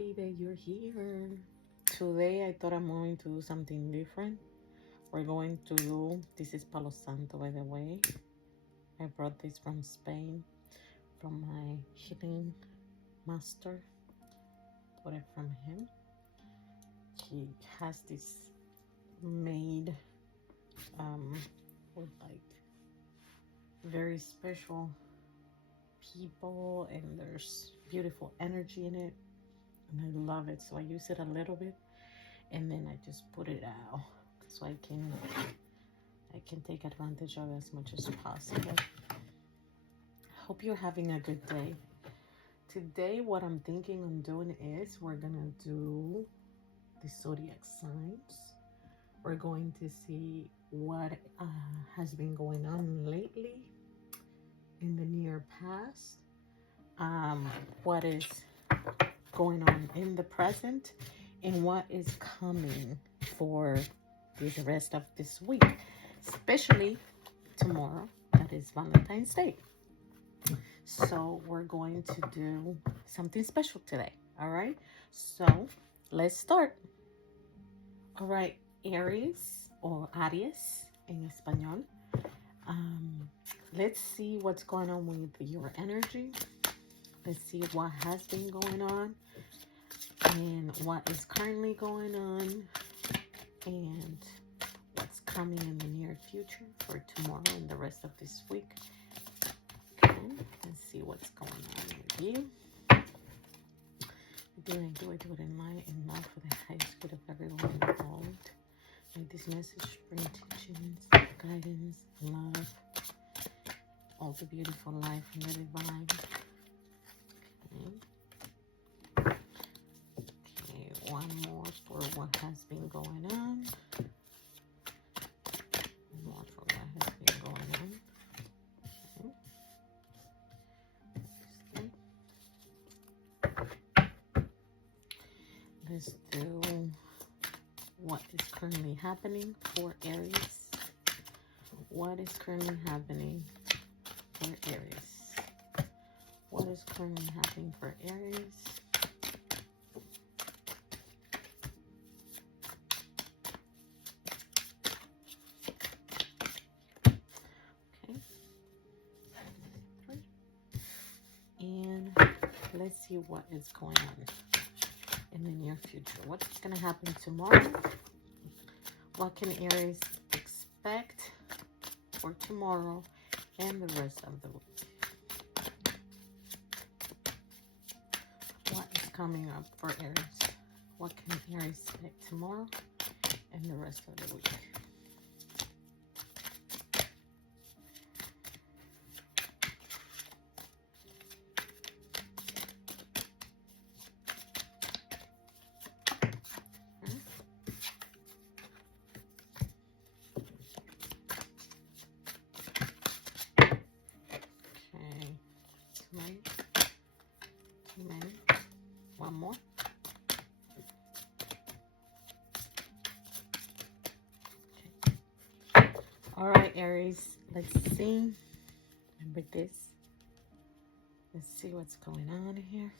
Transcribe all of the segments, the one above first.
happy that you're here. Today I thought I'm going to do something different. We're going to do, this is Palo Santo, by the way. I brought this from Spain, from my healing master. Bought it from him. He has this made with like very special people, and there's beautiful energy in it, and I love it. So I use it a little bit, and then I just put it out so I can take advantage of it as much as possible. I hope you're having a good day. Today what I'm thinking on doing is we're gonna do the zodiac signs. We're going to see what has been going on lately in the near past, what is going on in the present, and what is coming for the rest of this week, especially tomorrow, that is Valentine's Day. So we're going to do something special today. All right, so let's start. All right, Aries or Aries in Espanol. Let's see what's going on with your energy. Let's see what has been going on and what is currently going on and what's coming in the near future for tomorrow and the rest of this week. Okay, let's see what's going on with you. Do it in light and love for the highest good of everyone involved. May this message bring teachings, guidance, love, all the beautiful life and the divine. Okay, one more for what has been going on. One more for what has been going on. Okay. Let's do what is currently happening for Aries. What is currently happening for Aries? What is currently happening for Aries? Okay. And let's see what is going on in the near future. What's going to happen tomorrow? What can Aries expect for tomorrow and the rest of the week? What is coming up for Aries? What can Aries expect tomorrow and the rest of the week? Too many. One more. Okay. All right, Aries. Let's see. Remember this. Let's see what's going on here.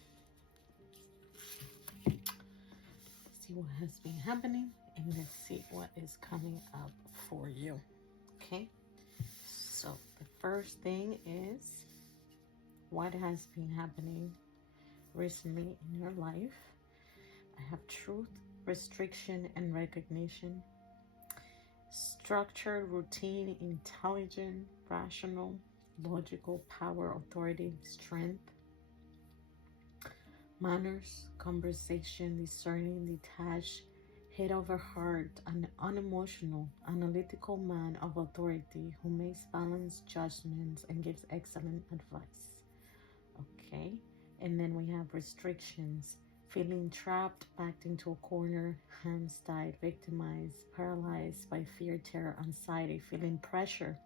Let's see what has been happening, and let's see what is coming up for you. Okay. So the first thing is, what has been happening recently in your life? I have truth, restriction, and recognition. Structure, routine, intelligent, rational, logical, power, authority, strength. Manners, conversation, discerning, detached, head over heart, an unemotional, analytical man of authority who makes balanced judgments and gives excellent advice. Okay, and then we have restrictions, feeling trapped, backed into a corner, hands tied, victimized, paralyzed by fear, terror, anxiety, feeling pressure,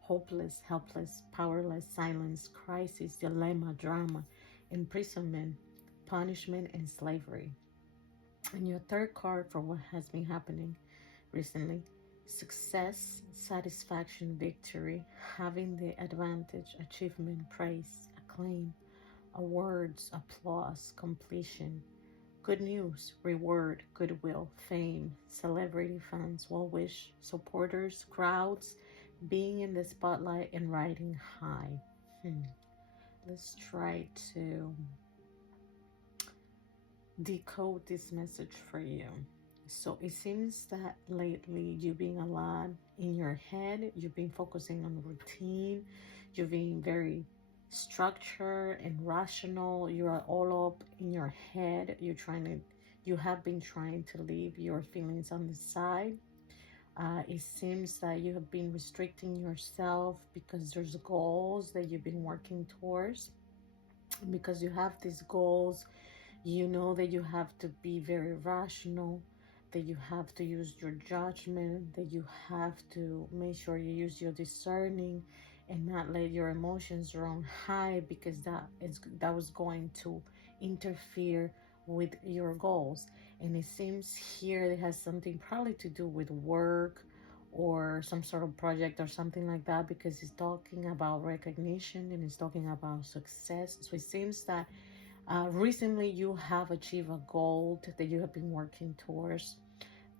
hopeless, helpless, powerless, silence, crisis, dilemma, drama, imprisonment, punishment, and slavery. And your third card for what has been happening recently: success, satisfaction, victory, having the advantage, achievement, praise, acclaim, awards, applause, completion, good news, reward, goodwill, fame, celebrity fans, well-wish, supporters, crowds, being in the spotlight and riding high. Let's try to decode this message for you. So it seems that lately you've been a lot in your head. You've been focusing on routine. You've been very structured and rational. You are all up in your head. You have been trying to leave your feelings on the side. It seems that you have been restricting yourself because there's goals that you've been working towards. Because you have these goals, you know that you have to be very rational, that you have to use your judgment, that you have to make sure you use your discerning and not let your emotions run high, because that was going to interfere with your goals. And it seems here it has something probably to do with work or some sort of project or something like that, because it's talking about recognition and it's talking about success. So it seems that recently you have achieved a goal that you have been working towards,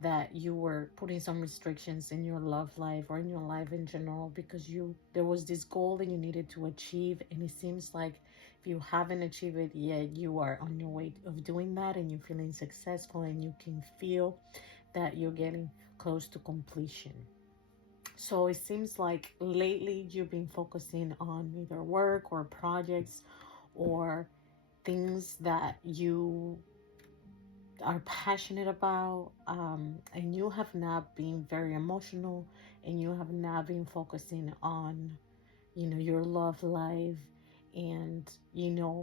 that you were putting some restrictions in your love life or in your life in general, because there was this goal that you needed to achieve, and it seems like if you haven't achieved it yet, you are on your way of doing that, and you're feeling successful, and you can feel that you're getting close to completion. So it seems like lately you've been focusing on either work or projects or things that you are passionate about, and you have not been very emotional, and you have not been focusing on, your love life and,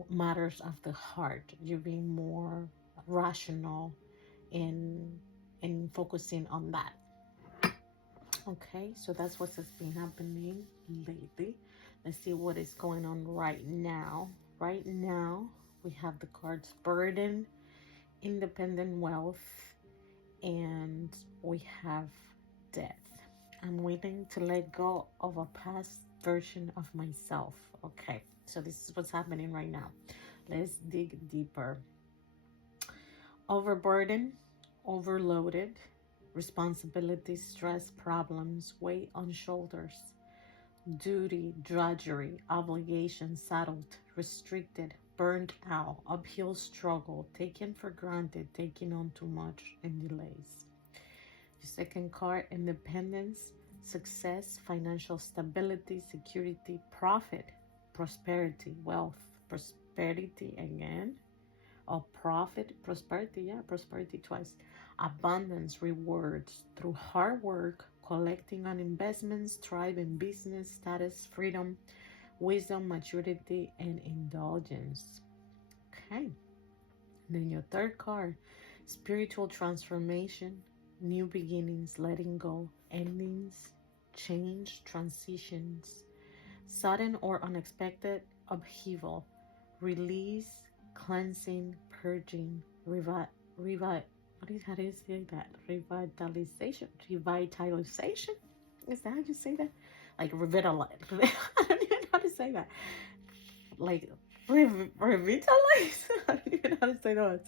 matters of the heart. You've been more rational and focusing on that. Okay, so that's what's been happening lately. Let's see what is going on right now. Right now, we have the cards burden, independent wealth, and we have death. I'm willing to let go of a past version of myself. Okay, so this is what's happening right now. Let's dig deeper. Overburdened, overloaded, responsibilities, stress, problems, weight on shoulders, duty, drudgery, obligation, saddled, restricted, burned out, uphill struggle, taken for granted, taking on too much, and delays. The second card, independence, success, financial stability, security, profit, prosperity, wealth, prosperity again, or profit, prosperity, prosperity twice, abundance, rewards through hard work, collecting on investments, thrive in business, status, freedom, wisdom, maturity, and indulgence. Okay. And then your third card, spiritual transformation, new beginnings, letting go, endings, change, transitions, sudden or unexpected upheaval, release, cleansing, purging, how do you say that? Revitalization. Is that how you say that? Like revitalize. I don't even know how to say that. Like revitalize. I don't even know how to say that.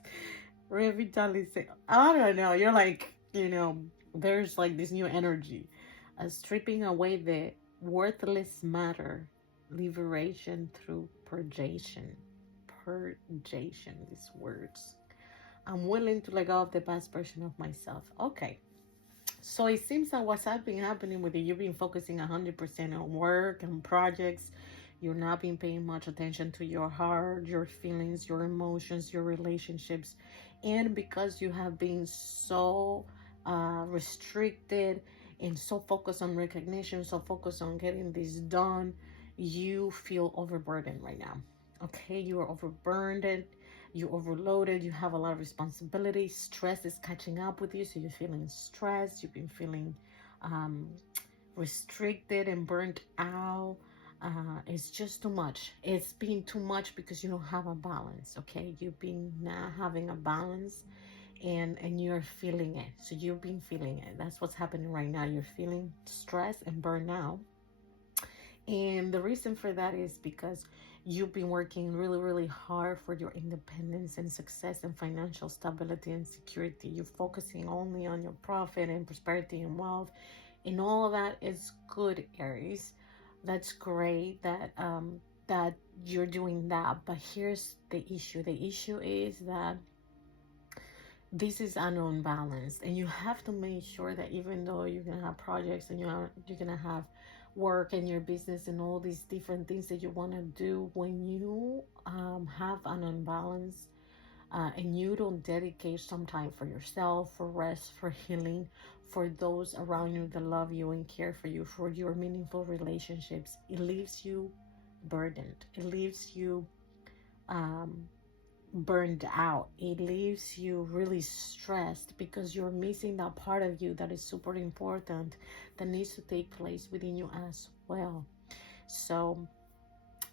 Revitalization. I don't know. You're like, there's like this new energy, stripping away the worthless matter, liberation through purgation. These words. I'm willing to let go of the past version of myself. Okay. So it seems that what's been happening with you, you've been focusing 100% on work and projects. You're not been paying much attention to your heart, your feelings, your emotions, your relationships. And because you have been so restricted and so focused on recognition, so focused on getting this done, you feel overburdened right now. Okay, you are overburdened, you're overloaded, you have a lot of responsibility, stress is catching up with you, so you're feeling stressed, you've been feeling restricted and burnt out. It's just too much. It's been too much because you don't have a balance. Okay, you've been not having a balance, and you're feeling it. So you've been feeling it. That's what's happening right now. You're feeling stress and burnout. And the reason for that is because You've been working really, really hard for your independence and success and financial stability and security. You're focusing only on your profit and prosperity and wealth. And all of that is good, Aries. That's great that you're doing that. But here's the issue. The issue is that this is an unbalance, and you have to make sure that even though you're gonna have projects and you're gonna have work and your business and all these different things that you want to do, when you have an unbalance, and you don't dedicate some time for yourself, for rest, for healing, for those around you that love you and care for you, for your meaningful relationships, it leaves you burdened. It leaves you um, burned out. It leaves you really stressed because you're missing that part of you that is super important, that needs to take place within you as well. So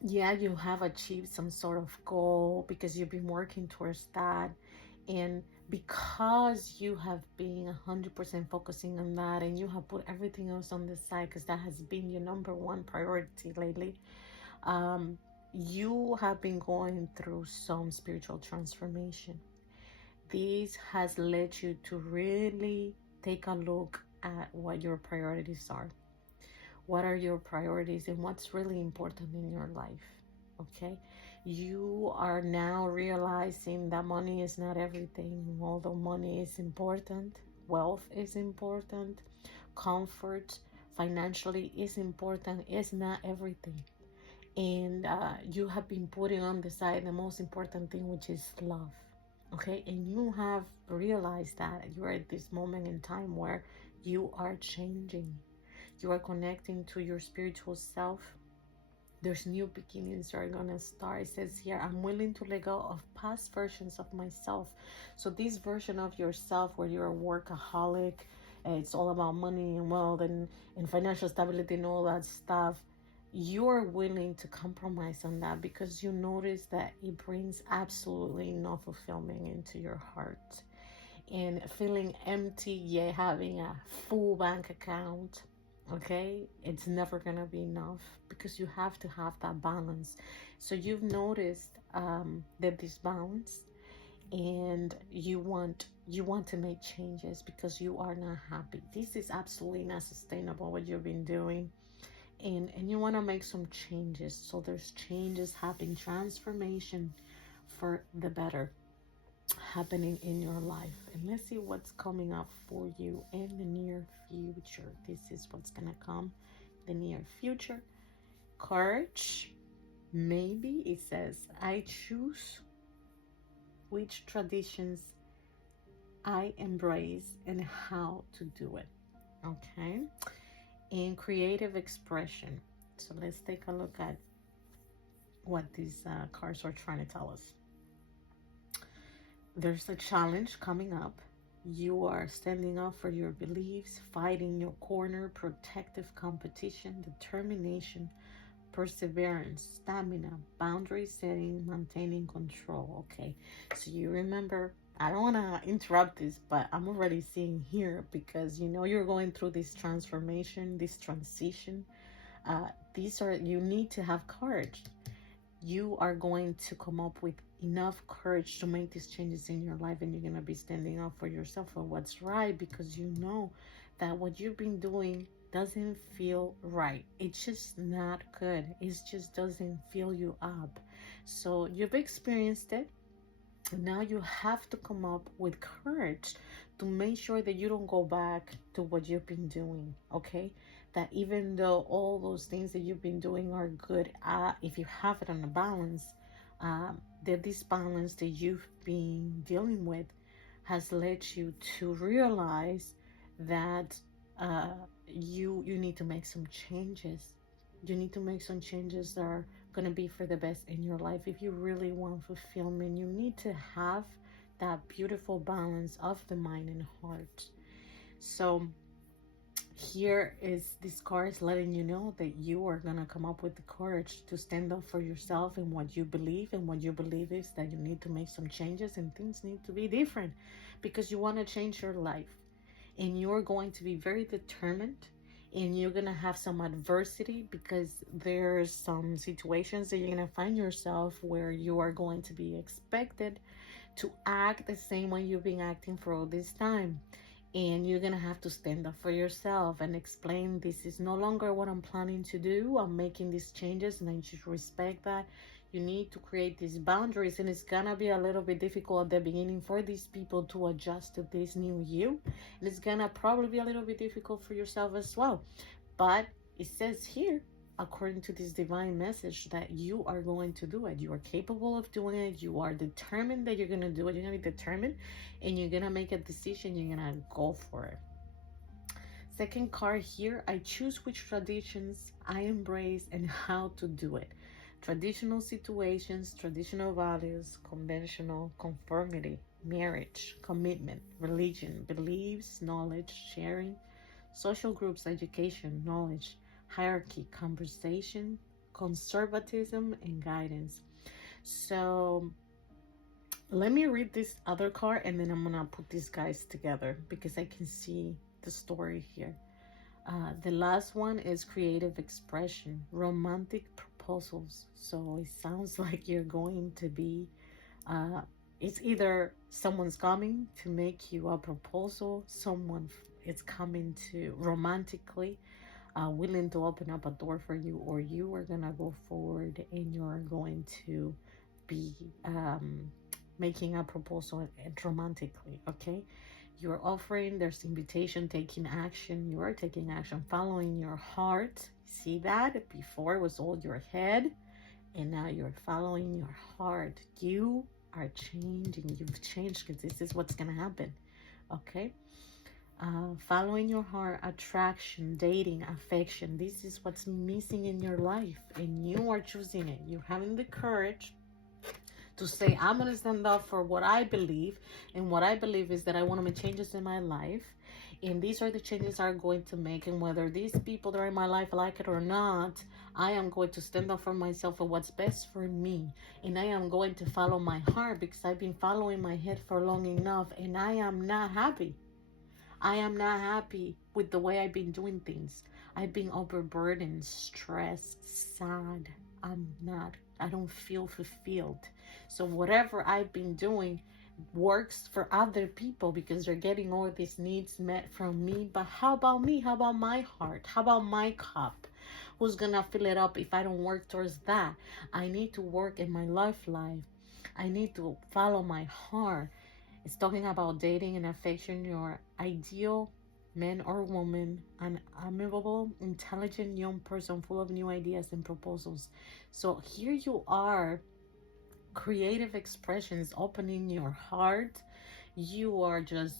yeah, you have achieved some sort of goal because you've been working towards that, and because you have been 100% focusing on that, and you have put everything else on the side because that has been your number one priority lately, you have been going through some spiritual transformation. This has led you to really take a look at what your priorities are. What are your priorities and what's really important in your life? Okay, you are now realizing that money is not everything. Although money is important, wealth is important, comfort financially is important, it's not everything. And you have been putting on the side the most important thing, which is love. Okay, and you have realized that you are at this moment in time where you are changing, you are connecting to your spiritual self. There's new beginnings that are gonna start. It says here, I'm willing to let go of past versions of myself. So this version of yourself where you're a workaholic, it's all about money and wealth and financial stability and all that stuff, you are willing to compromise on that because you notice that it brings absolutely no fulfillment into your heart. And feeling empty yet having a full bank account, okay, it's never gonna be enough because you have to have that balance. So you've noticed that this balance, and you want to make changes because you are not happy. This is absolutely not sustainable what you've been doing, and you want to make some changes. So there's changes happening, transformation for the better happening in your life. And let's see what's coming up for you in the near future. This is what's gonna come the near future. Courage. Maybe it says, I choose which traditions I embrace and how to do it. Okay. And creative expression. So let's take a look at what these cards are trying to tell us. There's a challenge coming up. You are standing up for your beliefs, fighting your corner, protective competition, determination, perseverance, stamina, boundary setting, maintaining control. Okay, so you remember, I don't want to interrupt this, but I'm already seeing here because you know you're going through this transformation, this transition. You need to have courage. You are going to come up with enough courage to make these changes in your life, and you're going to be standing up for yourself for what's right because you know that what you've been doing doesn't feel right. It's just not good. It just doesn't fill you up. So you've experienced it. Now you have to come up with courage to make sure that you don't go back to what you've been doing. Okay, that even though all those things that you've been doing are good, if you have it on a balance, that this balance that you've been dealing with has led you to realize that you need to make some changes. You need to make some changes that are going to be for the best in your life. If you really want fulfillment, you need to have that beautiful balance of the mind and heart. So here is this card is letting you know that you are going to come up with the courage to stand up for yourself and what you believe. And what you believe is that you need to make some changes and things need to be different because you want to change your life. And you're going to be very determined, and you're gonna have some adversity because there's some situations that you're gonna find yourself where you are going to be expected to act the same way you've been acting for all this time. And you're gonna have to stand up for yourself and explain, this is no longer what I'm planning to do. I'm making these changes and I should respect that. You need to create these boundaries, and it's gonna be a little bit difficult at the beginning for these people to adjust to this new you. And it's gonna probably be a little bit difficult for yourself as well. But it says here, according to this divine message, that you are going to do it. You are capable of doing it. You are determined that you're going to do it. You're going to be determined, and you're going to make a decision. You're going to go for it. Second card here, I choose which traditions I embrace and how to do it. Traditional situations, traditional values, conventional, conformity, marriage, commitment, religion, beliefs, knowledge, sharing, social groups, education, knowledge, hierarchy, conversation, conservatism, and guidance. So let me read this other card, and then I'm gonna put these guys together because I can see the story here. The last one is creative expression, romantic proposals. So it sounds like you're going to be it's either someone's coming to make you a proposal, someone is coming to romantically willing to open up a door for you, or you are gonna go forward and you're going to be making a proposal romantically. Okay, you're offering, there's invitation, taking action. You are taking action, following your heart. See that? Before it was all your head, and now you're following your heart. You are changing. You've changed because this is what's gonna happen. Okay, following your heart, attraction, dating, affection. This is what's missing in your life, and you are choosing it. You're having the courage to say, I'm going to stand up for what I believe. And what I believe is that I want to make changes in my life. And these are the changes I'm going to make. And whether these people that are in my life like it or not, I am going to stand up for myself for what's best for me. And I am going to follow my heart because I've been following my head for long enough. And I am not happy. I am not happy with the way I've been doing things. I've been overburdened, stressed, sad. I don't feel fulfilled. So whatever I've been doing works for other people because they're getting all these needs met from me. But how about me? How about my heart? How about my cup? Who's gonna fill it up if I don't work towards that? I need to work in my life. I need to follow my heart. It's talking about dating and affection. Your ideal man or woman, an amiable, intelligent young person full of new ideas and proposals. So here you are, creative expressions, opening your heart. You are just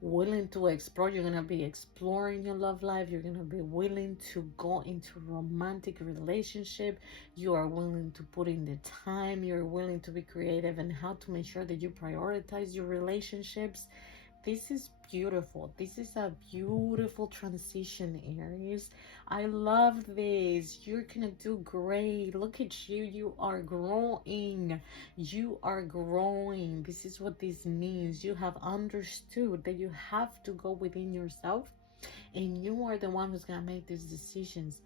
willing to explore. You're going to be exploring your love life. You're going to be willing to go into romantic relationship. You are willing to put in the time. You're willing to be creative and how to make sure that you prioritize your relationships. This is beautiful. This is a beautiful transition, Aries. I love this. You're gonna do great. Look at you. You are growing. You are growing. This is what this means. You have understood that you have to go within yourself, and you are the one who's gonna make these decisions.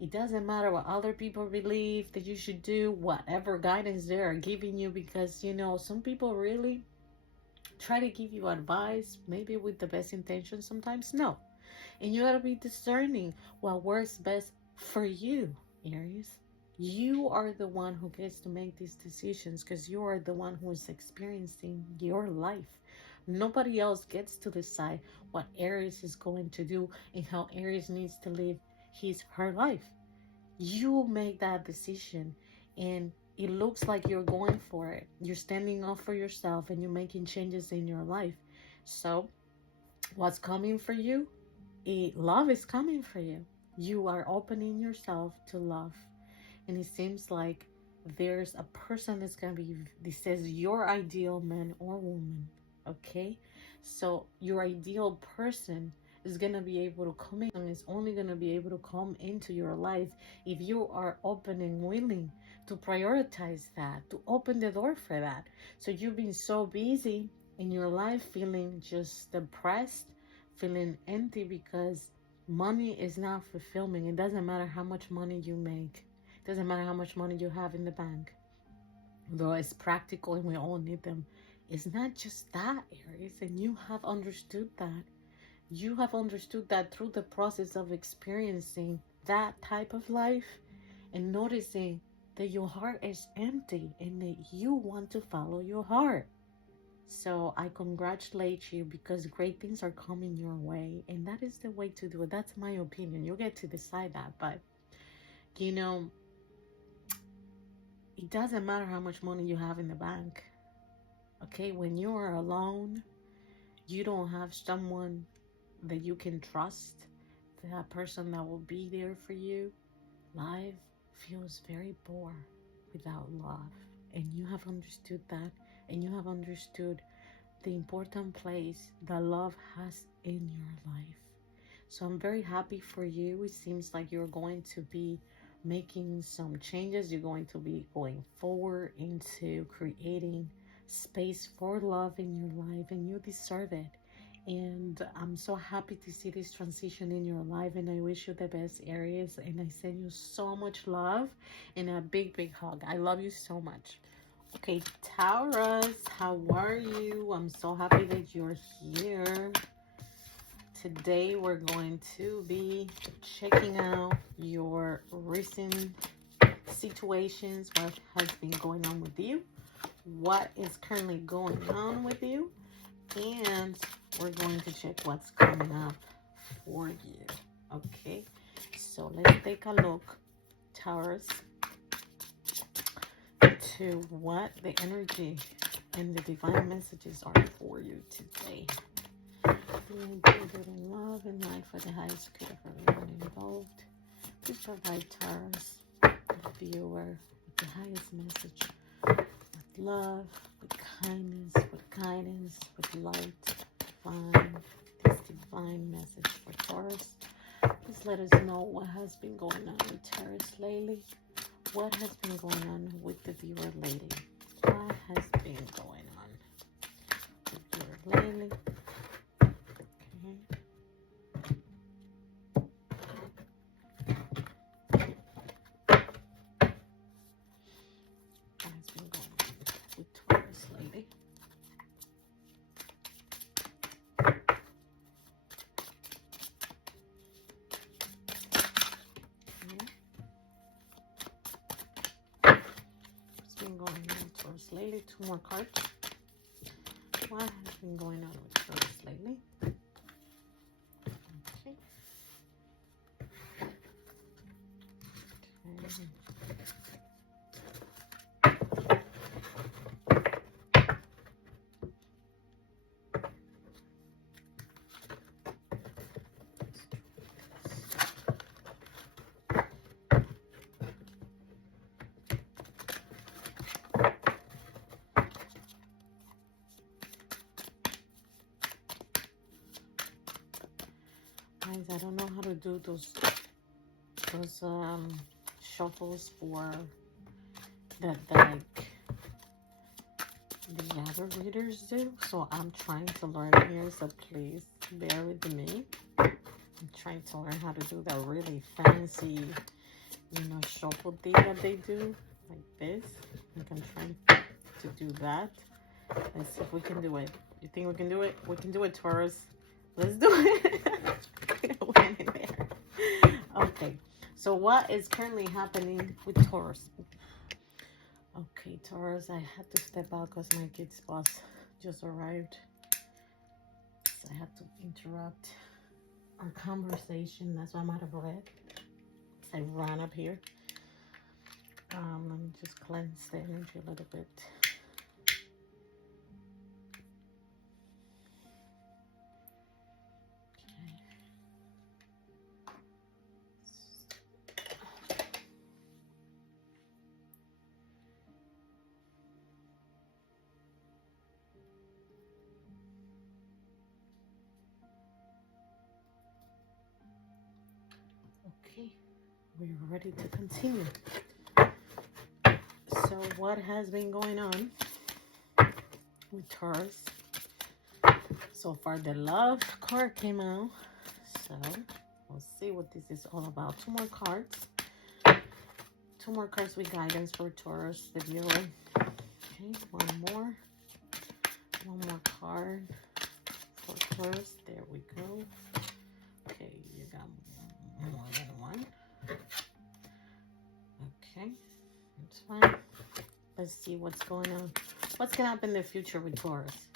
It doesn't matter what other people believe that you should do, whatever guidance they are giving you, because you know some people really try to give you advice, maybe with the best intentions, sometimes no. And you gotta be discerning what works best for you, Aries. You are the one who gets to make these decisions because you are the one who is experiencing your life. Nobody else gets to decide what Aries is going to do and how Aries needs to live her life. You make that decision, and it looks like you're going for it. You're standing up for yourself and you're making changes in your life. So what's coming for you? Love is coming for you. You are opening yourself to love. And it seems like there's a person that's going to be, this says your ideal man or woman. Okay? So your ideal person is going to be able to come in, and is only going to be able to come into your life if you are open and willing to prioritize that, to open the door for that. So you've been so busy in your life feeling just depressed, feeling empty because Money is not fulfillment. It doesn't matter how much money you make. It doesn't matter how much money you have in the bank. Though it's practical and we all need them. It's not just that, Aries. And you have understood that. You have understood that through the process of experiencing that type of life and noticing that your heart is empty and that you want to follow your heart. So I congratulate you because great things are coming your way. And that is the way to do it. That's my opinion. You get to decide that. But, you know, it doesn't matter how much money you have in the bank. Okay? When you are alone, you don't have someone that you can trust, that person that will be there for you. Life feels very bored without love. And you have understood that. And you have understood the important place that love has in your life. So I'm very happy for you. It seems like you're going to be making some changes. You're going to be going forward into creating space for love in your life, and you deserve it. And I'm so happy to see this transition in your life, and I wish you the best, Aries, and I send you so much love and a big, big hug. I love you so much. Okay, Taurus, how are you? I'm so happy that you're here. Today we're going to be checking out your recent situations, what has been going on with you, what is currently going on with you, and we're going to check what's coming up for you. Okay, so let's take a look, Taurus, to what the energy and the divine messages are for you today. Being good in love and life for the highest good of everyone involved. Please provide Taurus, the viewer, with the highest message, with love, with kindness, with guidance, with light, this divine message for Taurus. Please let us know what has been going on with Taurus lately. What has been going on with the viewer lately? What has been going on with the viewer lately? Going on Taurus lately. Two more cards. What has been going on with Taurus lately? Okay. Guys, I don't know how to do those shuffles for that like the other readers do, so I'm trying to learn here, so please bear with me. I'm trying to learn how to do that really fancy, you know, shuffle thing that they do like this. Like I'm trying to do that. Let's see if we can do it. You think we can do it? We can do it, Taurus. Let's do it. Okay, so what is currently happening with Taurus? Okay, Taurus, I had to step out because my kid's bus just arrived. So I had to interrupt our conversation. That's why I'm out of breath. So I ran up here. Let me just cleanse the energy a little bit. Okay, we're ready to continue. So what has been going on with Taurus? So far the love card came out. So Let's see what this is all about. Two more cards. Two more cards with guidance for Taurus, the viewer. Okay, one more. One more card for Taurus. There we go. Okay, you got more than one. Okay, that's fine. Let's see what's going on. What's going to happen in the future with Taurus?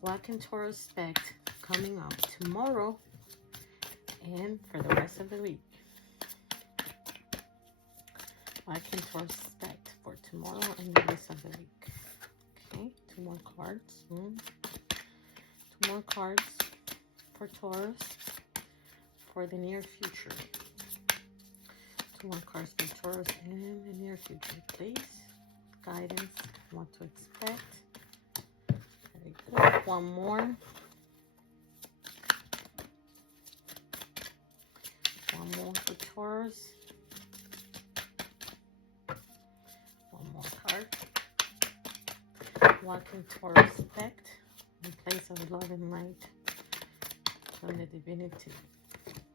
What can Taurus expect coming up tomorrow and for the rest of the week? What can Taurus expect for tomorrow and the rest of the week? Okay, two more cards. Two more cards for Taurus for the near future. Two more cards for Taurus in the near future, please. Guidance, what to expect. Very good. One more. One more for Taurus. One more card. What can Taurus expect in place of love and light from the divinity?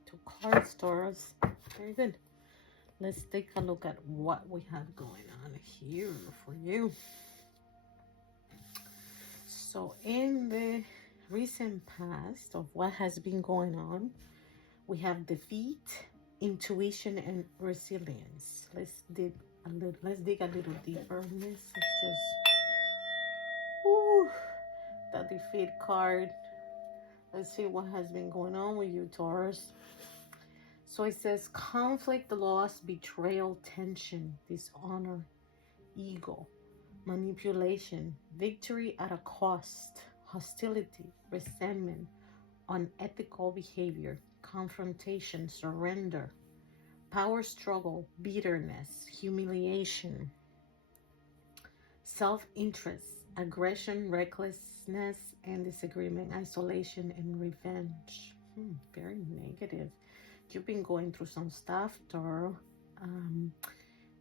Two cards, Taurus. Very good. Let's take a look at what we have going on here for you. So in the recent past of what has been going on, we have defeat, intuition, and resilience. Let's dig a little deeper on this. Let's just the defeat card. Let's see what has been going on with you, Taurus. So it says conflict, loss, betrayal, tension, dishonor, ego, manipulation, victory at a cost, hostility, resentment, unethical behavior, confrontation, surrender, power struggle, bitterness, humiliation, self-interest, aggression, recklessness, and disagreement, isolation, and revenge. Very negative. You've been going through some stuff, Taurus.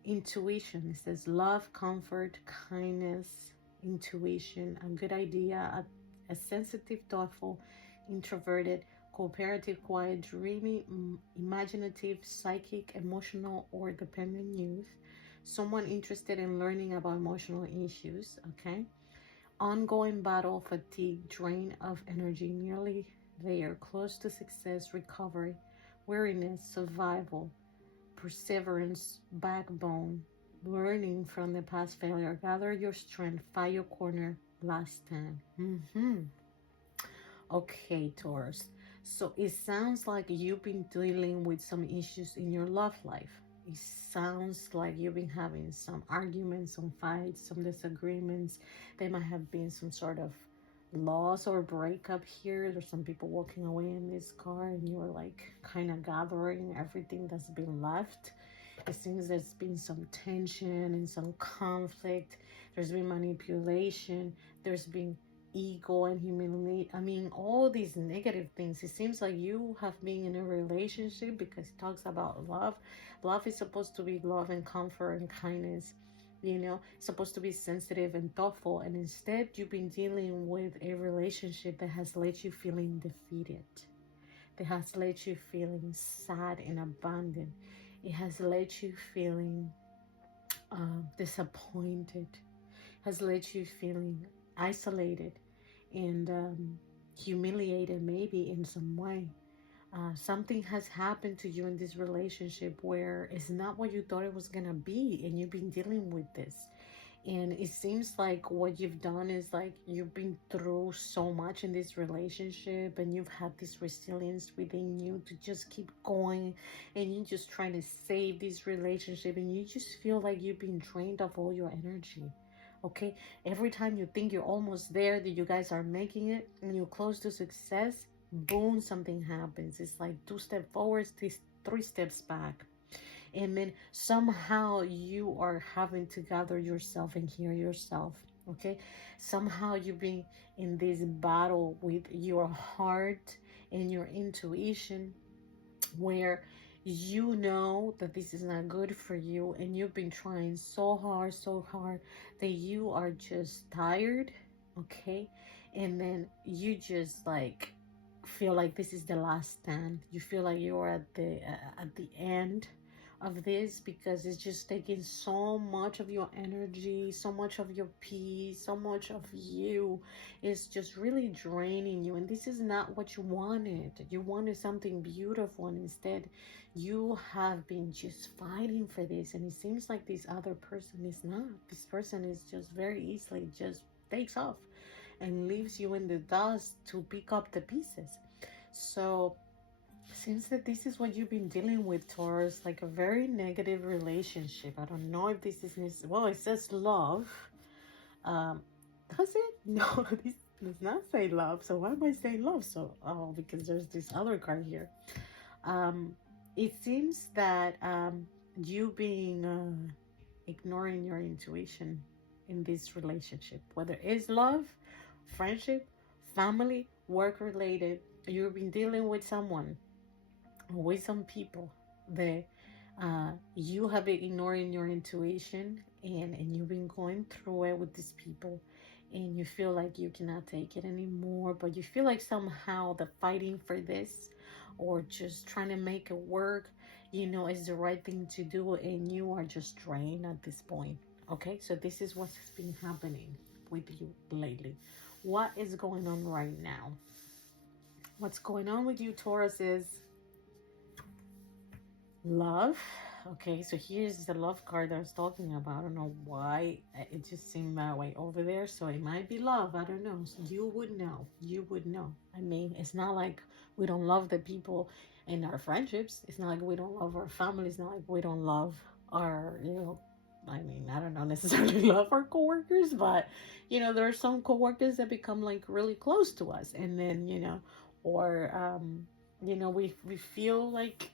Intuition. It says love, comfort, kindness, intuition, a good idea, a sensitive, thoughtful, introverted, cooperative, quiet, dreamy, imaginative, psychic, emotional, or dependent youth. Someone interested in learning about emotional issues. Okay. Ongoing battle, fatigue, drain of energy, nearly there, close to success, recovery, weariness, survival, perseverance, backbone, learning from the past failure, gather your strength, fight your corner, last stand. Okay, Taurus. So it sounds like you've been dealing with some issues in your love life. It sounds like you've been having some arguments, some fights, some disagreements. There might have been some sort of loss or breakup here. There's some people walking away in this car and you're like kind of gathering everything that's been left. It seems there's been some tension and some conflict. There's been manipulation. There's been ego and humility. I mean, all these negative things. It seems like you have been in a relationship because it talks about love. Love is supposed to be love and comfort and kindness. You know, it's supposed to be sensitive and thoughtful. And instead, you've been dealing with a relationship that has left you feeling defeated. That has left you feeling sad and abandoned. It has left you feeling disappointed. Has left you feeling isolated and humiliated maybe in some way. Something has happened to you in this relationship where it's not what you thought it was gonna be, and you've been dealing with this. And it seems like what you've done is like you've been through so much in this relationship and you've had this resilience within you to just keep going, and you're just trying to save this relationship, and you just feel like you've been drained of all your energy. Okay, every time you think you're almost there, that you guys are making it and you're close to success, boom, something happens. It's like 2 steps forward, 3 steps back. And then somehow you are having to gather yourself and hear yourself. Okay, somehow you've been in this battle with your heart and your intuition, where you know that this is not good for you, and you've been trying so hard that you are just tired. Okay, and then you just like feel like this is the last stand. You feel like you're at the end of this, because it's just taking so much of your energy, so much of your peace, so much of you. It's just really draining you, and this is not what you wanted. You wanted something beautiful, and instead you have been just fighting for this, and it seems like this other person is not. This person is just very easily just takes off and leaves you in the dust to pick up the pieces. So since that this is what you've been dealing with, Taurus, like a very negative relationship. I don't know if this is, well, it says love. Does it? No, this does not say love. So why am I saying love? So, oh, because there's this other card here. It seems that you being ignoring your intuition in this relationship, whether it's love, friendship, family, work related, you've been dealing with someone, with some people that you have been ignoring your intuition, and you've been going through it with these people, and you feel like you cannot take it anymore, but you feel like somehow the fighting for this, or just trying to make it work, you know, is the right thing to do, and you are just drained at this point. Okay, so this is what's been happening with you lately. What is going on right now? What's going on with you, Taurus, is love. Okay, so here's the love card that I was talking about. I don't know why it just seemed that way over there. So it might be love. I don't know. So you would know. You would know. I mean, it's not like we don't love the people in our friendships. It's not like we don't love our family. It's not like we don't love our, you know, I mean, I don't know necessarily love our coworkers, but, you know, there are some coworkers that become like really close to us. And then, you know, or, you know, we feel like,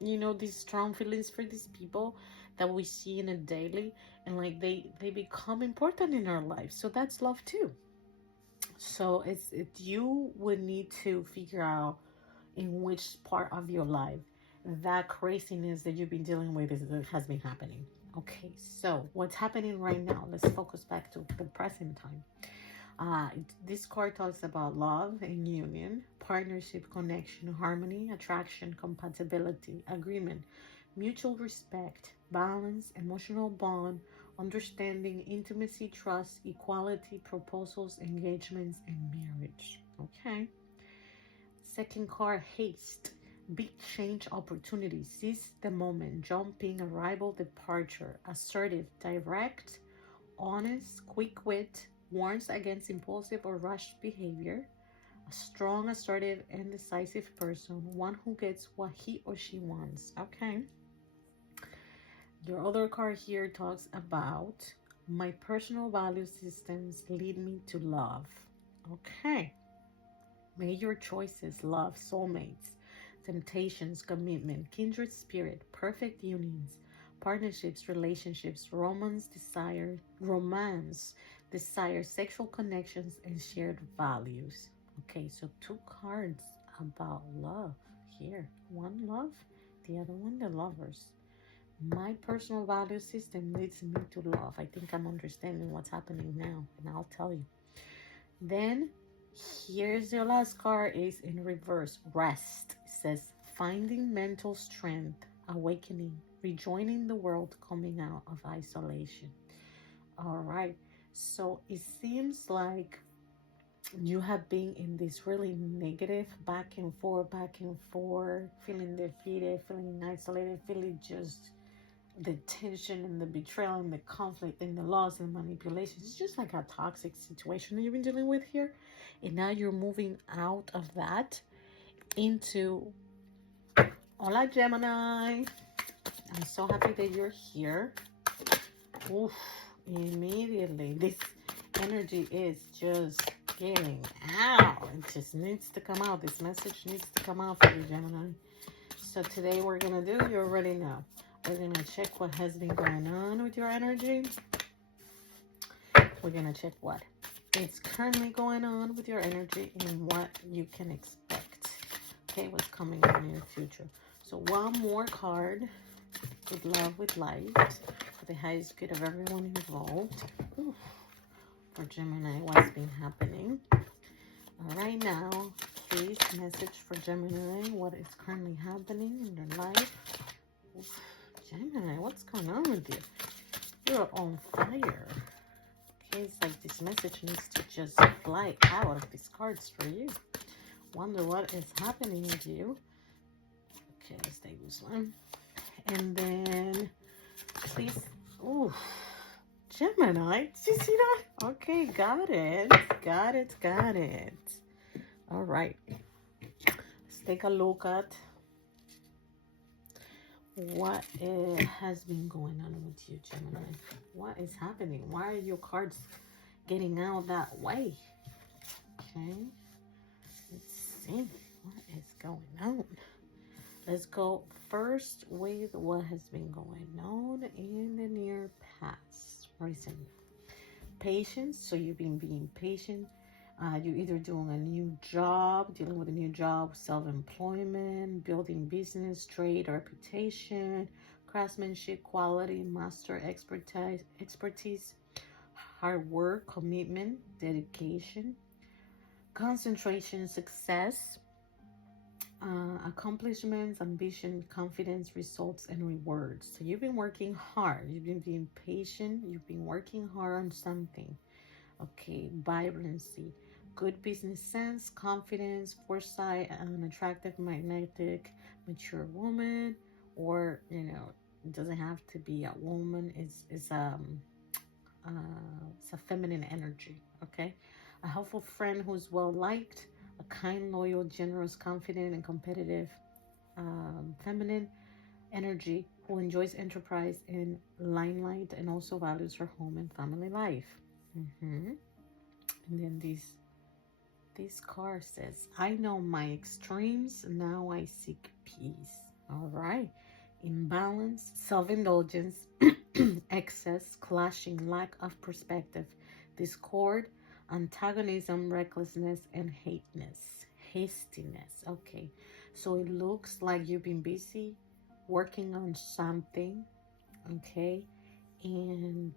you know, these strong feelings for these people that we see in a daily, and like they become important in our life. So that's love too. So you would need to figure out in which part of your life that craziness that you've been dealing with has been happening. Okay, so what's happening right now? Let's focus back to the present time. This card talks about love and union, partnership, connection, harmony, attraction, compatibility, agreement, mutual respect, balance, emotional bond, understanding, intimacy, trust, equality, proposals, engagements, and marriage. Okay. Second card, haste, big change opportunity, seize the moment, jumping, arrival, departure, assertive, direct, honest, quick wit, warns against impulsive or rushed behavior, a strong, assertive, and decisive person, one who gets what he or she wants. Okay. Your other card here talks about my personal value systems lead me to love. Okay. May your choices, love, soulmates, temptations, commitment, kindred spirit, perfect unions, partnerships, relationships, romance, desire, sexual connections, and shared values. Okay, so two cards about love here. One love, the other one the lovers. My personal value system leads me to love. I think I'm understanding what's happening now, and I'll tell you. Then here's your last card, is in reverse, rest. It says finding mental strength, awakening, rejoining the world, coming out of isolation. All right, so it seems like you have been in this really negative back and forth, feeling defeated, feeling isolated, feeling just the tension and the betrayal and the conflict and the loss and manipulation. It's just like a toxic situation that you've been dealing with here. And now you're moving out of that into, hola Gemini. I'm so happy that you're here. Oof, immediately. This energy is just getting out. It just needs to come out. This message needs to come out for you, Gemini. So today we're going to do, you already know. We're going to check what has been going on with your energy. We're going to check what is currently going on with your energy and what you can expect. Okay, what's coming in your future. So one more card with love, with light, for the highest good of everyone involved. For Gemini, what's been happening right now. please. Message for Gemini. What is currently happening in their life? Oof, Gemini, what's going on with you? You're on fire. Okay, it's like this message needs to just fly out of these cards for you. Wonder what is happening with you. Okay, let's take this one. And then, please. Ooh, Gemini. Did you see that? Okay, got it. Got it. Got it. All right. Let's take a look at what has been going on with you, Gemini. What is happening? Why are your cards getting out that way? Okay. Let's see what is going on. Let's go first with what has been going on in the near past, recently. Patience. So you've been being patient. You're either doing a new job, dealing with a new job, self-employment, building business, trade, reputation, craftsmanship, quality, master expertise, hard work, commitment, dedication, concentration, success, accomplishments, ambition, confidence, results, and rewards. So you've been working hard. You've been being patient. You've been working hard on something. Okay, vibrancy, good business sense, confidence, foresight, an attractive, magnetic, mature woman, or it doesn't have to be a woman. It's a feminine energy. Okay, a helpful friend who's well liked, a kind, loyal, generous, confident, and competitive, feminine energy who enjoys enterprise and limelight and also values her home and family life. And then this card says, I know my extremes, now I seek peace. All right. Imbalance, self-indulgence, excess, clashing, lack of perspective, discord, antagonism, recklessness, and hastiness. Okay. So it looks like you've been busy working on something. Okay. And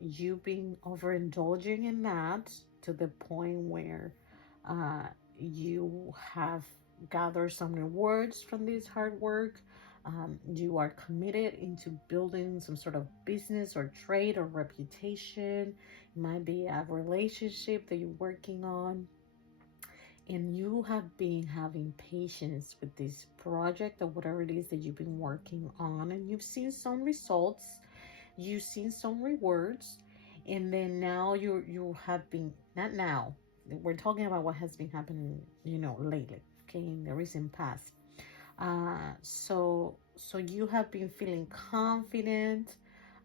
you've been overindulging in that to the point where you have gathered some rewards from this hard work. You are committed into building some sort of business or trade or reputation. It might be a relationship that you're working on. And you have been having patience with this project or whatever it is that you've been working on. And you've seen some results. You've seen some rewards, and then now you have been, not now, we're talking about what has been happening lately, okay, in the recent past. So you have been feeling confident,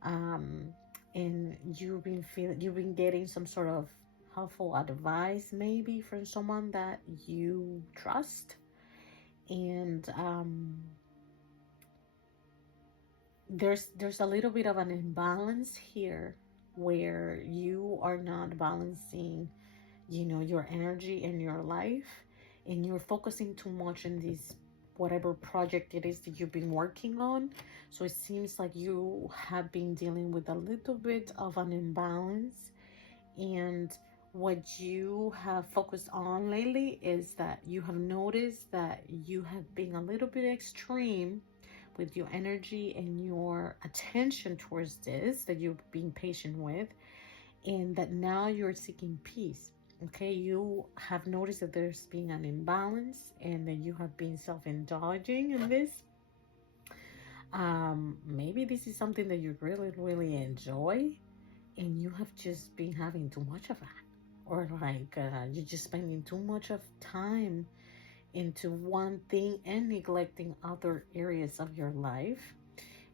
and you've been getting some sort of helpful advice maybe from someone that you trust. And there's a little bit of an imbalance here where you are not balancing your energy and your life, and you're focusing too much on this whatever project it is that you've been working on. So it seems like you have been dealing with a little bit of an imbalance, and what you have focused on lately is that you have noticed that you have been a little bit extreme with your energy and your attention towards this that you've been patient with, and that now you're seeking peace. Okay, you have noticed that there's been an imbalance and that you have been self-indulging in this. Maybe this is something that you really enjoy, and you have just been having too much of that, or like you're just spending too much of time into one thing and neglecting other areas of your life.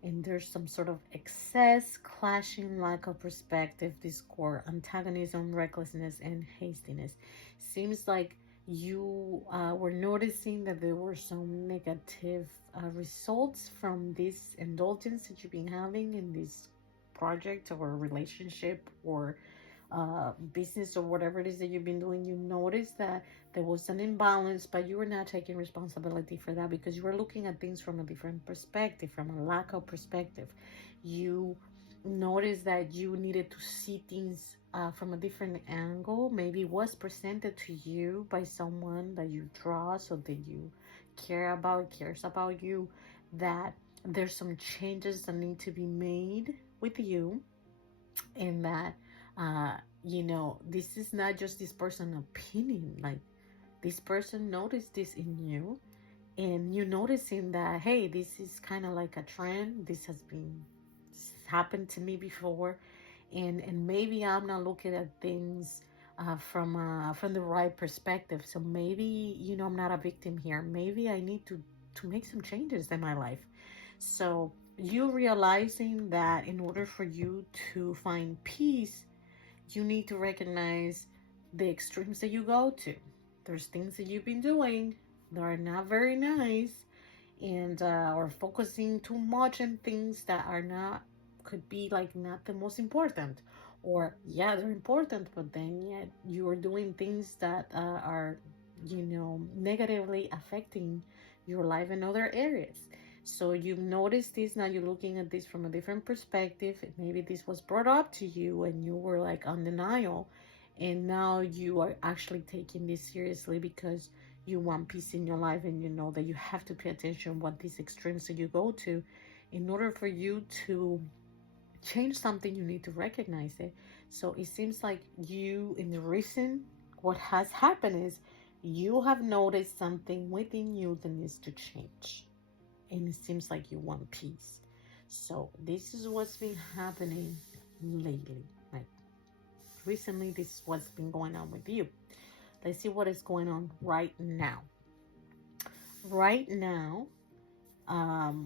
And there's some sort of excess, clashing, lack of perspective, discord, antagonism, recklessness, and hastiness. Seems like you were noticing that there were some negative results from this indulgence that you've been having in this project or relationship or business or whatever it is that you've been doing. You notice that there was an imbalance, but you were not taking responsibility for that because you were looking at things from a different perspective, from a lack of perspective. You notice that you needed to see things from a different angle. Maybe it was presented to you by someone that you trust or that you cares about you, that there's some changes that need to be made with you, and that uh this is not just this person's opinion. Like, this person noticed this in you, and you noticing that, hey, this is kind of like a trend. This happened to me before, and maybe I'm not looking at things from the right perspective. So maybe, I'm not a victim here. Maybe I need to make some changes in my life. So you realizing that in order for you to find peace, you need to recognize the extremes that you go to. There's things that you've been doing that are not very nice, and or focusing too much on things that are not, could be like not the most important, or yeah, they're important, but then yet you are doing things that are negatively affecting your life in other areas. So you've noticed this, now you're looking at this from a different perspective. Maybe this was brought up to you and you were like on denial, and now you are actually taking this seriously because you want peace in your life, and you know that you have to pay attention what these extremes that you go to. In order for you to change something, you need to recognize it. So it seems like you, in the recent, what has happened is you have noticed something within you that needs to change, and it seems like you want peace. So this is what's been happening lately. Like, recently, this is what's been going on with you. Let's see what is going on right now. Right now,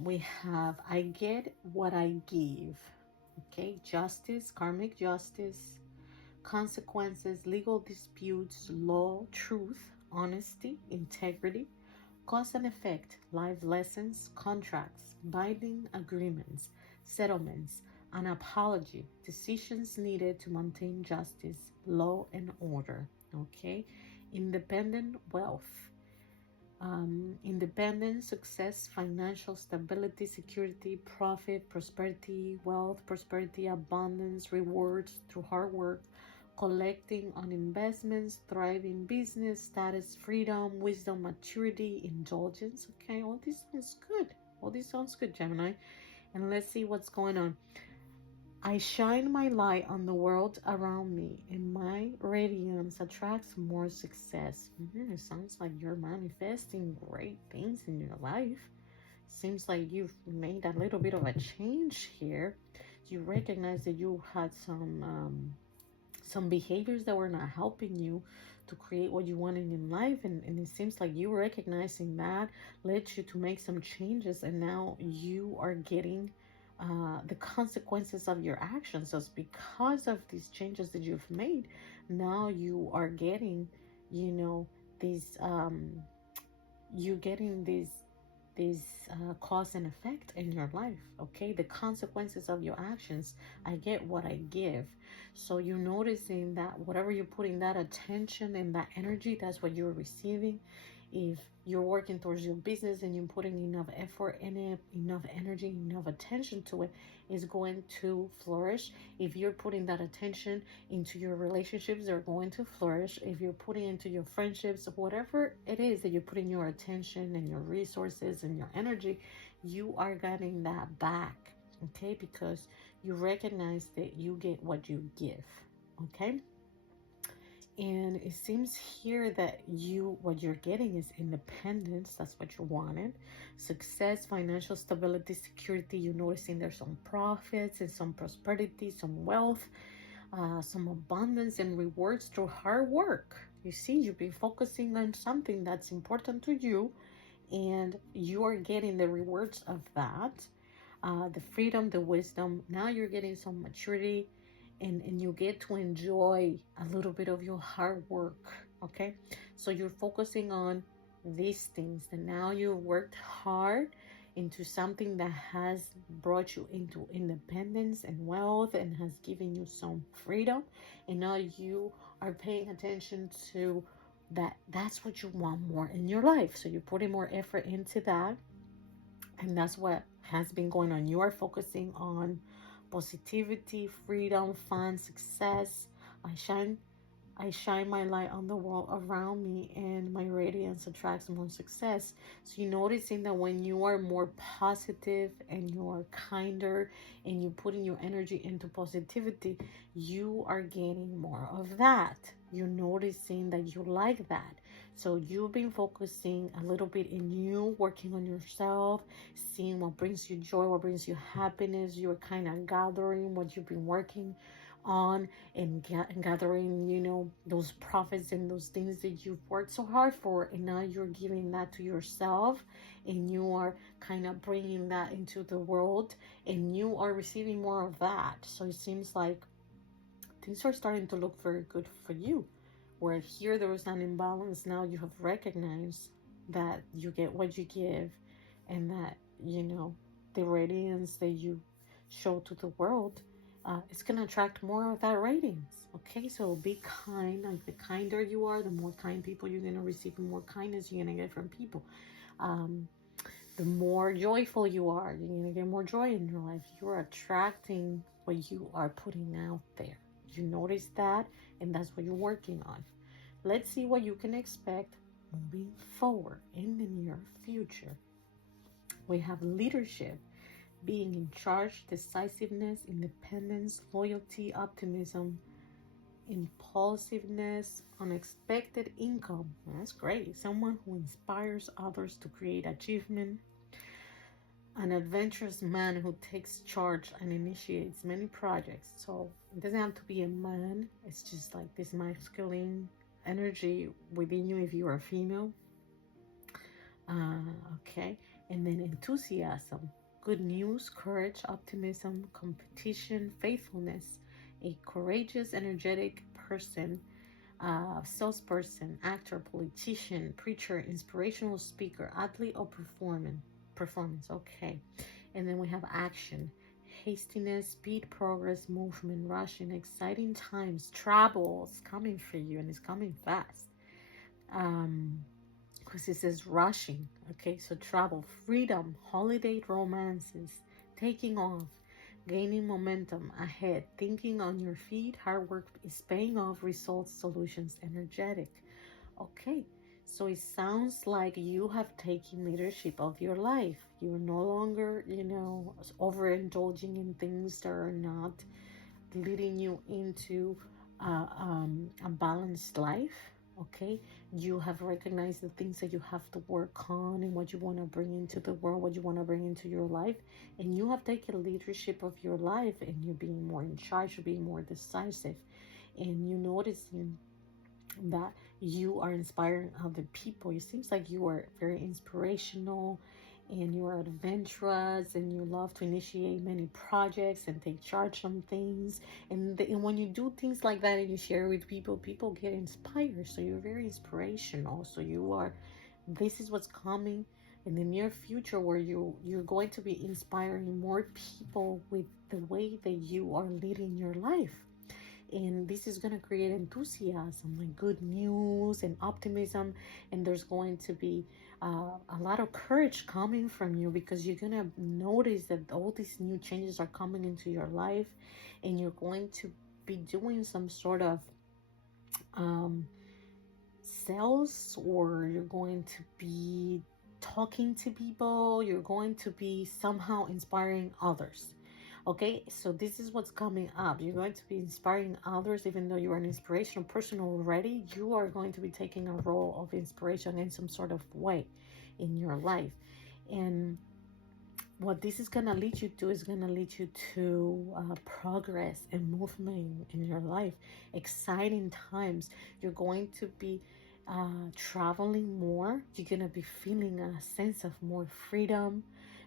we have I get what I give. Okay, justice, karmic justice, consequences, legal disputes, law, truth, honesty, integrity, cause and effect, life lessons, contracts, binding agreements, settlements, an apology, decisions needed to maintain justice, law and order. Okay, independent wealth, independence, success, financial stability, security, profit, prosperity, wealth, prosperity, abundance, rewards through hard work, collecting on investments, thriving business, status, freedom, wisdom, maturity, indulgence. Okay, all this sounds good. All this sounds good, Gemini. And let's see what's going on. I shine my light on the world around me, and my radiance attracts more success. It sounds like you're manifesting great things in your life. Seems like you've made a little bit of a change here. You recognize that you had some behaviors that were not helping you to create what you wanted in life, and it seems like you recognizing that led you to make some changes, and now you are getting the consequences of your actions. So it's because of these changes that you've made, now you are getting, these you getting these cause and effect in your life. Okay, the consequences of your actions. I get what I give. So you're noticing that whatever you're putting that attention and that energy, that's what you're receiving. If you're working towards your business and you're putting enough effort in it, enough energy, enough attention to it, is going to flourish. If you're putting that attention into your relationships, they're going to flourish. If you're putting into your friendships, whatever it is that you're putting your attention and your resources and your energy, you are getting that back. Okay, because you recognize that you get what you give. Okay. And it seems here that what you're getting is independence. That's what you wanted. Success, financial stability, security. You're noticing there's some profits and some prosperity, some wealth, some abundance and rewards through hard work. You see, you've been focusing on something that's important to you, and you are getting the rewards of that. The freedom, the wisdom. Now you're getting some maturity, and you get to enjoy a little bit of your hard work. Okay, so you're focusing on these things, and now you worked hard into something that has brought you into independence and wealth and has given you some freedom, and now you are paying attention to that. That's what you want more in your life, so you're putting more effort into that, and that's what has been going on. You are focusing on positivity, freedom, fun, success. I shine my light on the world around me, and my radiance attracts more success. So you're noticing that when you are more positive and you are kinder and you're putting your energy into positivity, you are gaining more of that. You're noticing that you like that. So you've been focusing a little bit in you, working on yourself, seeing what brings you joy, what brings you happiness. You're kind of gathering what you've been working on and gathering, you know, those profits and those things that you've worked so hard for, and now you're giving that to yourself, and you are kind of bringing that into the world, and you are receiving more of that. So it seems like things are starting to look very good for you, where here there was an imbalance. Now you have recognized that you get what you give, and that, you know, the radiance that you show to the world, it's going to attract more of that ratings. Okay, so be kind. Like, the kinder you are, the more kind people you're going to receive, the more kindness you're going to get from people. The more joyful you are, you're going to get more joy in your life. You're attracting what you are putting out there. You notice that, and that's what you're working on. Let's see what you can expect moving forward in the near future. We have leadership, being in charge, decisiveness, independence, loyalty, optimism, impulsiveness, unexpected income. That's great. Someone who inspires others to create achievement. An adventurous man who takes charge and initiates many projects. So it doesn't have to be a man. It's just like this masculine energy within you if you are a female. Okay. And then enthusiasm, good news, courage, optimism, competition, faithfulness, a courageous, energetic person, salesperson, actor, politician, preacher, inspirational speaker, athlete, or performance. Okay. And then we have action, hastiness, speed, progress, movement, rushing, exciting times, travels coming for you, and it's coming fast. Because it says rushing. Okay, so travel, freedom, holiday romances, taking off, gaining momentum, ahead, thinking on your feet, hard work is paying off, results, solutions, energetic. Okay, so it sounds like you have taken leadership of your life. You're no longer, you know, overindulging in things that are not leading you into a balanced life. Okay, you have recognized the things that you have to work on and what you want to bring into the world, what you want to bring into your life, and you have taken leadership of your life, and you're being more in charge, you're being more decisive, and you're noticing that you are inspiring other people. It seems like you are very inspirational, and you are adventurous, and you love to initiate many projects and take charge on things, and when you do things like that and you share with people, people get inspired. So you're very inspirational. So this is what's coming in the near future, where you're going to be inspiring more people with the way that you are leading your life. And this is going to create enthusiasm, like good news and optimism. And there's going to be a lot of courage coming from you, because you're going to notice that all these new changes are coming into your life, and you're going to be doing some sort of sales, or you're going to be talking to people. You're going to be somehow inspiring others. Okay, so this is what's coming up. You're going to be inspiring others. Even though you're an inspirational person already, you are going to be taking a role of inspiration in some sort of way in your life. And what this is going to lead you to is going to lead you to progress and movement in your life. Exciting times. You're going to be traveling more. You're going to be feeling a sense of more freedom.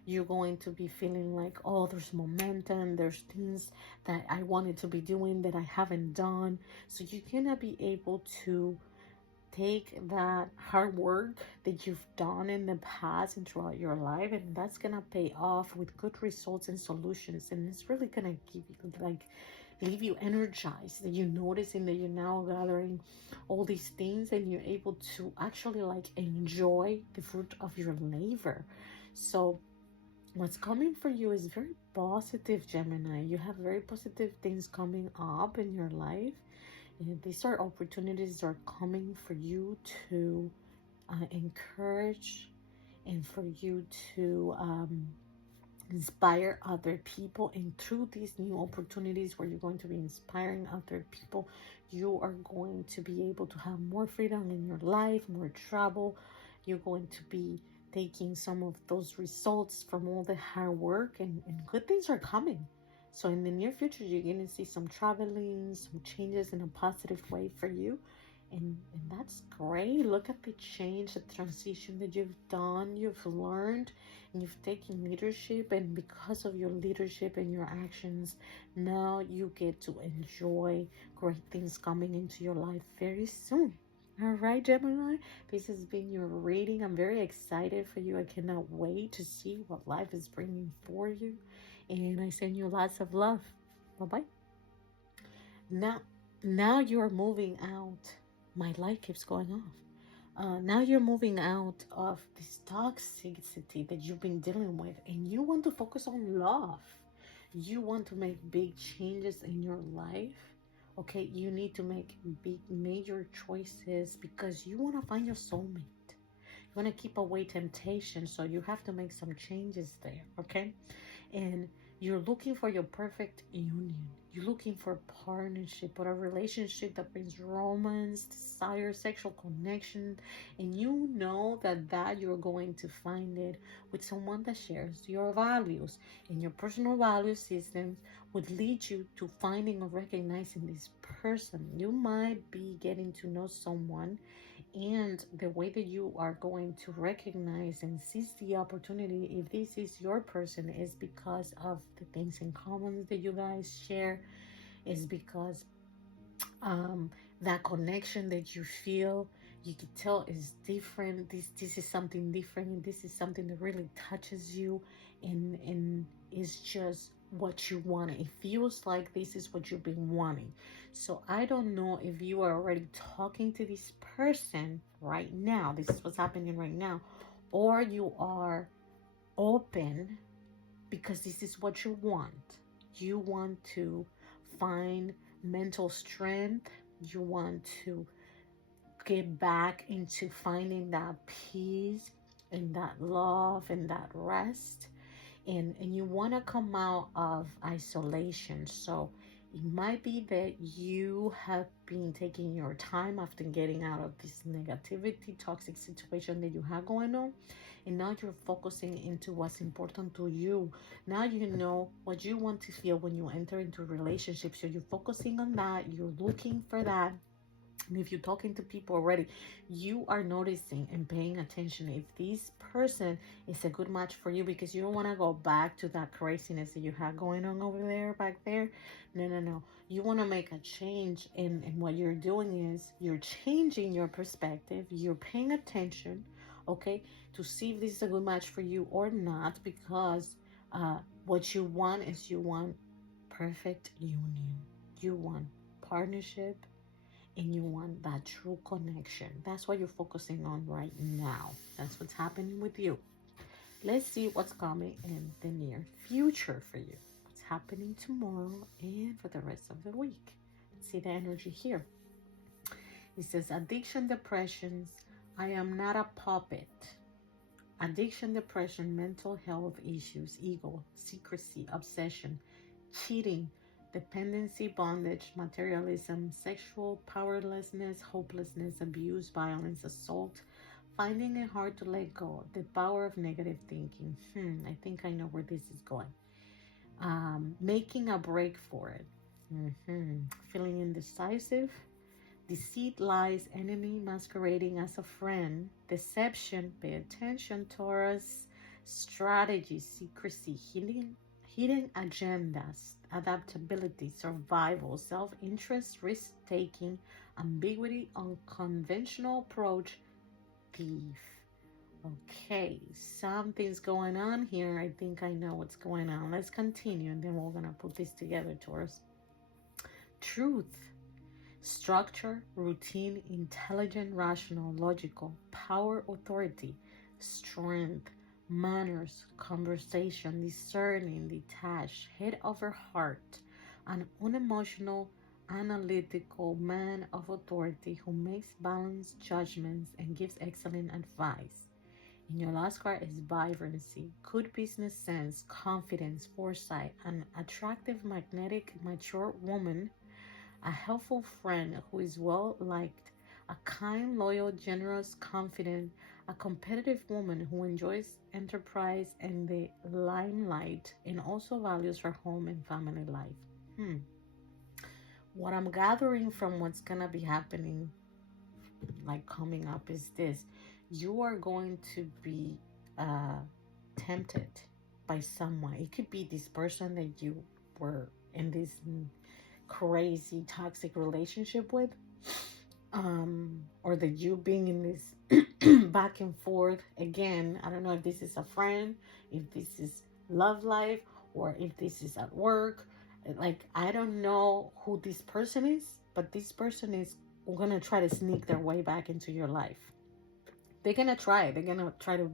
You're going to be feeling like, oh, there's momentum. There's things that I wanted to be doing that I haven't done. So you're going to be able to take that hard work that you've done in the past and throughout your life, and that's going to pay off with good results and solutions. And it's really going to give you, like, leave you energized. That you're noticing that you're now gathering all these things, and you're able to actually, like, enjoy the fruit of your labor. So What's coming for you is very positive, Gemini. You have very positive things coming up in your life. And these are opportunities that are coming for you to encourage and for you to inspire other people. And through these new opportunities where you're going to be inspiring other people, you are going to be able to have more freedom in your life, more travel. You're going to be taking some of those results from all the hard work, and good things are coming. So in the near future, you're going to see some traveling, some changes in a positive way for you. And that's great. Look at the change, the transition that you've done, you've learned, and you've taken leadership. And because of your leadership and your actions, now you get to enjoy great things coming into your life very soon. All right, Gemini, this has been your reading. I'm very excited for you. I cannot wait to see what life is bringing for you. And I send you lots of love. Bye-bye. Now you're moving out. My light keeps going off. Now you're moving out of this toxicity that you've been dealing with, and you want to focus on love. You want to make big changes in your life. Okay, you need to make big major choices because you want to find your soulmate. You want to keep away temptation, so you have to make some changes there. Okay, and you're looking for your perfect union. You're looking for a partnership or a relationship that brings romance, desire, sexual connection, and you know that you're going to find it with someone that shares your values, and your personal value systems would lead you to finding or recognizing this person. You might be getting to know someone, and the way that you are going to recognize and seize the opportunity, if this is your person, is because of the things in common that you guys share, is because that connection that you feel, you can tell is different. This is something different, and this is something that really touches you, and is just what you want. It feels like this is what you've been wanting. So I don't know if you are already talking to this person right now, this is what's happening right now, or you are open because this is what you want. You want to find mental strength. You want to get back into finding that peace and that love and that rest. And you want to come out of isolation. So it might be that you have been taking your time after getting out of this negativity, toxic situation that you have going on. And now you're focusing into what's important to you. Now you know what you want to feel when you enter into a relationship. So you're focusing on that. You're looking for that. And if you're talking to people already, you are noticing and paying attention if this person is a good match for you, because you don't want to go back to that craziness that you had going on over there, back there. No. You want to make a change. And what you're doing is you're changing your perspective. You're paying attention, okay, to see if this is a good match for you or not, because what you want is you want perfect union. You want partnership, and you want that true connection. That's what you're focusing on right now. That's what's happening with you. Let's see what's coming in the near future for you. What's happening tomorrow and for the rest of the week. Let's see the energy here. It says addiction, depressions. I am not a puppet. Addiction, depression, mental health issues, ego, secrecy, obsession, cheating, dependency, bondage, materialism, sexual powerlessness, hopelessness, abuse, violence, assault, finding it hard to let go, the power of negative thinking. I think I know where this is going. Making a break for it. Feeling indecisive. Deceit, lies, enemy masquerading as a friend, deception, pay attention, Taurus, strategy, secrecy, hidden agendas, adaptability, survival, self-interest, risk-taking, ambiguity, unconventional approach, thief. Okay, something's going on here. I think I know what's going on. Let's continue, and then we're going to put this together, Taurus. Truth. Structure, routine, intelligent, rational, logical, power, authority, strength, manners, conversation, discerning, detached, head over heart, an unemotional, analytical man of authority who makes balanced judgments and gives excellent advice. And your last card is vibrancy, good business sense, confidence, foresight, an attractive, magnetic, mature woman, a helpful friend who is well liked, a kind, loyal, generous, confident, a competitive woman who enjoys enterprise and the limelight and also values her home and family life. What I'm gathering from what's gonna be happening, like coming up, is this: you are going to be tempted by someone. It could be this person that you were in this crazy toxic relationship with, or that you being in this back and forth again. I don't know if this is a friend, if this is love life, or if this is at work. Like, I don't know who this person is, but this person is gonna try to sneak their way back into your life. They're gonna try to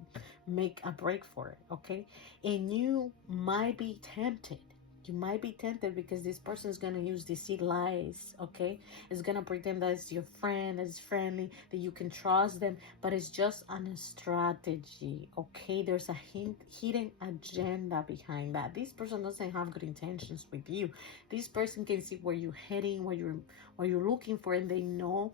make a break for it, okay? And you might be tempted. You might be tempted because this person is going to use deceit, lies, okay? It's going to pretend that it's your friend, that it's friendly, that you can trust them, but it's just a strategy, okay? There's a hidden agenda behind that. This person doesn't have good intentions with you. This person can see where you're heading, what you're looking for, and they know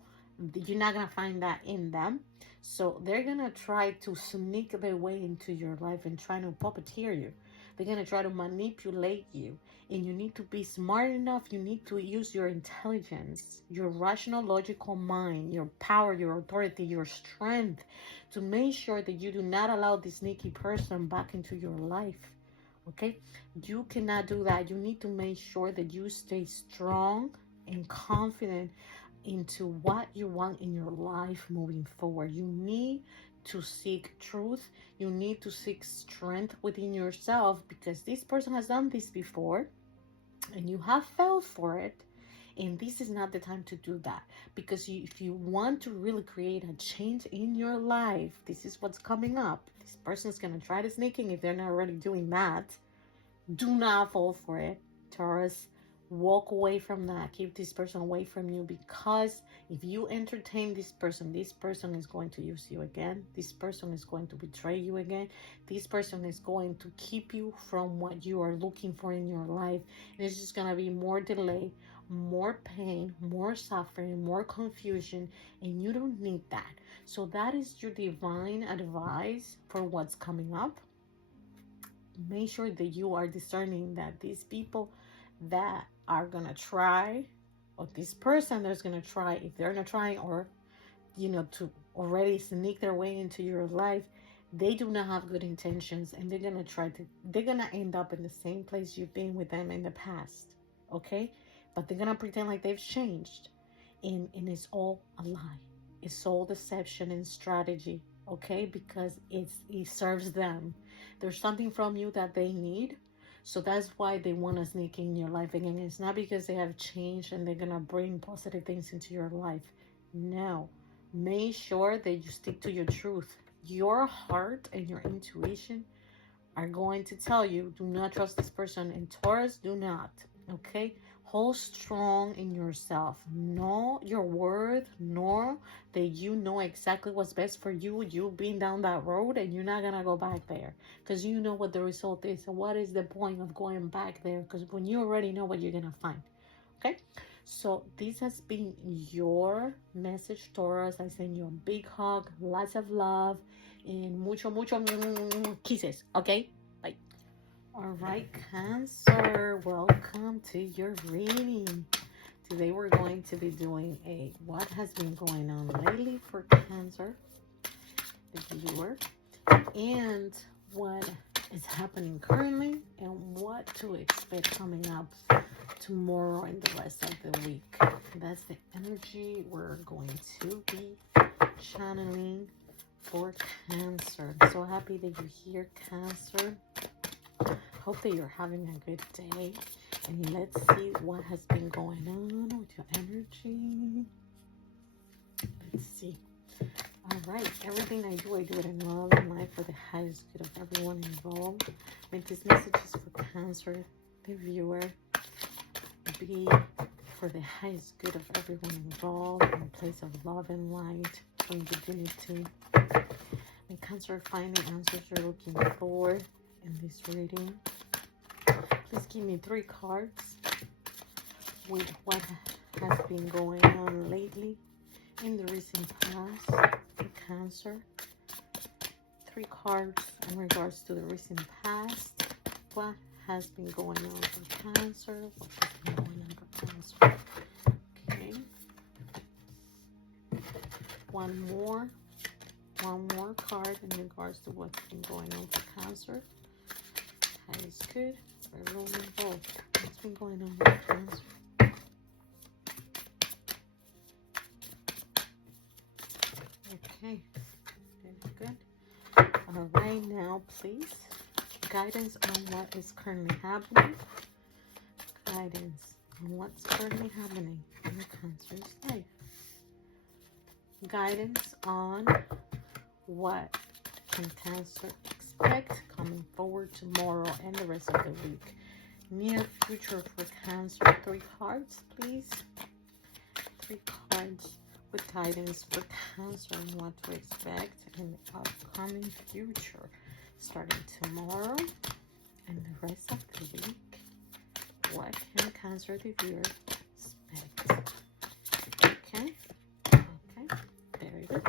you're not going to find that in them. So they're going to try to sneak their way into your life and try to puppeteer you. They're going to try to manipulate you. And you need to be smart enough. You need to use your intelligence, your rational, logical mind, your power, your authority, your strength to make sure that you do not allow this sneaky person back into your life. Okay? You cannot do that. You need to make sure that you stay strong and confident into what you want in your life moving forward. You need to seek truth. You need to seek strength within yourself, because this person has done this before and you have fell for it. And this is not the time to do that, because if you want to really create a change in your life, this is what's coming up. This person is going to try to sneak in. If they're not already doing that, do not fall for it, Taurus. Walk away from that. Keep this person away from you, because if you entertain this person is going to use you again. This person is going to betray you again. This person is going to keep you from what you are looking for in your life. And it's just going to be more delay, more pain, more suffering, more confusion, and you don't need that. So that is your divine advice for what's coming up. Make sure that you are discerning that these people that are gonna try, or this person that's gonna try, if they're not trying, or to already sneak their way into your life, they do not have good intentions, and they're gonna end up in the same place you've been with them in the past, okay? But they're gonna pretend like they've changed, and it's all a lie. It's all deception and strategy, okay? Because it serves them. There's something from you that they need. So that's why they want to sneak in your life again. It's not because they have changed and they're going to bring positive things into your life. No. Make sure that you stick to your truth. Your heart and your intuition are going to tell you, do not trust this person. And Taurus, do not. Okay? Hold strong in yourself. Know your worth. Know that you know exactly what's best for you. You've been down that road and you're not going to go back there, because you know what the result is. So what is the point of going back there? Because when you already know what you're going to find. Okay? So this has been your message, Taurus. I send you a big hug, lots of love, and mucho kisses. Okay? Bye. All right, Cancer, welcome to your reading. Today we're going to be doing what has been going on lately for Cancer, the viewer, and what is happening currently, and what to expect coming up tomorrow and the rest of the week. That's the energy we're going to be channeling for Cancer. I'm so happy that you're here, Cancer. Hope that you're having a good day. And let's see what has been going on with your energy. Let's see. All right, everything I do it in love and life for the highest good of everyone involved. Make this message is for Cancer, the viewer. Be for the highest good of everyone involved in a place of love and light from divinity. May Cancer find the answers you're looking for in this reading. Please give me 3 cards with what has been going on lately in the recent past for Cancer. 3 cards in regards to the recent past. What has been going on for Cancer? What has been going on for Cancer? Okay. One more card in regards to what's been going on for Cancer. That is good. We're rolling both. What's been going on with Cancer? Okay, very good. All right, now please, guidance on what is currently happening. Guidance on what's currently happening in Cancer's life. Guidance on what can Cancer expect coming forward tomorrow and the rest of the week. Near future for Cancer. 3 cards, please. 3 cards with guidance for Cancer and what to expect in the upcoming future, starting tomorrow and the rest of the week. What can Cancer the viewer expect? Okay, okay, very good.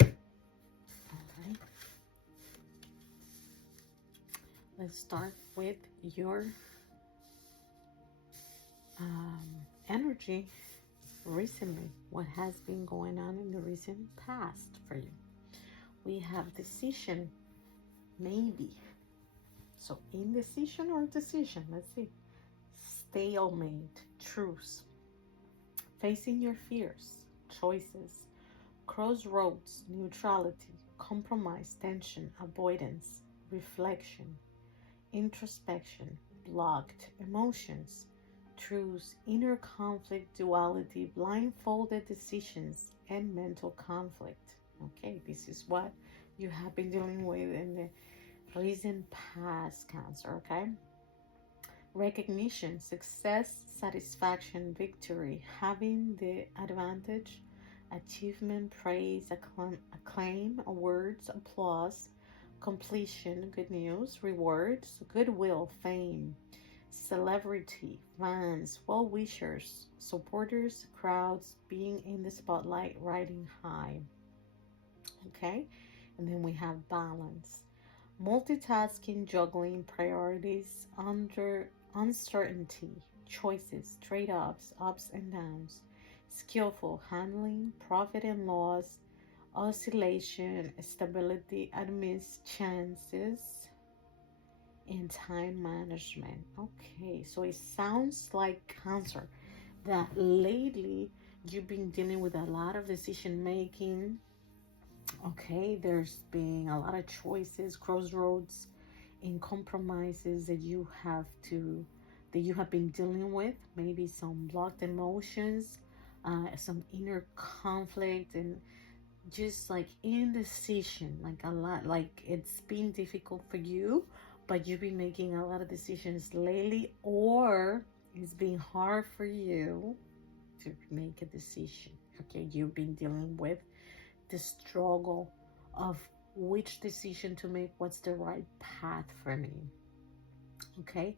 All right, let's start with your energy recently. What has been going on in the recent past for you? We have decision, maybe. So indecision or decision? Let's see. Stalemate, truce, facing your fears, choices, crossroads, neutrality, compromise, tension, avoidance, reflection, introspection, blocked emotions, truths, inner conflict, duality, blindfolded decisions, and mental conflict. Okay, this is what you have been dealing with in the recent past, Cancer, okay? Recognition, success, satisfaction, victory, having the advantage, achievement, praise, acclaim, awards, applause, completion, good news, rewards, goodwill, fame, celebrity, fans, well-wishers, supporters, crowds, being in the spotlight, riding high. Okay, and then we have balance, multitasking, juggling, priorities, under uncertainty, choices, trade-offs, ups and downs, skillful handling, profit and loss, oscillation, stability amidst chances, and time management. Okay, so it sounds like, Cancer, that lately you've been dealing with a lot of decision making. Okay, there's been a lot of choices, crossroads, and compromises that you have been dealing with. Maybe some blocked emotions, some inner conflict, and just like indecision, like a lot, like it's been difficult for you, but you've been making a lot of decisions lately, or it's been hard for you to make a decision. Okay, you've been dealing with the struggle of which decision to make, what's the right path for me. Okay,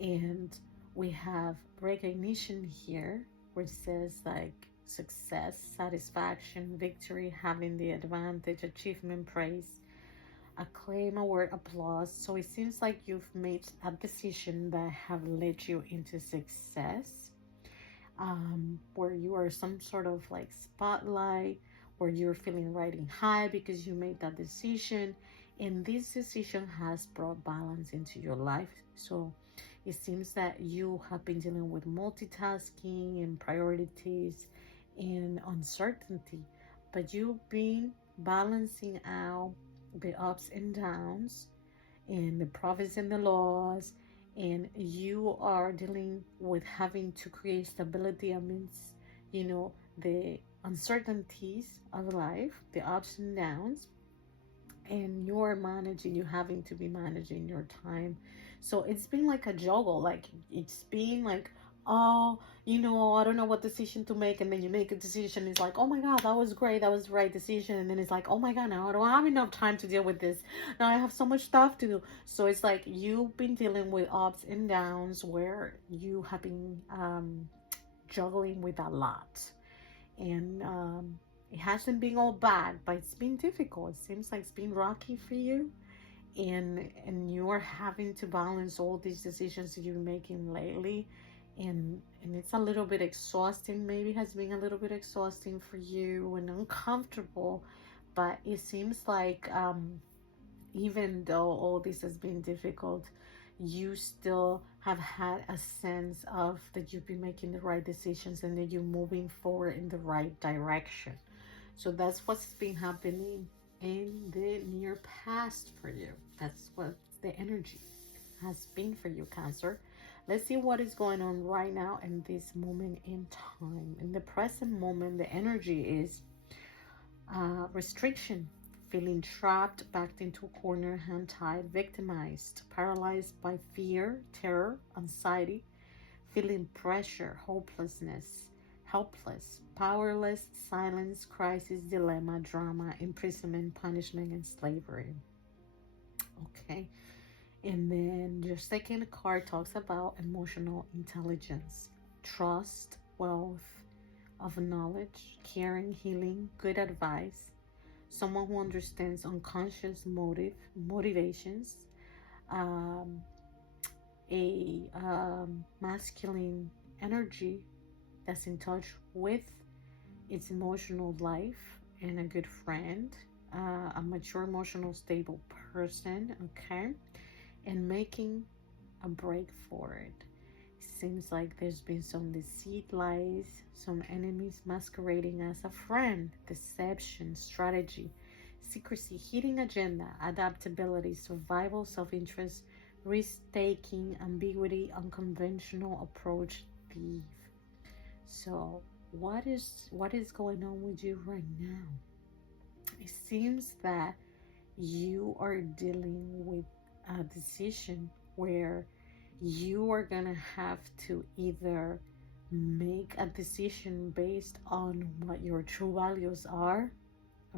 and we have recognition here, which says like success, satisfaction, victory, having the advantage, achievement, praise, acclaim, award, applause. So it seems like you've made a decision that have led you into success, where you are some sort of like spotlight, where you're feeling riding high because you made that decision, and this decision has brought balance into your life. So it seems that you have been dealing with multitasking and priorities and uncertainty, but you've been balancing out the ups and downs and the profits and the loss, and you are dealing with having to create stability amidst you know, the uncertainties of life, the ups and downs, and you're having to be managing your time. So it's been like a juggle. Like it's been like, oh, I don't know what decision to make, and then you make a decision. It's like, oh my god, that was great, that was the right decision, and then it's like, oh my god, now I don't have enough time to deal with this. Now I have so much stuff to do. So it's like you've been dealing with ups and downs where you have been juggling with a lot, and it hasn't been all bad, but it's been difficult. It seems like it's been rocky for you, and you're having to balance all these decisions that you're making lately, and it's a little bit exhausting. Maybe has been a little bit exhausting for you and uncomfortable, but it seems like even though all this has been difficult, you still have had a sense of that you've been making the right decisions and that you're moving forward in the right direction. So that's what's been happening in the near past for you. That's what the energy has been for you, Cancer. Let's see what is going on right now in this moment in time. In the present moment, the energy is restriction, feeling trapped, backed into a corner, hand-tied, victimized, paralyzed by fear, terror, anxiety, feeling pressure, hopelessness, helpless, powerless, silence, crisis, dilemma, drama, imprisonment, punishment, and slavery. Okay. And then your second card talks about emotional intelligence, trust, wealth of knowledge, caring, healing, good advice, someone who understands unconscious motivations, a masculine energy that's in touch with its emotional life, and a good friend, a mature, emotional, stable person, okay, and making a break for it. Seems like there's been some deceit, lies, some enemies masquerading as a friend, deception, strategy, secrecy, hidden agenda, adaptability, survival, self-interest, risk-taking, ambiguity, unconventional approach, thief. So what is going on with you right now? It seems that you are dealing with a decision where you are gonna have to either make a decision based on what your true values are,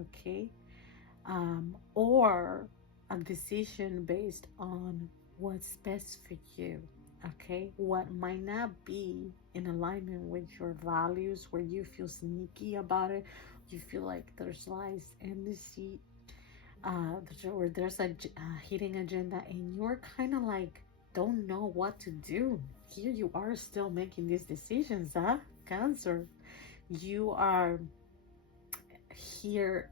okay, or a decision based on what's best for you, okay, what might not be in alignment with your values, where you feel sneaky about it, you feel like there's lies and deceit, or there's a hidden agenda, and you're kind of like don't know what to do. Here you are still making these decisions, huh, Cancer? You are here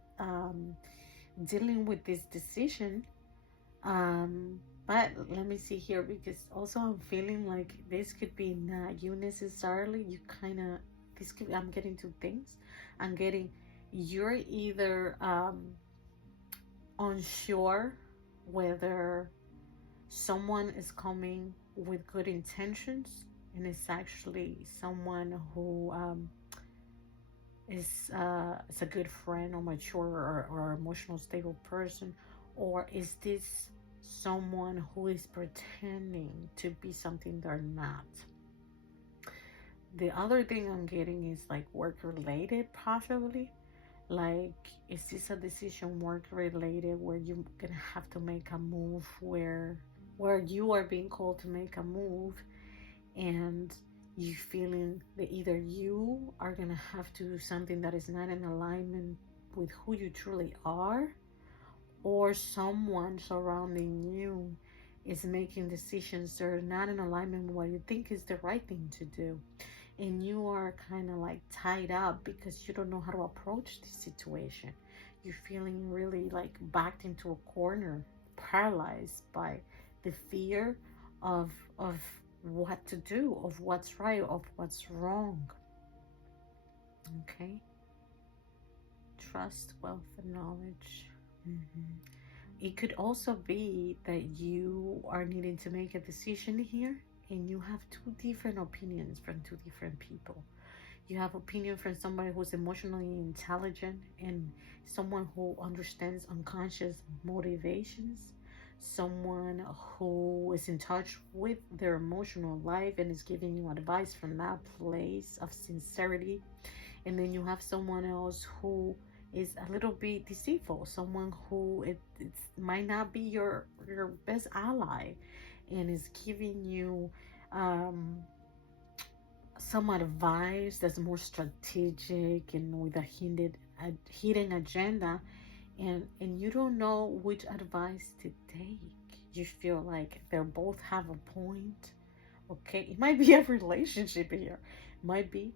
dealing with this decision, but let me see here, because also I'm feeling like this could be not you necessarily. You kind of, this could, I'm getting two things. I'm getting you're either unsure whether someone is coming with good intentions and it's actually someone who is a good friend or mature or emotional stable person, or is this someone who is pretending to be something they're not? The other thing I'm getting is like work related, possibly. Like, is this a decision work related where you're gonna have to make a move, where you are being called to make a move, and you feeling that either you are gonna have to do something that is not in alignment with who you truly are, or someone surrounding you is making decisions that are not in alignment with what you think is the right thing to do, and you are kind of like tied up because you don't know how to approach this situation. You're feeling really like backed into a corner, paralyzed by the fear of what to do, of what's right, of what's wrong. Okay. Trust, wealth, and knowledge. It could also be that you are needing to make a decision here, and you have two different opinions from two different people. You have opinion from somebody who's emotionally intelligent and someone who understands unconscious motivations, someone who is in touch with their emotional life and is giving you advice from that place of sincerity. And then you have someone else who is a little bit deceitful, someone who it might not be your best ally and is giving you some advice that's more strategic and with a hidden agenda, and you don't know which advice to take. You feel like they both have a point. Okay, it might be a relationship here, it might be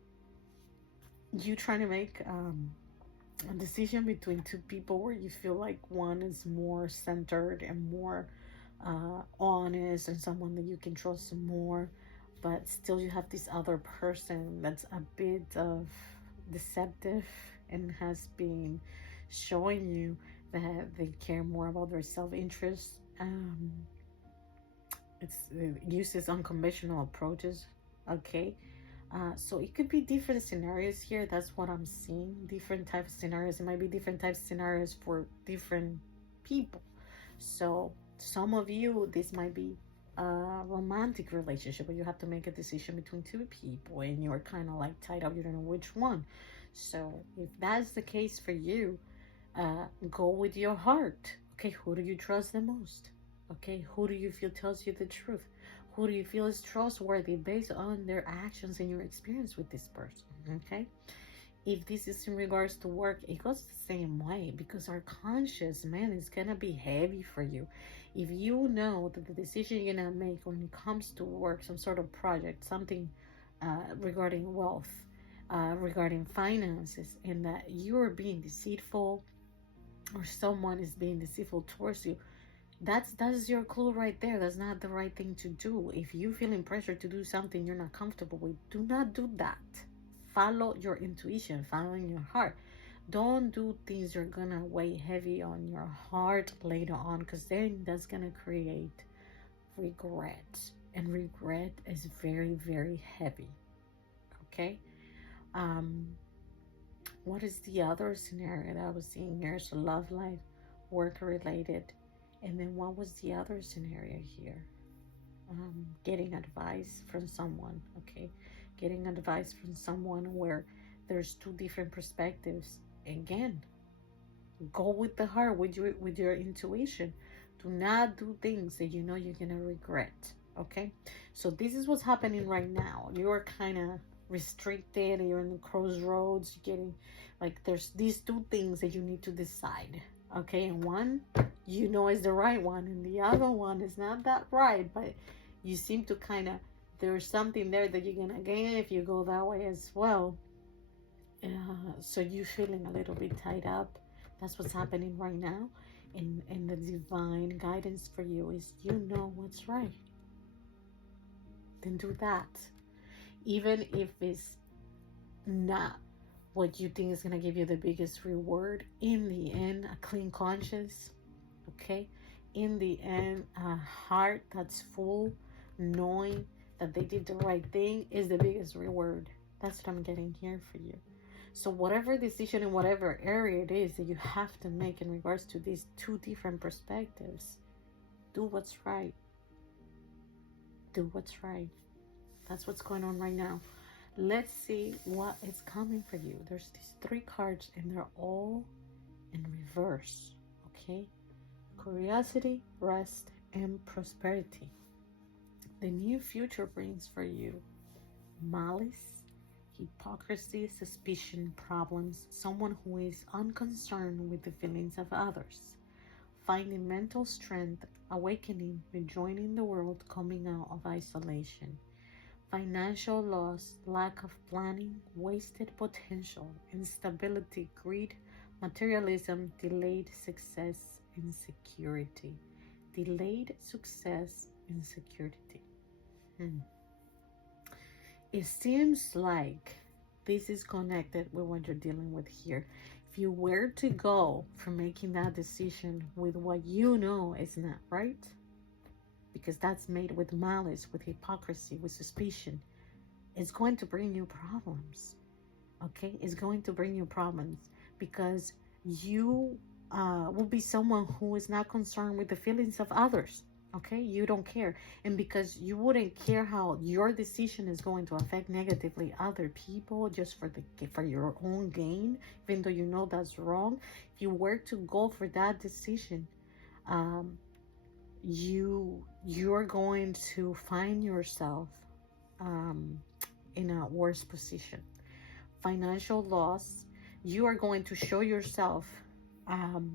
you trying to make a decision between two people where you feel like one is more centered and more honest and someone that you can trust more, but still you have this other person that's a bit of deceptive and has been showing you that they care more about their self-interest. It uses unconventional approaches. Okay, so it could be different scenarios here. That's what I'm seeing. Different types of scenarios. It might be different types of scenarios for different people. So some of you, this might be a romantic relationship where you have to make a decision between two people and you're kind of like tied up. You don't know which one. So if that's the case for you, go with your heart. Okay, who do you trust the most? Okay, who do you feel tells you the truth? Who do you feel is trustworthy based on their actions and your experience with this person? Okay, if this is in regards to work, it goes the same way, because our conscious, man, is gonna be heavy for you. If you know that the decision you're gonna make when it comes to work, some sort of project, something regarding wealth, regarding finances, and that you're being deceitful or someone is being deceitful towards you, that's your clue right there. That's not the right thing to do. If you feeling pressure to do something you're not comfortable with, do not do that. Follow your intuition, following your heart. Don't do things you're gonna weigh heavy on your heart later on, because then that's gonna create regret, and regret is very, very heavy. Okay, what is the other scenario that I was seeing here? So love life, work related. And then what was the other scenario here? Getting advice from someone. Okay, getting advice from someone where there's two different perspectives. Again, go with the heart, with your intuition. Do not do things that you know you're gonna regret. Okay, so this is what's happening right now. You're kind of restricted. You're in the crossroads. You're getting like, there's these two things that you need to decide. Okay, and one you know is the right one, and the other one is not that right, but you seem to kind of, there's something there that you're gonna gain if you go that way as well. So you're feeling a little bit tied up. That's what's happening right now. And the divine guidance for you is, you know what's right, then do that. Even if it's not what you think is going to give you the biggest reward, in the end, a clean conscience, okay? In the end, a heart that's full, knowing that they did the right thing, is the biggest reward. That's what I'm getting here for you. So whatever decision in whatever area it is that you have to make in regards to these two different perspectives, do what's right. Do what's right. That's what's going on right now. Let's see what is coming for you. There's these three cards and they're all in reverse. Okay? Curiosity, rest, and prosperity. The new future brings for you malice, hypocrisy, suspicion, problems, someone who is unconcerned with the feelings of others, finding mental strength, awakening, rejoining the world, coming out of isolation, financial loss, lack of planning, wasted potential, instability, greed, materialism, delayed success, insecurity. Delayed success, insecurity. It seems like this is connected with what you're dealing with here. If you were to go from making that decision with what you know is not right, because that's made with malice, with hypocrisy, with suspicion, it's going to bring you problems. Okay, it's going to bring you problems because you will be someone who is not concerned with the feelings of others. Okay, you don't care, and because you wouldn't care how your decision is going to affect negatively other people just for your own gain, even though you know that's wrong. If you were to go for that decision, um, you're going to find yourself um, in a worse position. Financial loss, you are going to show yourself,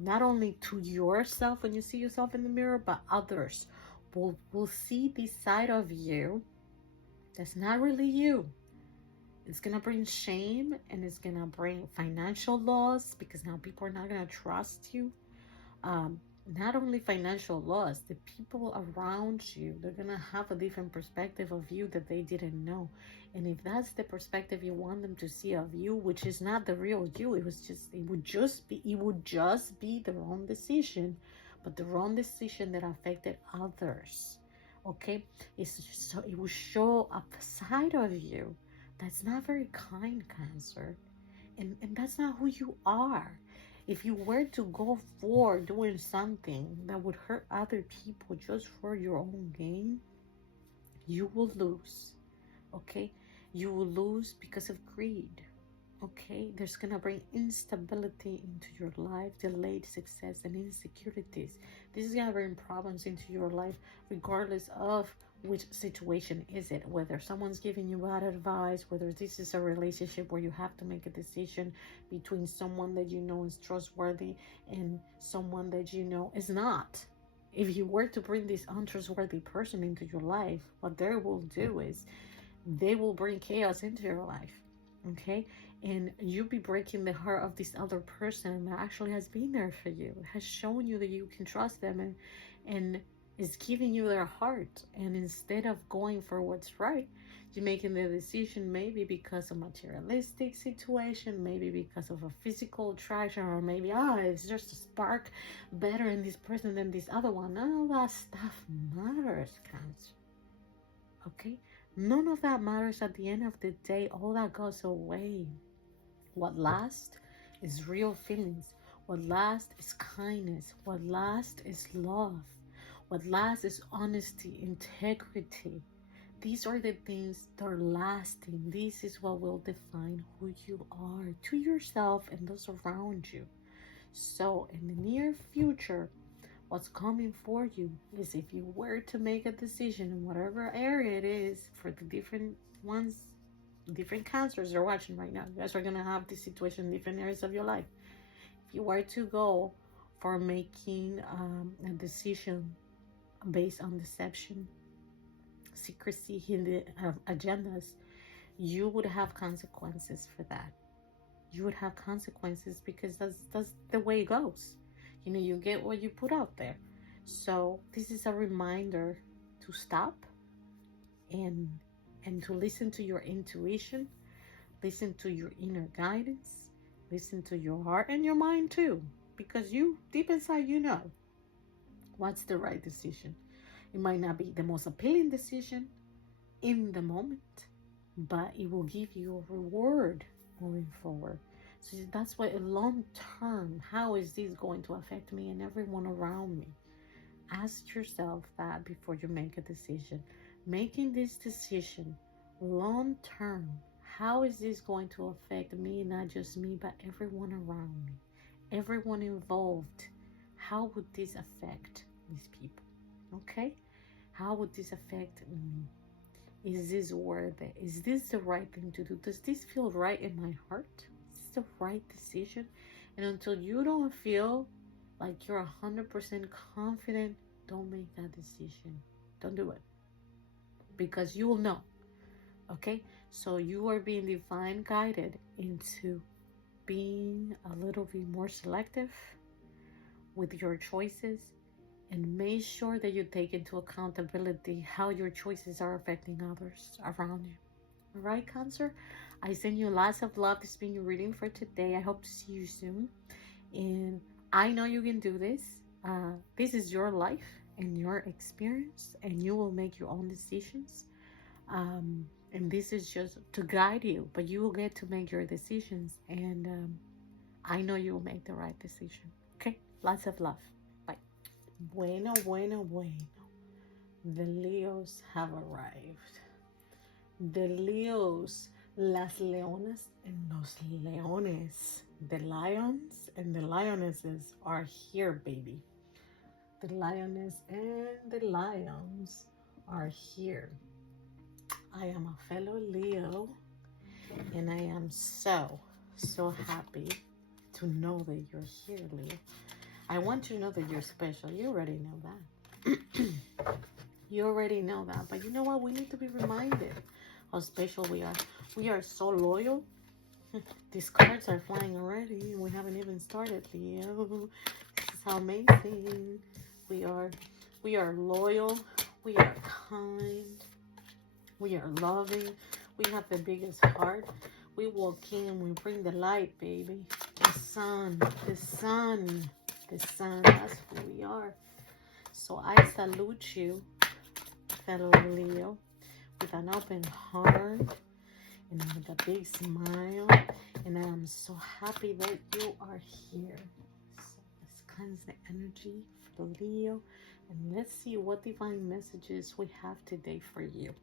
not only to yourself when you see yourself in the mirror, but others will see this side of you that's not really you. It's gonna bring shame, and it's gonna bring financial loss because now people are not gonna trust you. um, Not only financial loss, the people around you, they're gonna have a different perspective of you that they didn't know. And if that's the perspective you want them to see of you, which is not the real you, it would just be the wrong decision, but the wrong decision that affected others. Okay, so it will show a side of you that's not very kind, Cancer, and that's not who you are. If you were to go for doing something that would hurt other people just for your own gain, you will lose. Okay, you will lose because of greed. Okay, there's gonna bring instability into your life, delayed success, and insecurities. This is gonna bring problems into your life regardless of which situation is it, whether someone's giving you bad advice, whether this is a relationship where you have to make a decision between someone that you know is trustworthy and someone that you know is not. If you were to bring this untrustworthy person into your life, what they will do is they will bring chaos into your life. Okay, and you'll be breaking the heart of this other person that actually has been there for you, has shown you that you can trust them, and is giving you their heart. And instead of going for what's right, you're making the decision maybe because of materialistic situation, maybe because of a physical attraction, or maybe it's just a spark better in this person than this other one. None of that stuff matters, Cancer. Okay, none of that matters at the end of the day. All that goes away. What lasts is real feelings. What lasts is kindness. What lasts is love. What lasts is honesty, integrity. These are the things that are lasting. This is what will define who you are to yourself and those around you. So, in the near future, what's coming for you is, if you were to make a decision in whatever area it is, for the different ones, different cancers you're watching right now, you guys are going to have this situation in different areas of your life. If you were to go for making a decision based on deception, secrecy, hidden agendas, you would have consequences for that. You would have consequences because that's the way it goes. You know, you get what you put out there. So this is a reminder to stop and to listen to your intuition, listen to your inner guidance, listen to your heart and your mind too, because you, deep inside, you know what's the right decision. It might not be the most appealing decision in the moment, but it will give you a reward moving forward. So that's why, long term, how is this going to affect me and everyone around me? Ask yourself that before you make a decision. Making this decision long term, how is this going to affect me, not just me, but everyone around me, everyone involved? How would this affect these people? Okay? How would this affect me? Is this worth it? Is this the right thing to do? Does this feel right in my heart? Is this the right decision? And until you don't feel like you're 100% confident, don't make that decision. Don't do it. Because you will know. Okay? So you are being divine guided into being a little bit more selective with your choices, and make sure that you take into accountability how your choices are affecting others around you. All right, Cancer? I send you lots of love. This has been your reading for today. I hope to see you soon. And I know you can do this. This is your life and your experience, and you will make your own decisions. And this is just to guide you, but you will get to make your decisions. And I know you will make the right decision. Okay? Lots of love. Bye. Bueno, bueno, bueno. The Leos have arrived. The Leos, las leonas and los leones. The lions and the lionesses are here, baby. The lioness and the lions are here. I am a fellow Leo, and I am so happy to know that you're here, Leo. I want you to know that you're special. You already know that. You already know that. But you know what? We need to be reminded how special we are. We are so loyal. These cards are flying already. We haven't even started, Leo. This is how amazing we are. We are loyal. We are kind. We are loving. We have the biggest heart. We walk in and we bring the light, baby. The sun, the sun, the sun. That's who we are. So I salute you, fellow Leo, with an open heart and with a big smile. And I am so happy that you are here. So let's cleanse the energy for the Leo. And let's see what divine messages we have today for you.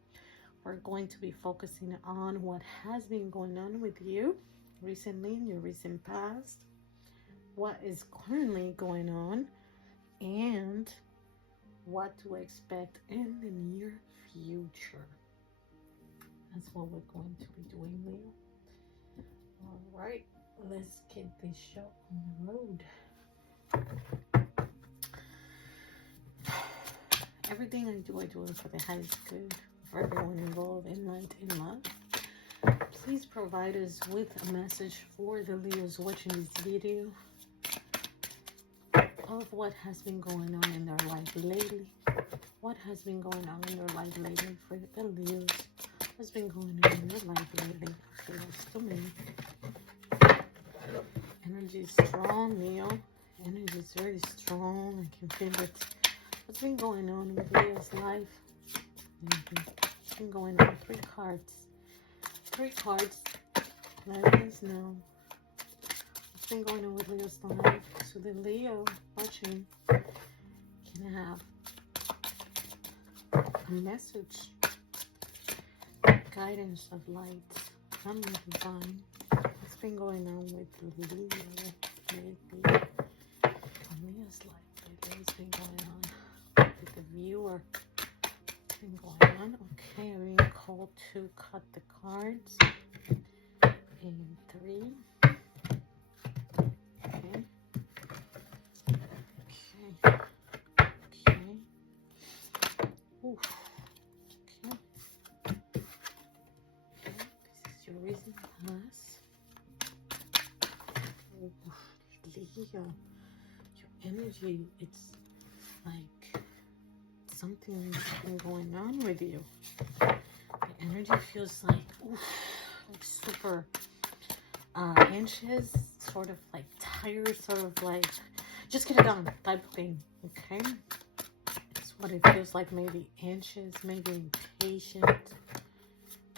We're going to be focusing on what has been going on with you recently, in your recent past, what is currently going on, and what to expect in the near future. That's what we're going to be doing, Leo. All right, let's get this show on the road. Everything I do it for the highest good. For everyone involved in light and love. Please provide us with a message for the Leos watching this video of what has been going on in their life lately. What has been going on in their life lately for the Leos? What's been going on in their life lately? Feels to me. Energy is strong, Leo. Energy is very strong. I can feel it. What's been going on with Leo's life? What's been going on? Three cards. Let us know what's been going on with Leo's life. So the Leo watching can have a message, guidance of light from the divine. What's been going on with Leo lately? Leo's life. What's been going on with the viewer? Been going on. Okay, I'm being called to cut the cards in 3. Okay. Oof. Okay. This is your recent past. Leo, your energy, it's like something's been going on with you. The energy feels like, like super anxious, sort of like tired, sort of like just get it done type of thing. Okay, that's what it feels like. Maybe anxious, maybe impatient.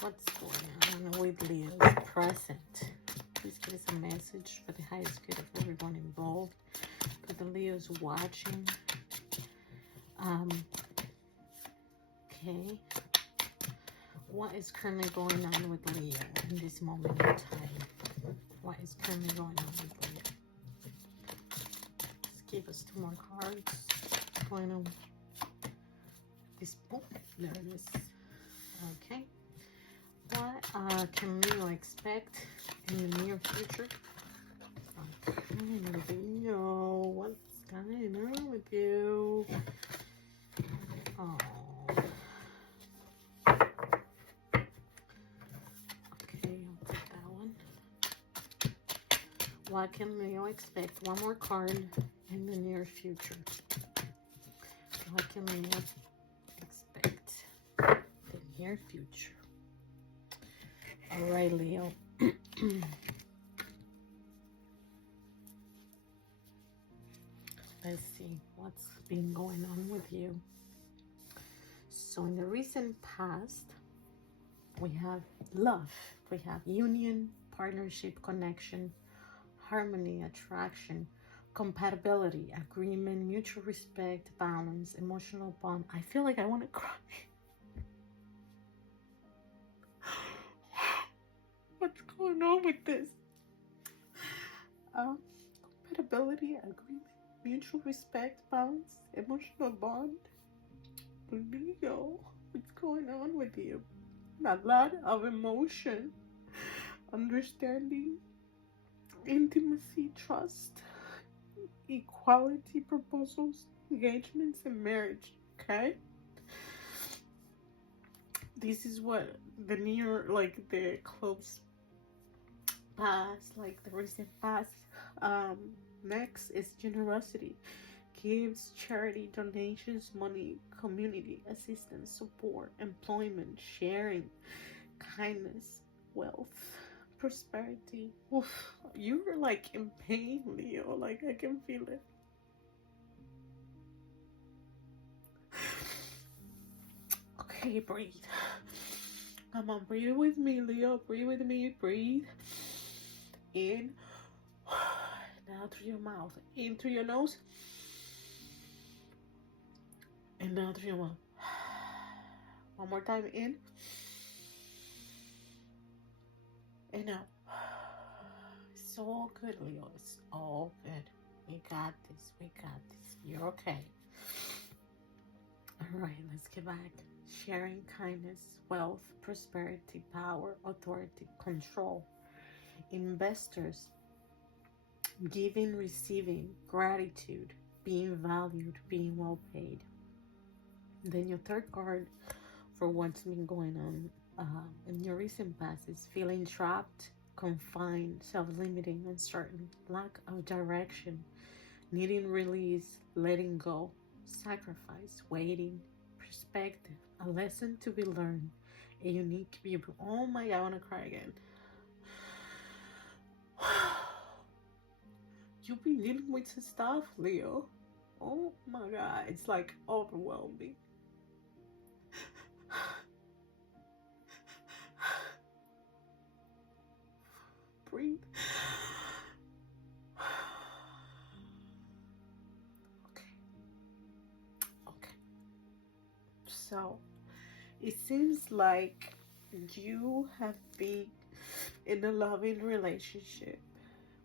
What's going on with Leo's present? Please give us a message for the highest good of everyone involved. For the Leos watching. Okay, what is currently going on with Leo in this moment in time? What is currently going on with Leo? Let's give us 2 more cards. What's going on? This book, there it is. Okay, what can Leo expect in the near future? Okay, Leo, what's going on with you? Oh. What can Leo expect? 1 more card in the near future. What can Leo expect in the near future? All right, Leo. Let's see what's been going on with you. So in the recent past, we have love, we have union, partnership, connection, harmony, attraction, compatibility, agreement, mutual respect, balance, emotional bond. I feel like I want to cry. What's going on with this? Compatibility, agreement, mutual respect, balance, emotional bond. Leo, what's going on with you? A lot of emotion, understanding, intimacy, trust, equality, proposals, engagements, and marriage. Okay? This is what the near, like the close past, like the recent past. Next is generosity. Gifts, charity, donations, money, community, assistance, support, employment, sharing, kindness, wealth, prosperity. Oof, you're like in pain, Leo. Like I can feel it. Okay, breathe. Come on, breathe with me, Leo. Breathe with me. Breathe in. Now through your mouth. In through your nose. And now through your mouth. One more time. In. And out. It's all good, Leo. It's all good. We got this. We got this. You're okay. Alright, let's get back. Sharing, kindness, wealth, prosperity, power, authority, control. Investors. Giving, receiving, gratitude, being valued, being well paid. Then your third card for what's been going on in your recent past is feeling trapped, confined, self-limiting, uncertain, lack of direction, needing release, letting go, sacrifice, waiting, perspective, a lesson to be learned, a unique view. Oh my God, I want to cry again. You've been dealing with some stuff, Leo. Oh my God, it's like overwhelming. Breathe. Okay. So, it seems like you have been in a loving relationship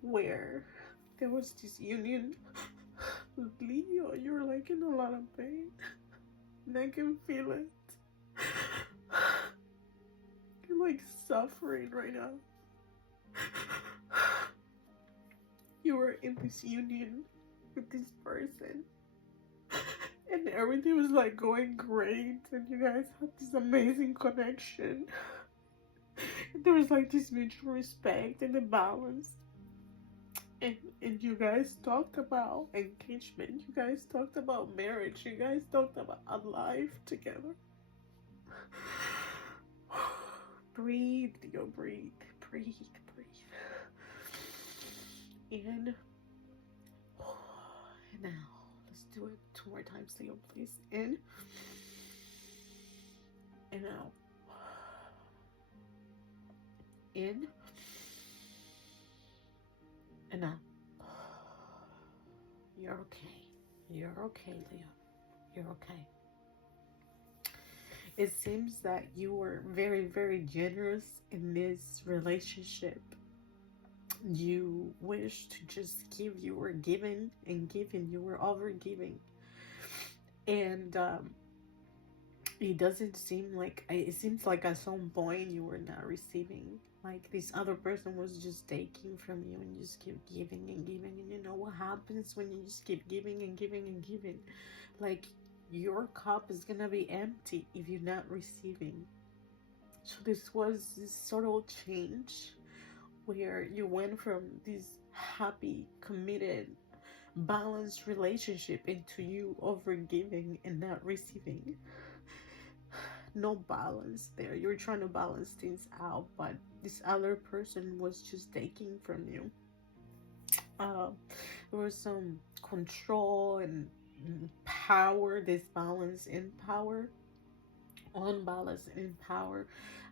where there was this union. Leo, you're like in a lot of pain. And I can feel it. You're like suffering right now. You were in this union with this person. And everything was like going great. And you guys had this amazing connection. And there was like this mutual respect and a balance. And you guys talked about engagement. You guys talked about marriage. You guys talked about a life together. Breathe, Leo, breathe. Breathe, breathe. In. And now, let's do it 2 more times, Leo, please. In. And out. In. And out. You're okay. You're okay, Leo. You're okay. It seems that you were very, very generous in this relationship. You wish to just give. You were giving and giving. You were over giving. And it doesn't seem like, it seems like at some point you were not receiving. Like this other person was just taking from you, and you just keep giving and giving. And you know what happens when you just keep giving and giving and giving? Like your cup is gonna be empty if you're not receiving. So this was this subtle change where you went from this happy, committed, balanced relationship into you over giving and not receiving. No balance there. You're trying to balance things out, but this other person was just taking from you. There was some control and power, this balance in power, unbalance in power.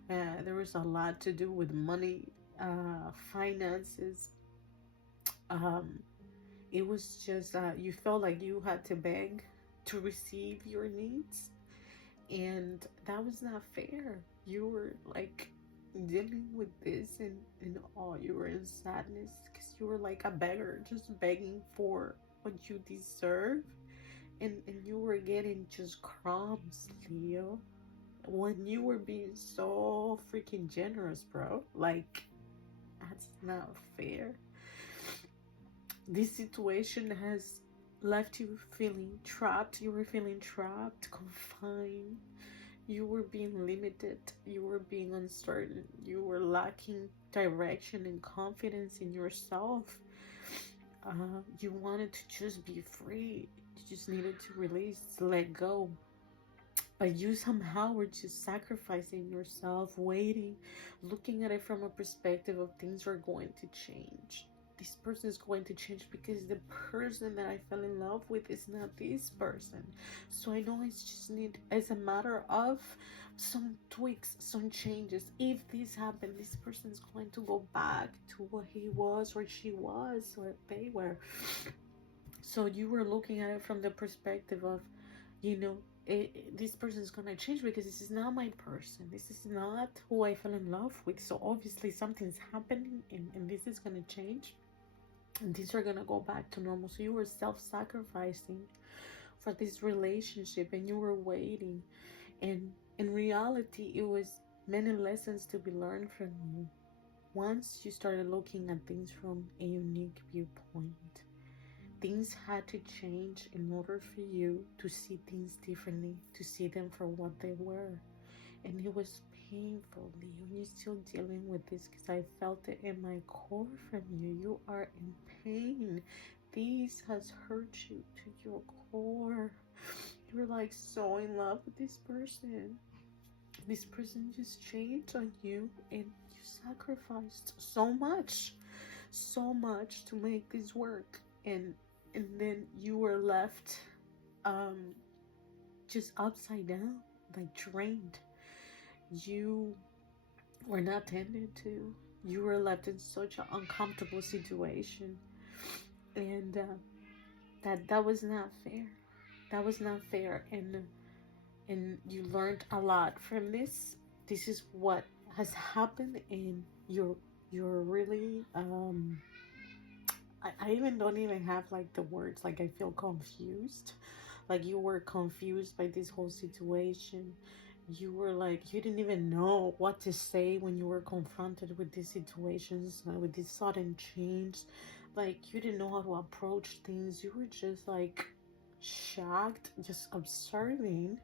There was a lot to do with money, finances. Um, it was just, you felt like you had to beg to receive your needs. And that was not fair. You were like dealing with this, and all you were in sadness because you were like a beggar, just begging for what you deserve. And you were getting just crumbs, Leo, when you were being so freaking generous, bro. Like, that's not fair. This situation has left you feeling trapped. You were feeling trapped, confined. You were being limited. You were being uncertain. You were lacking direction and confidence in yourself. You wanted to just be free. You just needed to release, let go. But you somehow were just sacrificing yourself, waiting, looking at it from a perspective of things are going to change. This person is going to change because the person that I fell in love with is not this person. So I know it's just need, as a matter of some tweaks, some changes. If this happened, this person is going to go back to what he was or she was or they were. So you were looking at it from the perspective of, you know, this person is going to change because this is not my person. This is not who I fell in love with. So obviously something's happening and this is going to change. And these are going to go back to normal. So you were self-sacrificing for this relationship and you were waiting. And in reality, it was many lessons to be learned from you. Once you started looking at things from a unique viewpoint, things had to change in order for you to see things differently, to see them for what they were. And it was painful, Leo. You're still dealing with this because I felt it in my core from you. You are in pain. This has hurt you to your core. You're like so in love with this person. This person just changed on you and you sacrificed so much to make this work. And then you were left just upside down, like drained. You were not tended to. You were left in such an uncomfortable situation. And that was not fair. That was not fair. And you learned a lot from this. This is what has happened, and you're really I even don't even have like the words. Like, I feel confused. Like, you were confused by this whole situation. You were like, you didn't even know what to say when you were confronted with these situations, with this sudden change. Like, you didn't know how to approach things. You were just like shocked, just observing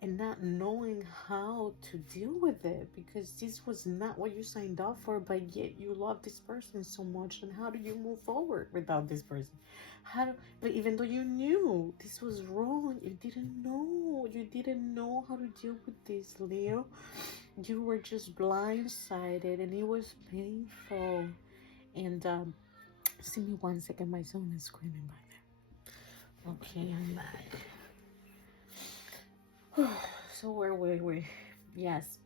and not knowing how to deal with it, because this was not what you signed up for, but yet you love this person so much. And how do you move forward without this person? But even though you knew this was wrong, you didn't know how to deal with this, Leo. You were just blindsided and it was painful. And see me 1 second, my son is screaming by there. Okay, I'm back. So where were we? Yes.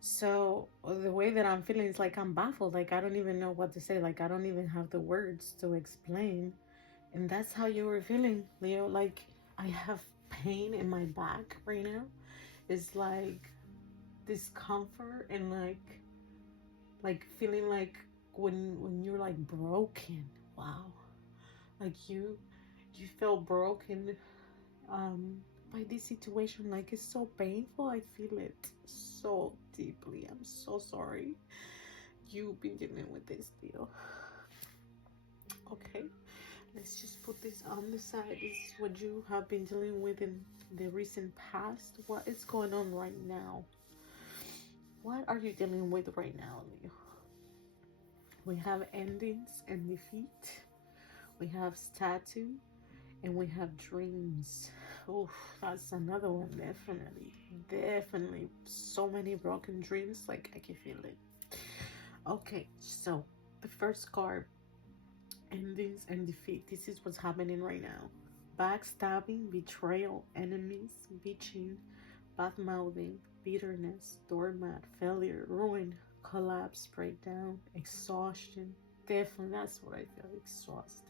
So the way that I'm feeling is like I'm baffled. Like, I don't even know what to say. Like, I don't even have the words to explain. And that's how you were feeling, Leo. Like, I have pain in my back right now. It's like discomfort and like feeling like when you're like broken. Wow. Like you felt broken by this situation. Like, it's so painful. I feel it so deeply. I'm so sorry you've been dealing with this, Leo. Okay, let's just put this on the side. This is what you have been dealing with in the recent past. What is going on right now? What are you dealing with right now, Leo? We have endings and defeat. We have statue. And we have dreams. Oh, that's another one. Definitely. So many broken dreams. Like, I can feel it. Okay, so the first card, endings and defeat. This is what's happening right now. Backstabbing, betrayal, enemies, bitching, bad-mouthing, bitterness, doormat, failure, ruin, collapse, breakdown, exhaustion. Definitely, that's what I feel, exhausted.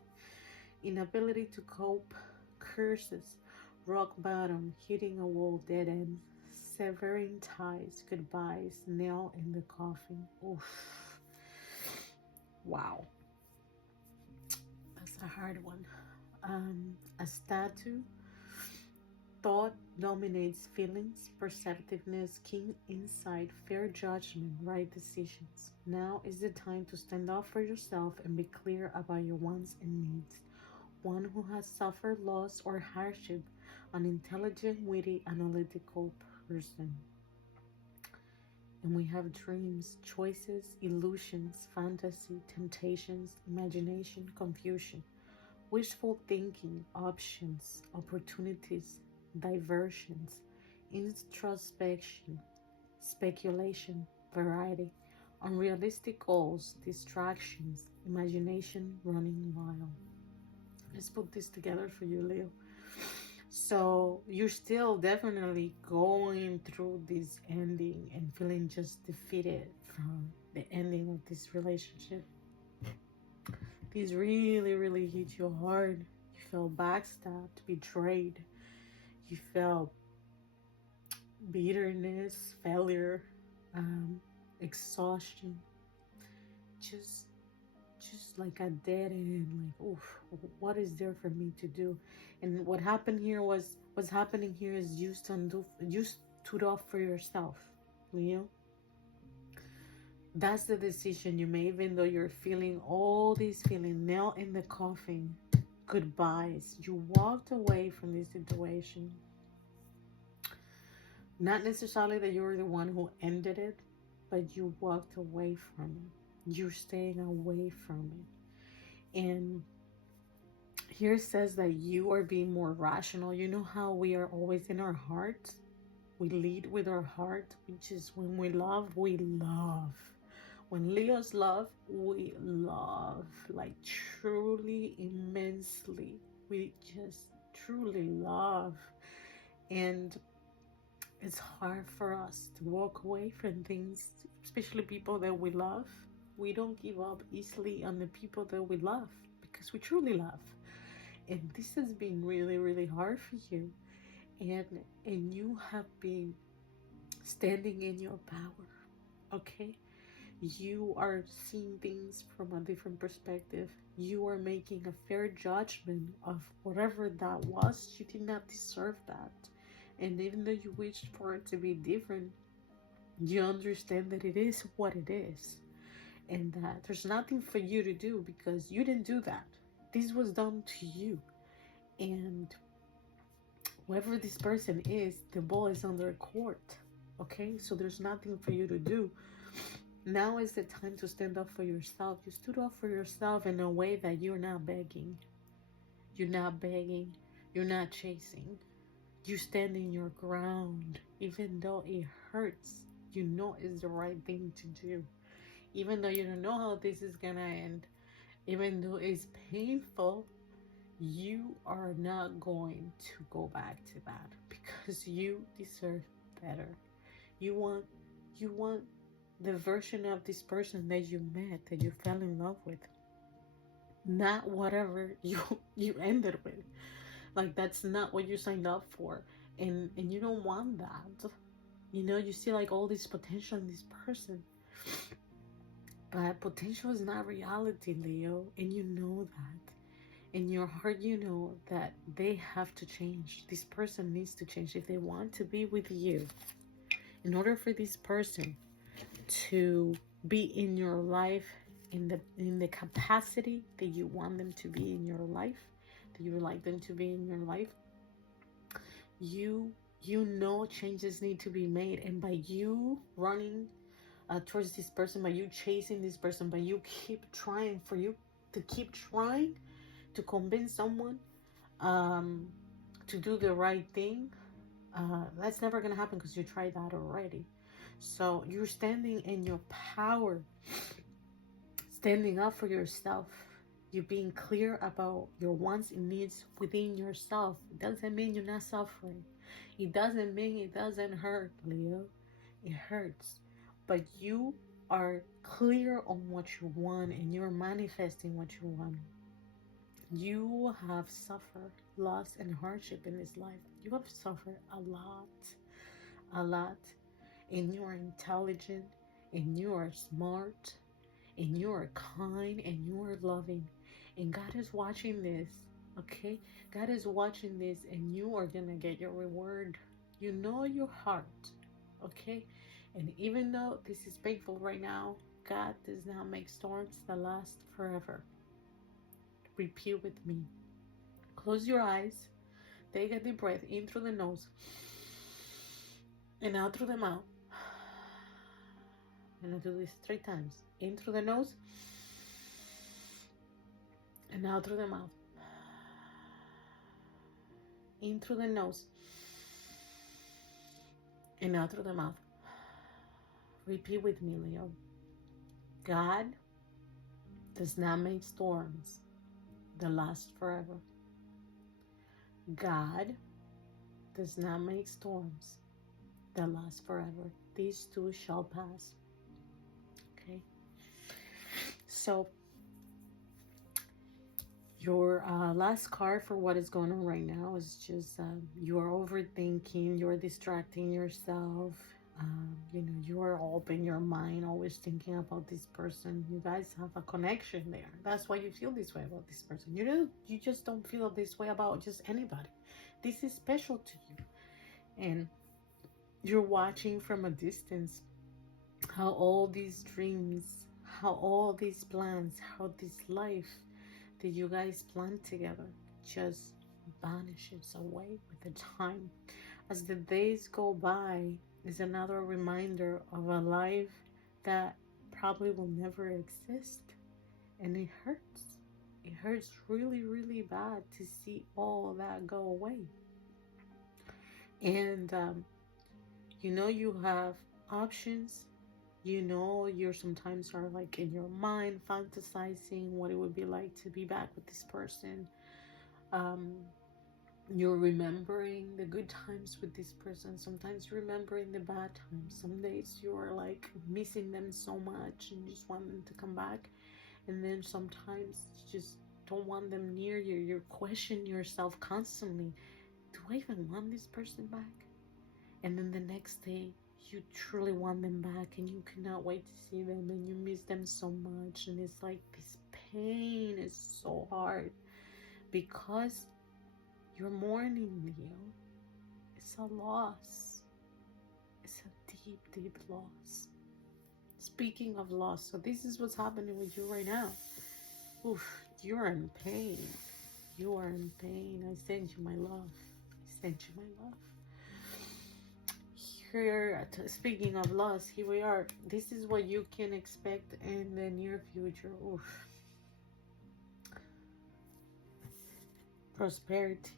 Inability to cope, curses, rock bottom, hitting a wall, dead end, severing ties, goodbyes, nail in the coffin. Oof. Wow. That's a hard one. A statue. Thought dominates feelings, perceptiveness, keen insight, fair judgment, right decisions. Now is the time to stand up for yourself and be clear about your wants and needs. One who has suffered loss or hardship, an intelligent, witty, analytical person. And we have dreams, choices, illusions, fantasy, temptations, imagination, confusion, wishful thinking, options, opportunities, diversions, introspection, speculation, variety, unrealistic goals, distractions, imagination running wild. Let's put this together for you, Leo. So you're still definitely going through this ending and feeling just defeated from the ending of this relationship. This really, really hit you hard. You felt backstabbed, betrayed. You felt bitterness, failure, exhaustion. Just like a dead end. Like, oof, what is there for me to do? And what's happening here is you stood up for yourself, Leo. That's the decision you made, even though you're feeling all these feelings, nail in the coffin, goodbyes. You walked away from this situation. Not necessarily that you were the one who ended it, but you walked away from it. You're staying away from it. And here it says that you are being more rational. You know how we are always in our heart? We lead with our heart, which is when we love, we love. When Leos love, we love, like truly, immensely. We just truly love. And it's hard for us to walk away from things, especially people that we love. We don't give up easily on the people that we love because we truly love. And this has been really, really hard for you. And you have been standing in your power, okay? You are seeing things from a different perspective. You are making a fair judgment of whatever that was. You did not deserve that. And even though you wished for it to be different, you understand that it is what it is. And that there's nothing for you to do because you didn't do that. This was done to you. And whoever this person is, the ball is on their court. Okay? So there's nothing for you to do. Now is the time to stand up for yourself. You stood up for yourself in a way that you're not begging. You're not begging. You're not chasing. You stand in your ground. Even though it hurts, you know it's the right thing to do. Even though you don't know how this is gonna end, even though it's painful, you are not going to go back to that because you deserve better. You want the version of this person that you met, that you fell in love with, not whatever you ended with. Like, that's not what you signed up for, and you don't want that. You know, you see like all this potential in this person, but potential is not reality, Leo, and you know that. In your heart, you know that they have to change. This person needs to change if they want to be with you. In order for this person to be in your life in the capacity that you want them to be in your life, that you would like them to be in your life, you know changes need to be made. And by you running towards this person, by you chasing this person, by you keep trying to convince someone to do the right thing, that's never gonna happen because you tried that already. So you're standing in your power, standing up for yourself. You're being clear about your wants and needs within yourself. It doesn't mean you're not suffering. It doesn't mean it doesn't hurt, Leo. It hurts. But you are clear on what you want and you're manifesting what you want. You have suffered loss and hardship in this life. You have suffered a lot. And you are intelligent, and you are smart, and you are kind, and you are loving. And God is watching this, okay? God is watching this, and you are gonna get your reward. You know your heart, okay? And even though this is painful right now, God does not make storms that last forever. Repeat with me. Close your eyes. Take a deep breath in through the nose and out through the mouth. I'm going to do this 3 times. In through the nose and out through the mouth. In through the nose and out through the mouth. Repeat with me, Leo. God does not make storms that last forever. God does not make storms that last forever. These too shall pass. Okay. So your last card for what is going on right now is just you are overthinking, you're distracting yourself. You know, you are open your mind, always thinking about this person. You guys have a connection there. That's why you feel this way about this person. You just don't feel this way about just anybody. This is special to you. And you're watching from a distance how all these dreams, how all these plans, how this life that you guys planned together just vanishes away with the time. As the days go by, is another reminder of a life that probably will never exist. And it hurts. It hurts really, really bad to see all that go away. And you know you have options. You know you're sometimes are like in your mind fantasizing what it would be like to be back with this person. You're remembering the good times with this person. Sometimes you're remembering the bad times. Some days you're like missing them so much and you just want them to come back. And then sometimes you just don't want them near you. You're questioning yourself constantly. Do I even want this person back? And then the next day you truly want them back and you cannot wait to see them and you miss them so much. And it's like this pain is so hard because you're mourning, Leo. It's a loss. It's a deep, deep loss. Speaking of loss, so this is what's happening with you right now. Oof, you're in pain. You are in pain. I send you my love. I send you my love. Here, speaking of loss, here we are. This is what you can expect in the near future. Oof. Prosperity.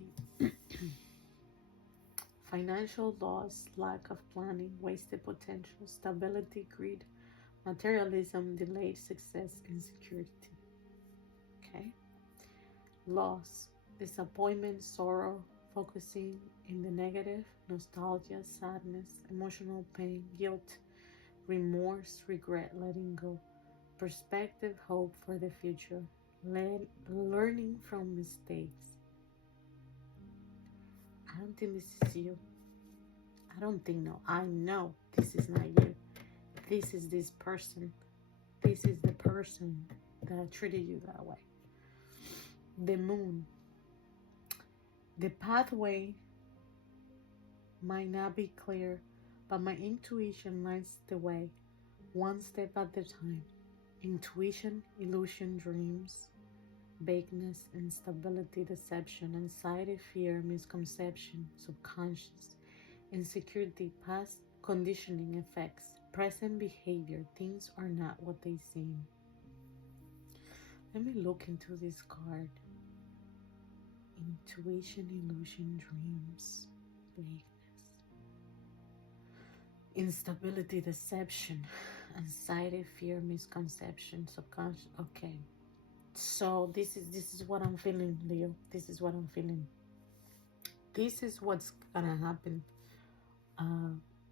Financial loss, lack of planning, wasted potential, stability, greed, materialism, delayed success, insecurity. Okay. Loss, disappointment, sorrow, focusing in the negative, nostalgia, sadness, emotional pain, guilt, remorse, regret, letting go, perspective, hope for the future, learning from mistakes. I don't think this is you. I don't think, no. I know this is not you. This is this person. This is the person that treated you that way. The moon. The pathway might not be clear, but my intuition lights the way, one step at a time. Intuition, illusion, dreams, vagueness, instability, deception, anxiety, fear, misconception, subconscious, insecurity, past conditioning effects, present behavior. Things are not what they seem. Let me look into this card. Intuition, illusion, dreams, vagueness, instability, deception, anxiety, fear, misconception, subconscious. Okay. So this is what I'm feeling, Leo. This is what I'm feeling. this is what's gonna happen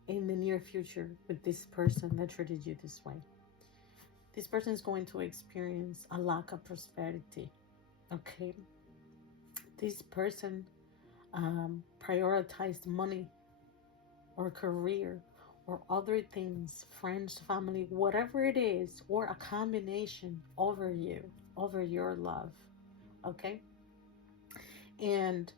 in the near future with this person that treated you this way. This person is going to experience a lack of prosperity. Okay, this person prioritized money or career or other things, friends, family, whatever it is, or a combination over you, over your love. Okay, and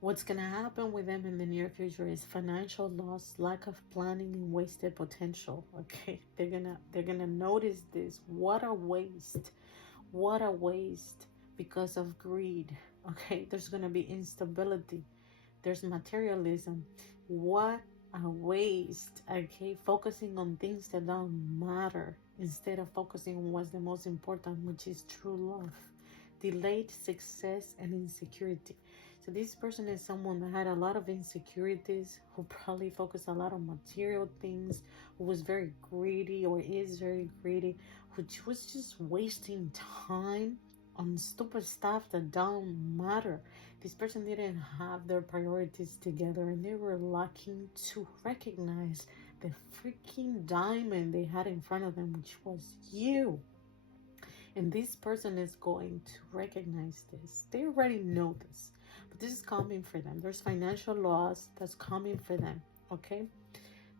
what's going to happen with them in the near future is financial loss, lack of planning, and wasted potential. Okay, they're gonna notice this. What a waste! What a waste because of greed. Okay, there's gonna be instability. There's materialism. What a waste. Okay, focusing on things that don't matter instead of focusing on what's the most important, which is true love. Delayed success and insecurity. So this person is someone that had a lot of insecurities, who probably focused a lot on material things, who was very greedy or is very greedy, who was just wasting time on stupid stuff that don't matter. This person didn't have their priorities together, and they were lacking to recognize the freaking diamond they had in front of them, which was you. And this person is going to recognize this. They already know this. But this is coming for them. There's financial loss that's coming for them. Okay?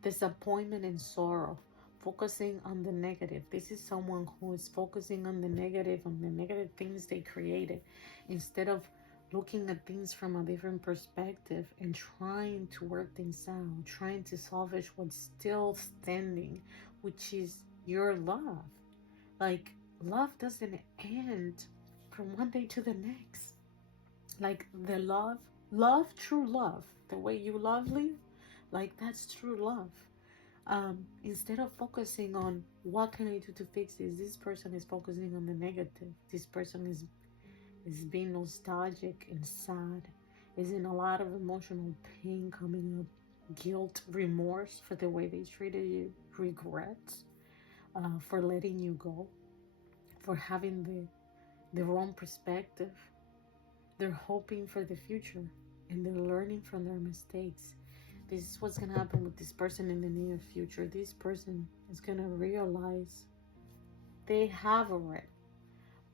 Disappointment and sorrow. Focusing on the negative. This is someone who is focusing on the negative things they created, instead of looking at things from a different perspective and trying to work things out, trying to salvage what's still standing, which is your love. Like, love doesn't end from one day to the next. Like, the love, true love, the way you love me, like, that's true love. Instead of focusing on what can I do to fix this person is focusing on the negative. This person is being nostalgic and sad, is in a lot of emotional pain coming up, guilt, remorse for the way they treated you, regrets for letting you go, for having the wrong perspective. They're hoping for the future, and they're learning from their mistakes. This is what's going to happen with this person in the near future. This person is going to realize they have already,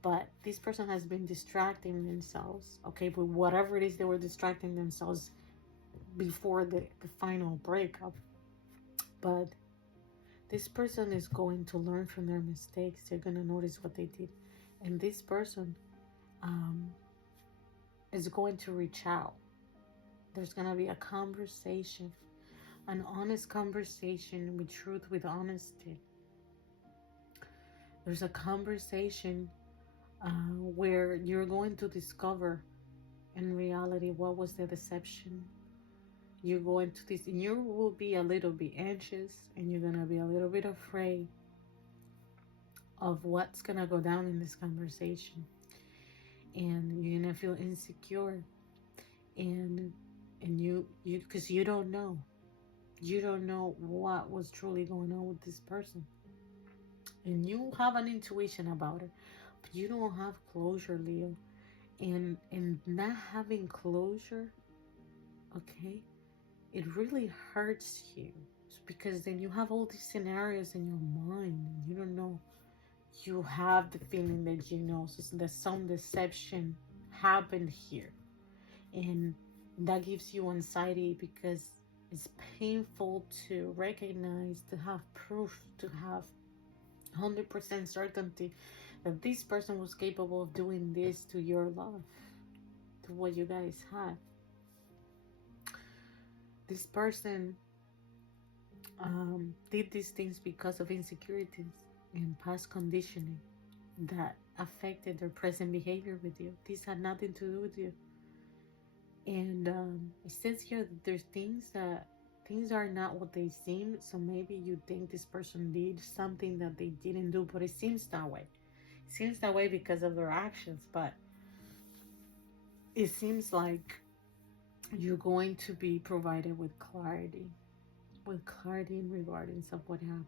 but this person has been distracting themselves, okay, with whatever it is they were distracting themselves before the final breakup. But this person is going to learn from their mistakes. They're going to notice what they did. And this person is going to reach out. There's going to be a conversation, an honest conversation with truth, with honesty. There's a conversation where you're going to discover in reality what was the deception. You're going to this, and you will be a little bit anxious, and you're going to be a little bit afraid of what's going to go down in this conversation. And you're going to feel insecure. And you because you don't know what was truly going on with this person, and you have an intuition about it, but you don't have closure, Leo. And not having closure, okay, it really hurts you, because then you have all these scenarios in your mind and you don't know. You have the feeling that you know that some deception happened here, and that gives you anxiety because it's painful to recognize, to have proof, to have 100% certainty that this person was capable of doing this to your love, to what you guys had. This person did these things because of insecurities and past conditioning that affected their present behavior with you. This had nothing to do with you. And it says here that there's things are not what they seem. So maybe you think this person did something that they didn't do, but it seems that way. It seems that way because of their actions, but it seems like you're going to be provided with clarity in regarding of what happened.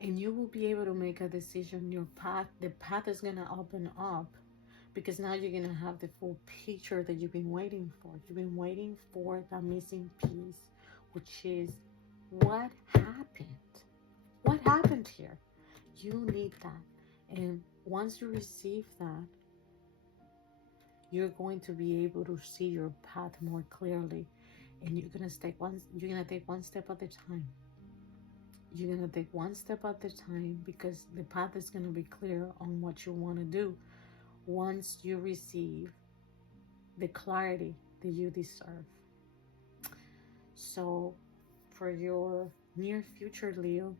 And you will be able to make a decision. The path is going to open up, Because now you're going to have the full picture that you've been waiting for. You've been waiting for that missing piece, which is what happened. What happened here? You need that. And once you receive that, you're going to be able to see your path more clearly. And you're going to take one step at a time. You're going to take one step at a time, because the path is going to be clear on what you want to do once you receive the clarity that you deserve. So for your near future, Leo,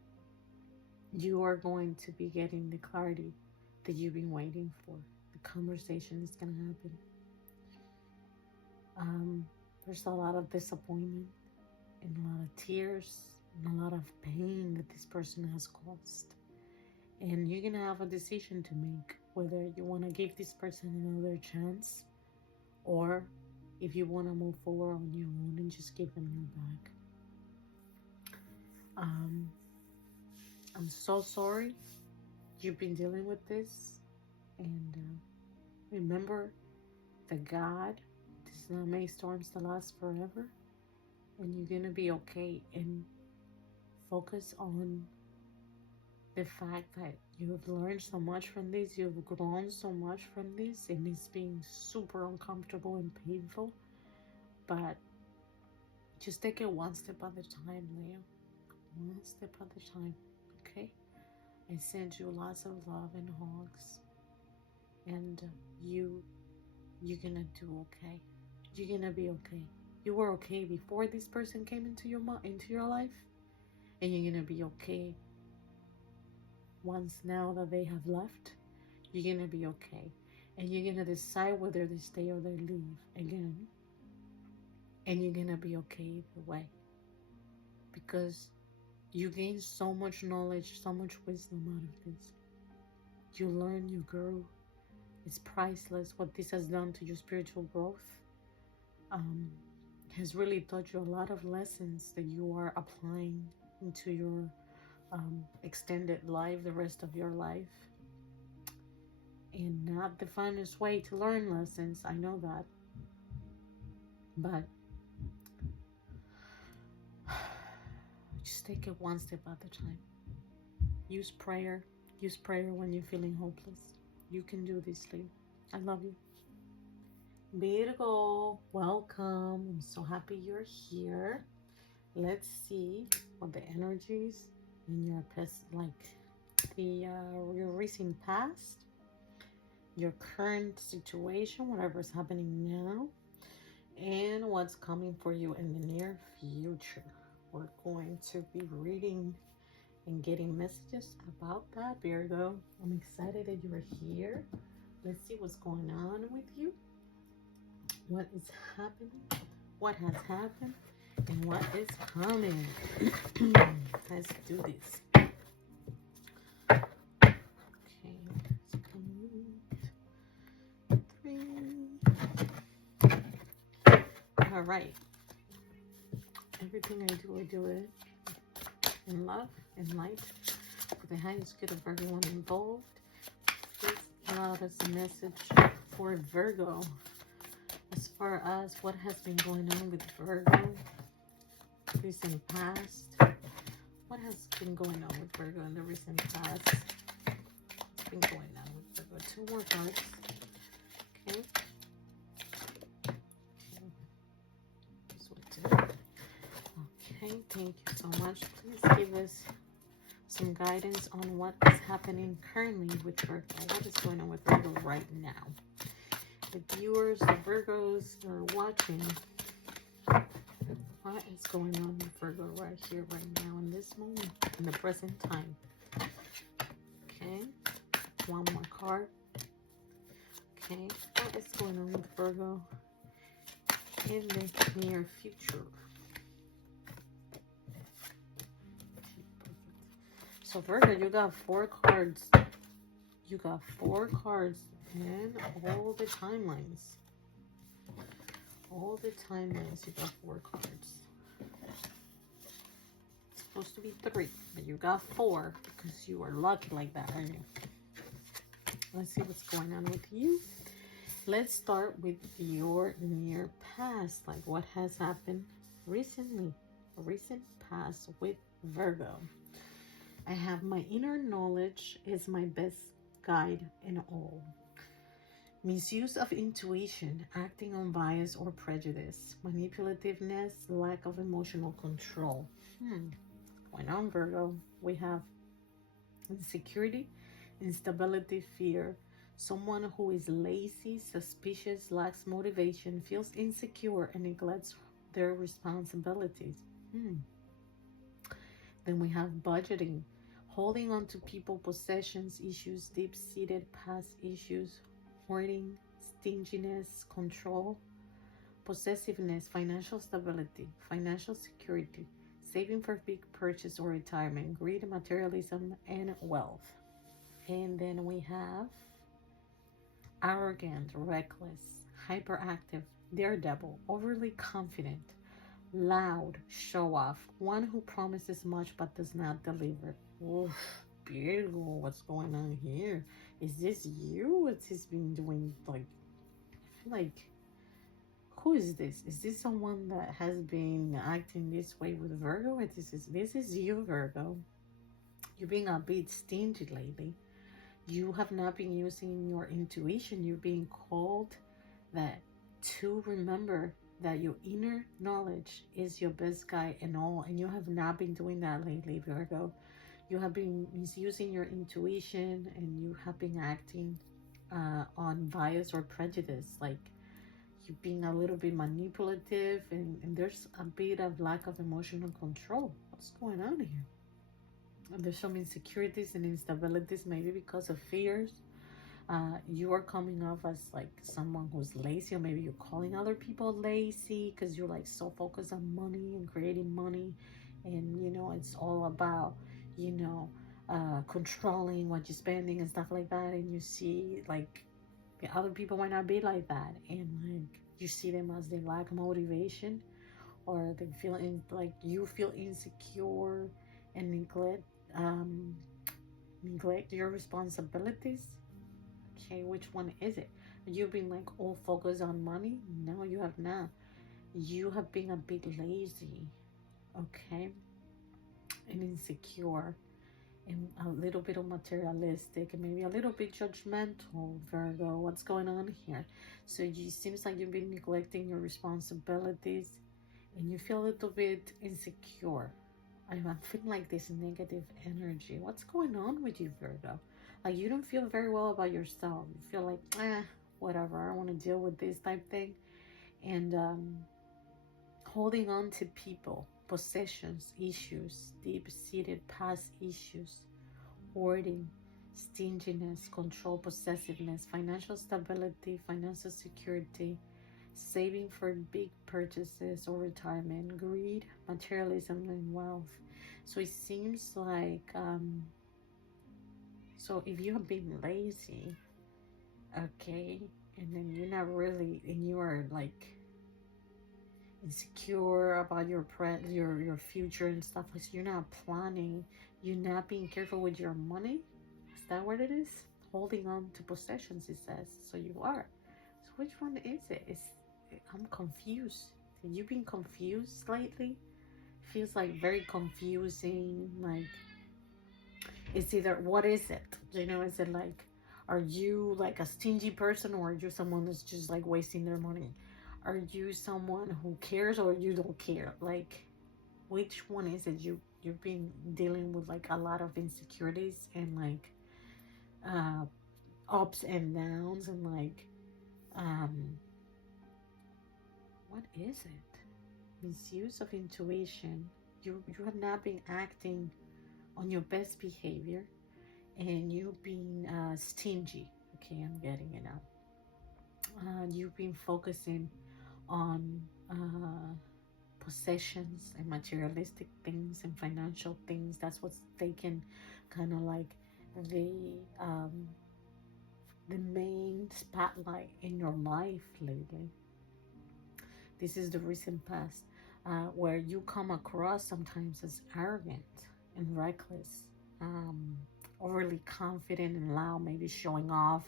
you are going to be getting the clarity that you've been waiting for. The conversation is going to happen. There's a lot of disappointment and a lot of tears and a lot of pain that this person has caused. And you're going to have a decision to make, whether you want to give this person another chance, or if you want to move forward on your own and just give them your back. I'm so sorry you've been dealing with this. And remember that God does not make storms to last forever. And you're going to be okay. And focus on the fact that you've learned so much from this. You've grown so much from this. And it's been super uncomfortable and painful. But just take it one step at a time, Leo. One step at a time. Okay? I send you lots of love and hugs. And you're gonna do okay. You're gonna be okay. You were okay before this person came into your life, and you're gonna be okay once now that they have left. You're gonna be okay, and you're gonna decide whether they stay or they leave again, and you're gonna be okay either way, because you gain so much knowledge, so much wisdom out of this. You learn, you grow. It's priceless what this has done to your spiritual growth. Has really taught you a lot of lessons that you are applying into your extended life, the rest of your life. And not the funnest way to learn lessons, I know that. But just take it one step at a time. Use prayer. Use prayer when you're feeling hopeless. You can do this, Leo. I love you. Virgo, welcome. I'm so happy you're here. Let's see what the energies in your past, your recent past, your current situation, whatever's happening now, and what's coming for you in the near future. We're going to be reading and getting messages about that, Virgo. I'm excited that you are here. Let's see what's going on with you. What is happening? What has happened? And what is coming? Let's do this. Okay, let's come. 3. All right. Everything I do it in love and light for the highest good of everyone involved. Please allow us a message for Virgo. As far as what has been going on with Virgo, recent past. What has been going on with Virgo in the recent past? What's been going on with Virgo? 2 more cards. Okay. Okay, thank you so much. Please give us some guidance on what is happening currently with Virgo. What is going on with Virgo right now? The viewers, the Virgos are watching. What is going on with Virgo right here, right now, in this moment, in the present time? Okay, 1 more card. Okay, what is going on with Virgo in the near future? So Virgo, you got 4 cards. You got 4 cards and all the timelines. All the timelines, you got 4 cards. It's supposed to be 3, but you got 4 because you are lucky like that, aren't you? Let's see what's going on with you Let's start with your near past, like what has happened recently, recent past with Virgo. I have my inner knowledge is my best guide in all. Misuse of intuition, acting on bias or prejudice, manipulativeness, lack of emotional control. Going on, Virgo, we have insecurity, instability, fear. Someone who is lazy, suspicious, lacks motivation, feels insecure, and neglects their responsibilities. Then we have budgeting, holding on to people, possessions, issues, deep-seated past issues, hoarding, stinginess, control, possessiveness, financial stability, financial security, saving for big purchase or retirement, greed, materialism, and wealth. And then we have arrogant, reckless, hyperactive, daredevil, overly confident, loud, show off, one who promises much but does not deliver. Oof, beautiful. What's going on here? Is this you? What's this been doing? Like, who is this? Is this someone that has been acting this way with Virgo? This is you, Virgo. You're being a bit stingy lately. You have not been using your intuition. You're being called that to remember that your inner knowledge is your best guide and all, and you have not been doing that lately, Virgo. You have been misusing your intuition, and you have been acting on bias or prejudice, like you're being a little bit manipulative, and there's a bit of lack of emotional control. What's going on here? And there's some insecurities and instabilities, maybe because of fears. You are coming off as like someone who's lazy, or maybe you're calling other people lazy because you're like so focused on money and creating money, and you know it's all about, you know, controlling what you're spending and stuff like that. And you see like the other people might not be like that, and like you see them as they lack motivation, or they feel like you feel insecure and neglect your responsibilities. Okay, which one is it? You've been like all focused on money? No, you have not. You have been a bit lazy, okay, and insecure, and a little bit of materialistic, and maybe a little bit judgmental, Virgo. What's going on here? So it seems like you've been neglecting your responsibilities, and you feel a little bit insecure. I'm feeling like this negative energy. What's going on with you, Virgo? Like you don't feel very well about yourself. You feel like, whatever, I don't want to deal with this type thing. And holding on to people, possessions, issues, deep-seated past issues, hoarding, stinginess, control, possessiveness, financial stability, financial security, saving for big purchases or retirement, greed, materialism, and wealth. So it seems like, so if you have been lazy, okay, and then you're not really, and you are like insecure about your future and stuff, like so you're not planning, you're not being careful with your money. Is that what it is? Holding on to possessions, it says. So you are. So which one is it? I'm confused. Have you been confused lately? Feels like very confusing. Like it's either, what is it? You know, is it like, are you like a stingy person, or are you someone that's just like wasting their money? Are you someone who cares, or you don't care? Like, which one is it? You've been dealing with like a lot of insecurities and like ups and downs, and like what is it? Misuse of intuition. You have not been acting on your best behavior, and you've been stingy. Okay, I'm getting it now. You've been focusing on possessions and materialistic things and financial things. That's what's taken kind of like the main spotlight in your life lately. This is the recent past, where you come across sometimes as arrogant and reckless, overly confident and loud, maybe showing off,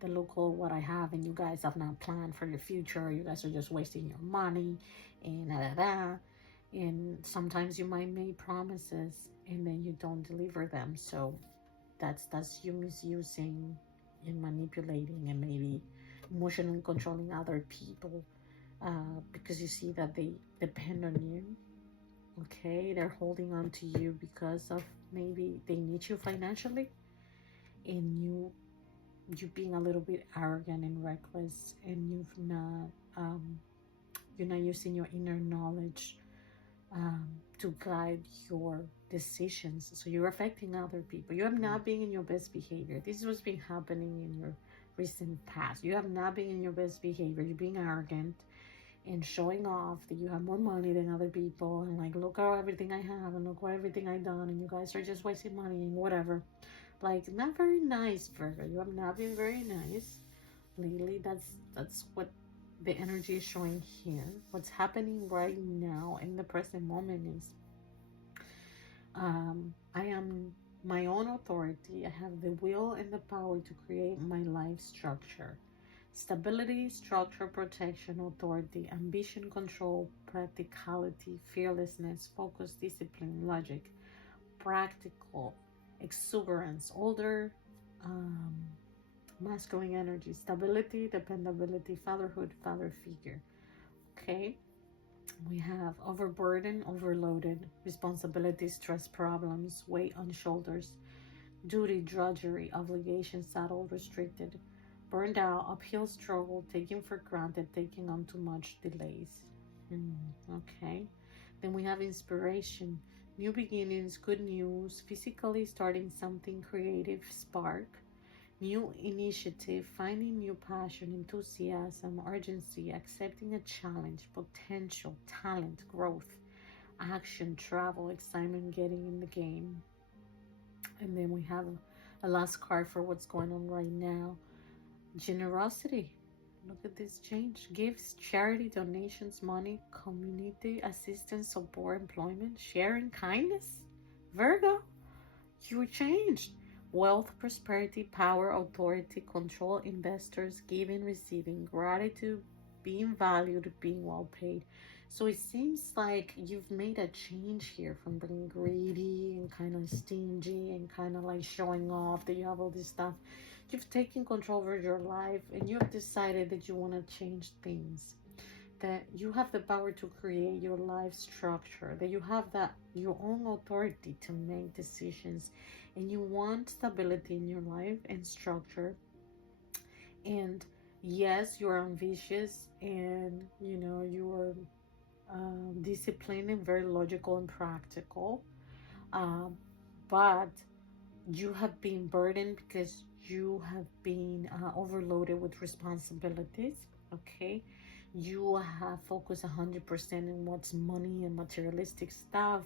that look at what I have and you guys have not planned for your future. You guys are just wasting your money and da da da. And sometimes you might make promises and then you don't deliver them. So that's you misusing and manipulating and maybe emotionally controlling other people, because you see that they depend on you. Okay, they're holding on to you because of maybe they need you financially, and you being a little bit arrogant and reckless, and you're not using your inner knowledge to guide your decisions. So you're affecting other people. You have not been in your best behavior. This is what's been happening in your recent past. You have not been in your best behavior. You're being arrogant and showing off that you have more money than other people, and like, look at everything I have and look at everything I've done, and you guys are just wasting money and whatever. Like, not very nice, Virgo. You have not been very nice lately. That's what the energy is showing here. What's happening right now in the present moment is I am my own authority. I have the will and the power to create my life structure. Stability, structure, protection, authority, ambition, control, practicality, fearlessness, focus, discipline, logic, practical, exuberance, older, masculine energy, stability, dependability, fatherhood, father figure. Okay, we have overburden, overloaded, responsibility, stress, problems, weight on shoulders, duty, drudgery, obligation, saddle, restricted, burned out, uphill struggle, taking for granted, taking on too much, delays. Okay, then we have inspiration, new beginnings, good news, physically starting something creative, spark, new initiative, finding new passion, enthusiasm, urgency, accepting a challenge, potential, talent, growth, action, travel, excitement, getting in the game. And then we have a last card for what's going on right now. Generosity. Look at this change. Gifts, charity, donations, money, community assistance, support, employment, sharing, kindness. Virgo, you changed. Wealth, prosperity, power, authority, control, investors, giving, receiving, gratitude, being valued, being well paid. So it seems like you've made a change here from being greedy and kind of stingy and kind of like showing off that you have all this stuff. You've taken control over your life and you've decided that you want to change things, that you have the power to create your life structure, that you have that your own authority to make decisions, and you want stability in your life and structure. And yes, you're ambitious, and you're disciplined and very logical and practical, but you have been burdened because you have been overloaded with responsibilities. Okay, you have focused 100% on what's money and materialistic stuff,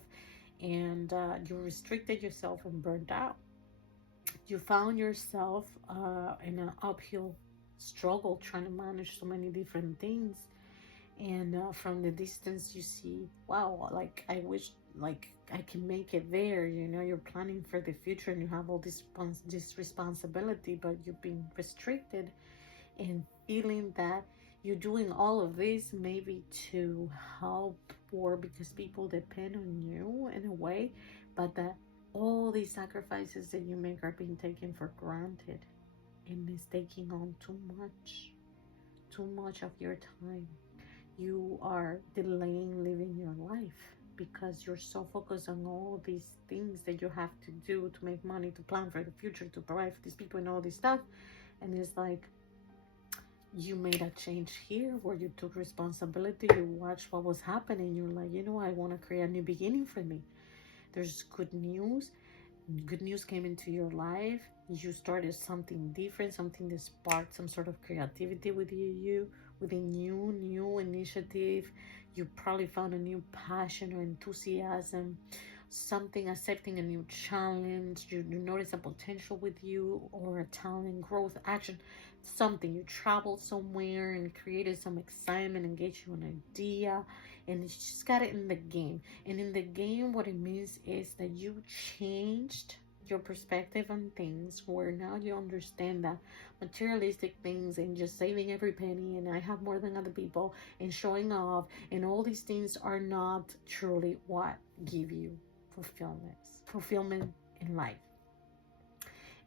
and you restricted yourself and burned out. You found yourself in an uphill struggle trying to manage so many different things, and from the distance you see, wow, like I wish like I can make it there. You're planning for the future and you have all this responsibility, but you've been restricted, and feeling that you're doing all of this maybe to help or because people depend on you in a way, but that all these sacrifices that you make are being taken for granted, and it's taking on too much of your time. You are delaying living your life because you're so focused on all these things that you have to do to make money, to plan for the future, to provide for these people and all this stuff. And it's like you made a change here where you took responsibility. You watched what was happening. You're like, I want to create a new beginning for me. There's good news. Good news came into your life. You started something different, something that sparked some sort of creativity within you, new initiative. You probably found a new passion or enthusiasm, something, accepting a new challenge. You notice a potential with you, or a talent, growth, action, something. You traveled somewhere and created some excitement and gave you an idea, and you just got it in the game. And in the game, what it means is that you changed your perspective on things, where now you understand that materialistic things and just saving every penny and I have more than other people and showing off and all these things are not truly what give you fulfillment in life.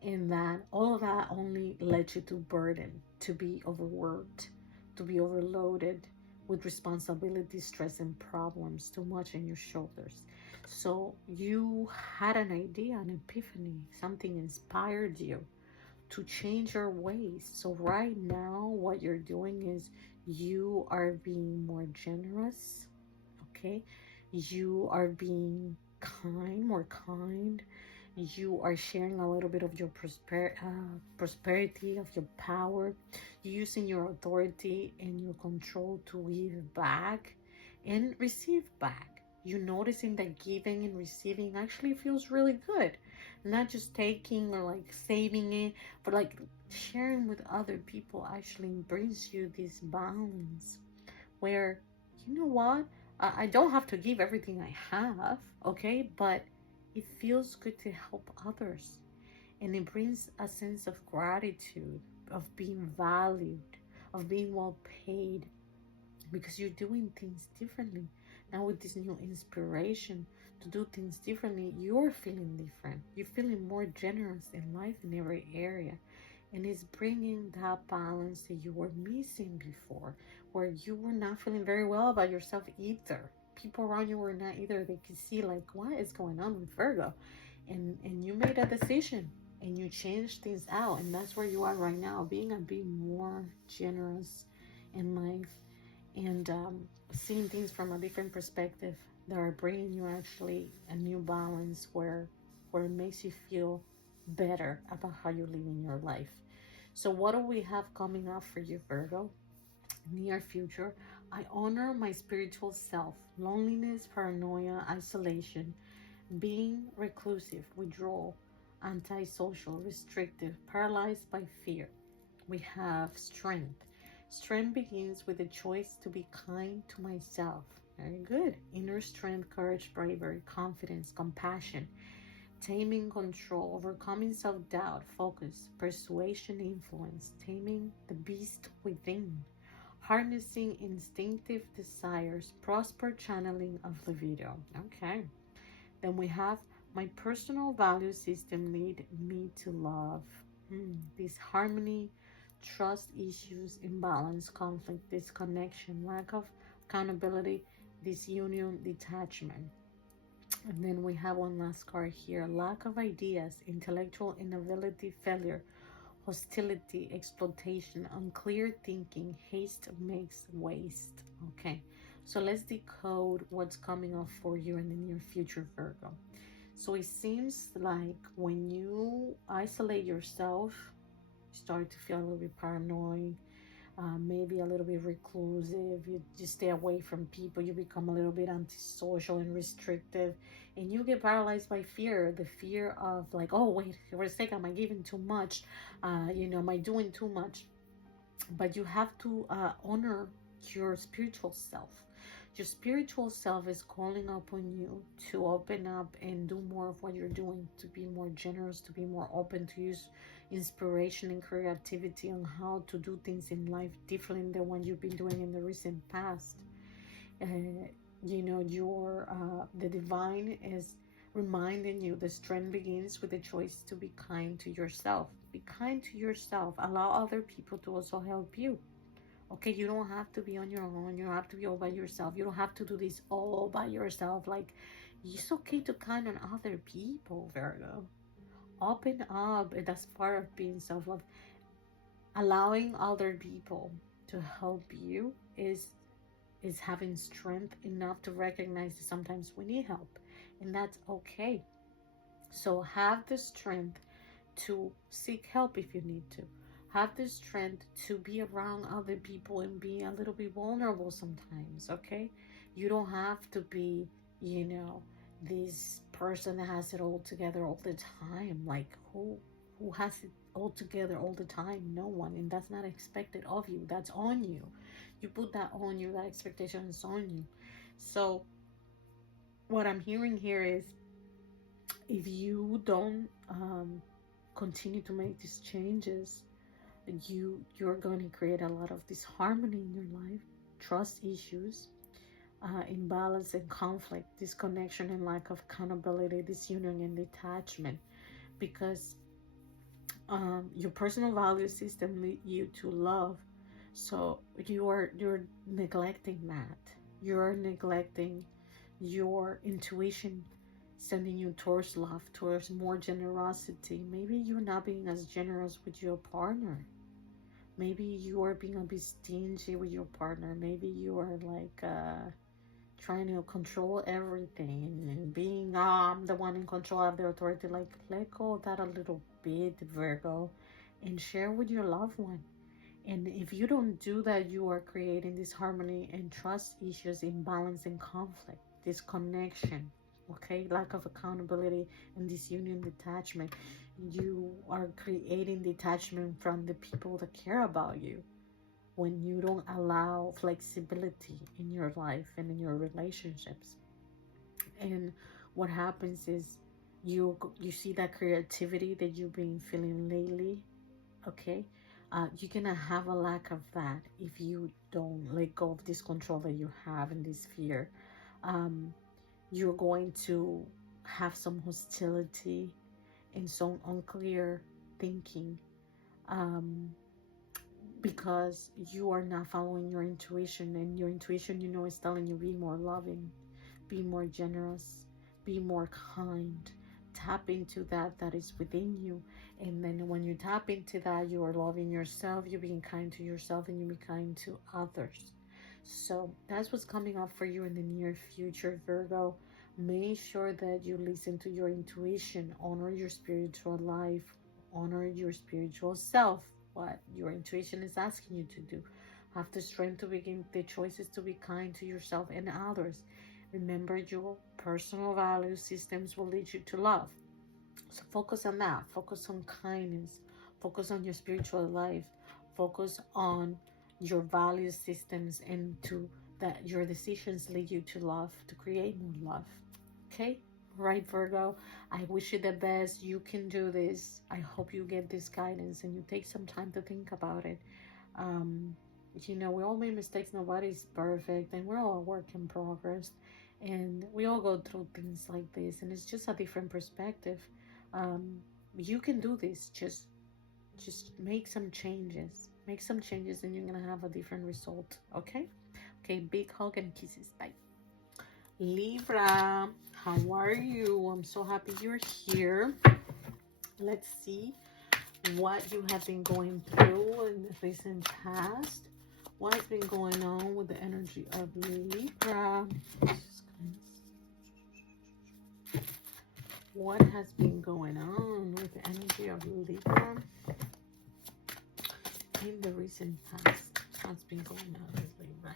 And that all of that only led you to burden, to be overworked, to be overloaded with responsibility, stress, and problems, too much on your shoulders. So you had an idea, an epiphany, something inspired you to change your ways. So right now, what you're doing is you are being more generous, okay? You are being kind, more kind. You are sharing a little bit of your prosperity, of your power. You're using your authority and your control to give back and receive back. You're noticing that giving and receiving actually feels really good. Not just taking or like saving it, but like sharing with other people actually brings you this balance where, you know what? I don't have to give everything I have, okay? But it feels good to help others. And it brings a sense of gratitude, of being valued, of being well paid, because you're doing things differently. Now with this new inspiration to do things differently, you're feeling different. You're feeling more generous in life in every area. And it's bringing that balance that you were missing before, where you were not feeling very well about yourself either. People around you were not either. They could see like, what is going on with Virgo? And you made a decision and you changed things out. And that's where you are right now, being a bit more generous in life and seeing things from a different perspective that are bringing you actually a new balance where it makes you feel better about how you're living your life. So what do we have coming up for you, Virgo? Near future, I honor my spiritual self. Loneliness, paranoia, isolation, being reclusive, withdrawal, antisocial, restrictive, paralyzed by fear. We have strength. Strength begins with the choice to be kind to myself. Very good. Inner strength, courage, bravery, confidence, compassion, taming control, overcoming self-doubt, focus, persuasion, influence, taming the beast within, harnessing instinctive desires, prosper channeling of libido. Okay. Then we have my personal value system lead me to love. This harmony, trust issues, imbalance, conflict, disconnection, lack of accountability, disunion, detachment. And then we have one last card here. Lack of ideas, intellectual inability, failure, hostility, exploitation, unclear thinking, haste makes waste. Okay, so let's decode what's coming up for you in the near future, Virgo. So it seems like when you isolate yourself, you start to feel a little bit paranoid, maybe a little bit reclusive. You just stay away from people. You become a little bit antisocial and restrictive, and you get paralyzed by fear. The fear of like, oh wait, for a second, am I giving too much? Am I doing too much? But you have to honor your spiritual self. Your spiritual self is calling upon you to open up and do more of what you're doing, to be more generous, to be more open, to use inspiration and creativity on how to do things in life differently than what you've been doing in the recent past. The divine is reminding you the strength begins with the choice to be kind to yourself. Be kind to yourself. Allow other people to also help you. Okay, you don't have to be on your own. You don't have to be all by yourself. You don't have to do this all by yourself. Like, it's okay to count on other people, Virgo. Open up, and that's part of being self-love. Allowing other people to help you is having strength enough to recognize that sometimes we need help, and that's okay. So have the strength to seek help if you need to. Have the strength to be around other people and be a little bit vulnerable sometimes, okay? You don't have to be, this person that has it all together all the time. Like, who has it all together all the time? No one. And that's not expected of you. That's on you. You put that on you. That expectation is on you. So what I'm hearing here is If you don't continue to make these changes, you're going to create a lot of disharmony in your life, trust issues, imbalance and conflict, disconnection and lack of accountability, disunion and detachment, because your personal value system lead you to love. So you're neglecting that. You're neglecting your intuition, sending you towards love, towards more generosity. Maybe you're not being as generous with your partner. Maybe you are being a bit stingy with your partner. Maybe you are like trying to control everything and being the one in control of the authority. Like, let go of that a little bit, Virgo, and share with your loved one. And if you don't do that, you are creating disharmony and trust issues, imbalance and conflict, disconnection, okay, lack of accountability and disunion, detachment. You are creating detachment from the people that care about you when you don't allow flexibility in your life and in your relationships. And what happens is you see that creativity that you've been feeling lately, okay? You're gonna have a lack of that if you don't let go of this control that you have and this fear. You're going to have some hostility and some unclear thinking, because you are not following your intuition, and your intuition, you know, is telling you be more loving, be more generous, be more kind. Tap into that is within you. And then when you tap into that, you are loving yourself, you're being kind to yourself, and you be kind to others. So that's what's coming up for you in the near future, Virgo. Make sure that you listen to your intuition, honor your spiritual life, honor your spiritual self, what your intuition is asking you to do. Have the strength to begin the choices to be kind to yourself and others. Remember, your personal value systems will lead you to love. So focus on that. Focus on kindness. Focus on your spiritual life. Focus on your value systems, and to that your decisions lead you to love, to create more love. Okay? Right, Virgo? I wish you the best. You can do this. I hope you get this guidance and you take some time to think about it. You know, we all make mistakes. Nobody's perfect, and we're all a work in progress. And we all go through things like this, and it's just a different perspective. You can do this. Just make some changes. Make some changes, and you're gonna have a different result. Okay? Okay, big hug and kisses. Bye. Libra, how are you? I'm so happy you're here. Let's see what you have been going through in the recent past. What has been going on with the energy of Libra? What has been going on with the energy of Libra in the recent past? What's been going on with Libra?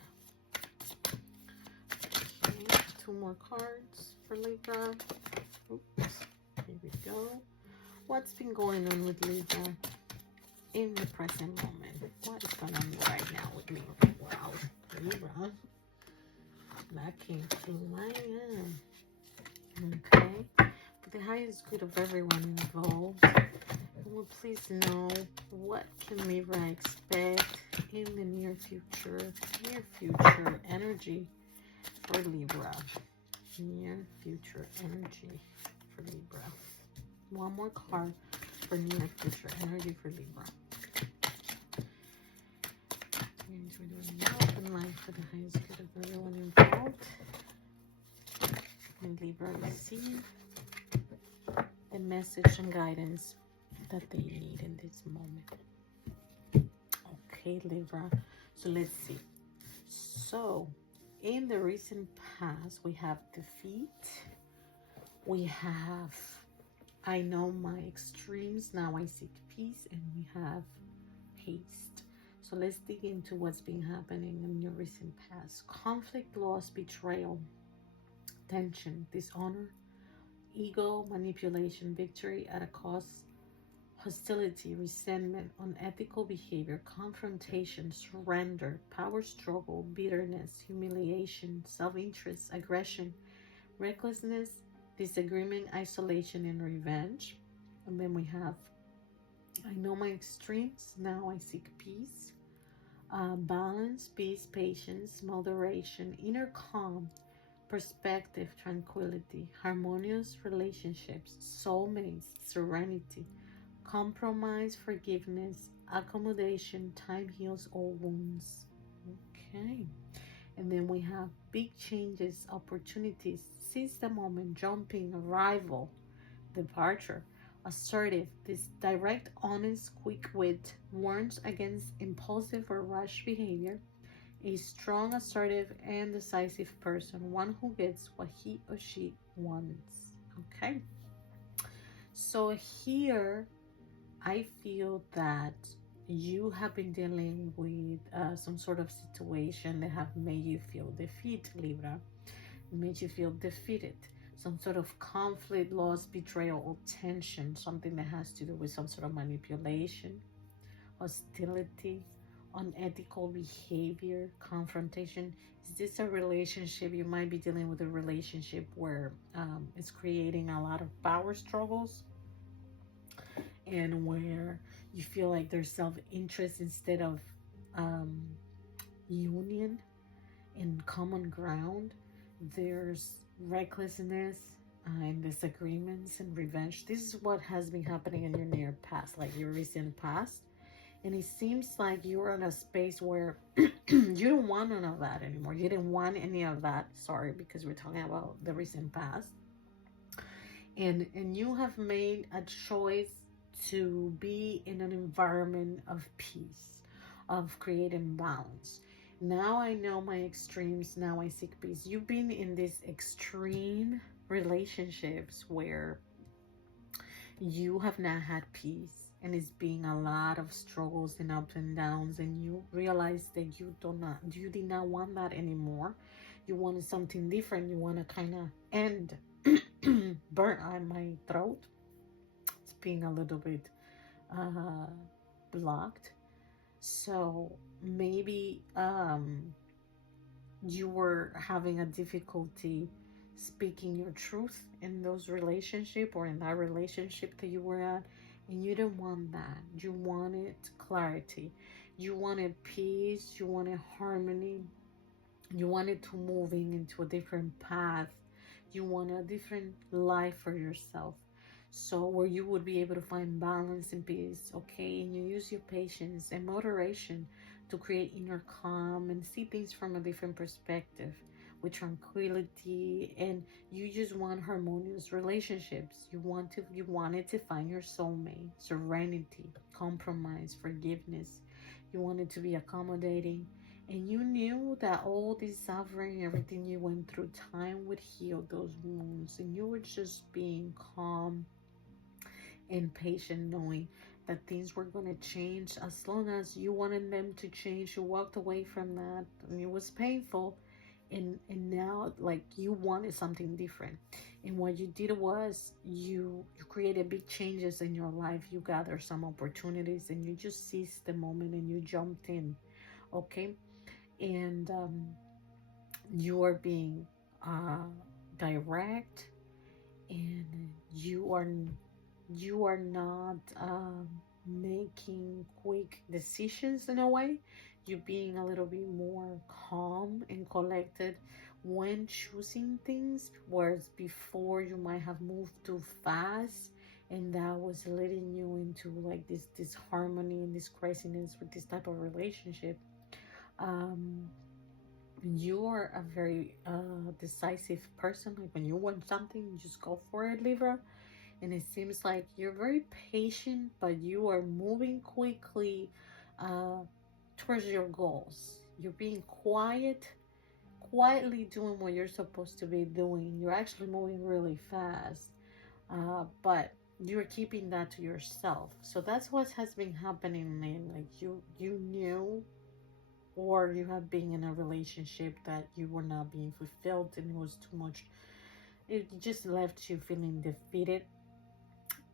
Okay, 2 more cards for Libra. Oops, here we go. What's been going on with Libra in the present moment? What is going on right now with Libra? Wow, Libra. That came through my end. Okay. For the highest good of everyone involved, will please know what can Libra expect in the near future energy for Libra. Near future energy for Libra. One more card for near future energy for Libra. We're doing love and life for the highest good of everyone involved. And Libra receive the message and guidance that they need in this moment. Okay, Libra. So let's see. So in the recent past, we have defeat. We have I know my extremes, now I seek peace, and we have haste. So let's dig into what's been happening in your recent past. Conflict, loss, betrayal, tension, dishonor, ego, manipulation, victory at a cost, hostility, resentment, unethical behavior, confrontation, surrender, power struggle, bitterness, humiliation, self-interest, aggression, recklessness, disagreement, isolation, and revenge. And then we have, I know my extremes, now I seek peace. Balance, peace, patience, moderation, inner calm, perspective, tranquility, harmonious relationships, soulmates, serenity, compromise, forgiveness, accommodation, time heals all wounds. Okay. And then we have big changes, opportunities, seize the moment, jumping, arrival, departure, assertive, this direct, honest, quick wit, warns against impulsive or rash behavior, a strong, assertive, and decisive person, one who gets what he or she wants. Okay. So here, I feel that you have been dealing with some sort of situation that have made you feel defeat, Libra. Made you feel defeated. Some sort of conflict, loss, betrayal, or tension. Something that has to do with some sort of manipulation, hostility, unethical behavior, confrontation. Is this a relationship? You might be dealing with a relationship where it's creating a lot of power struggles, and where you feel like there's self-interest instead of union and common ground. There's recklessness and disagreements and revenge. This is what has been happening in your near past, like your recent past. And it seems like you're in a space where you don't want none of that anymore. You didn't want any of that. Sorry, because we're talking about the recent past. And you have made a choice to be in an environment of peace, of creating balance. Now I know my extremes, now I seek peace. You've been in these extreme relationships where you have not had peace, and it's been a lot of struggles and ups and downs, and you realize that you did not want that anymore. You wanted something different. You want to kind of end burn on my throat. It's being a little bit blocked. So maybe you were having a difficulty speaking your truth in those relationships, or in that relationship that you were at, and you didn't want that. You wanted clarity, you wanted peace, you wanted harmony, you wanted to moving into a different path, you want a different life for yourself. So where you would be able to find balance and peace, okay? And you use your patience and moderation to create inner calm and see things from a different perspective with tranquility. And you just want harmonious relationships. You wanted to find your soulmate, serenity, compromise, forgiveness. You wanted to be accommodating. And you knew that all this suffering, everything you went through, time would heal those wounds. And you were just being calm and patient, knowing that things were going to change as long as you wanted them to change. You walked away from that, and it was painful. And now, like, you wanted something different. And what you did was you created big changes in your life. You gathered some opportunities, and you just seized the moment and you jumped in, okay? And you are being direct, and you are not making quick decisions in a way. You're being a little bit more calm and collected when choosing things, whereas before you might have moved too fast, and that was leading you into like this harmony and this craziness with this type of relationship. You are a very decisive person. Like, when you want something, you just go for it, Libra. And it seems like you're very patient, but you are moving quickly towards your goals. You're being quietly doing what you're supposed to be doing. You're actually moving really fast, but you're keeping that to yourself. So that's what has been happening, man. Like, you knew, or you have been in a relationship that you were not being fulfilled, and it was too much. It just left you feeling defeated.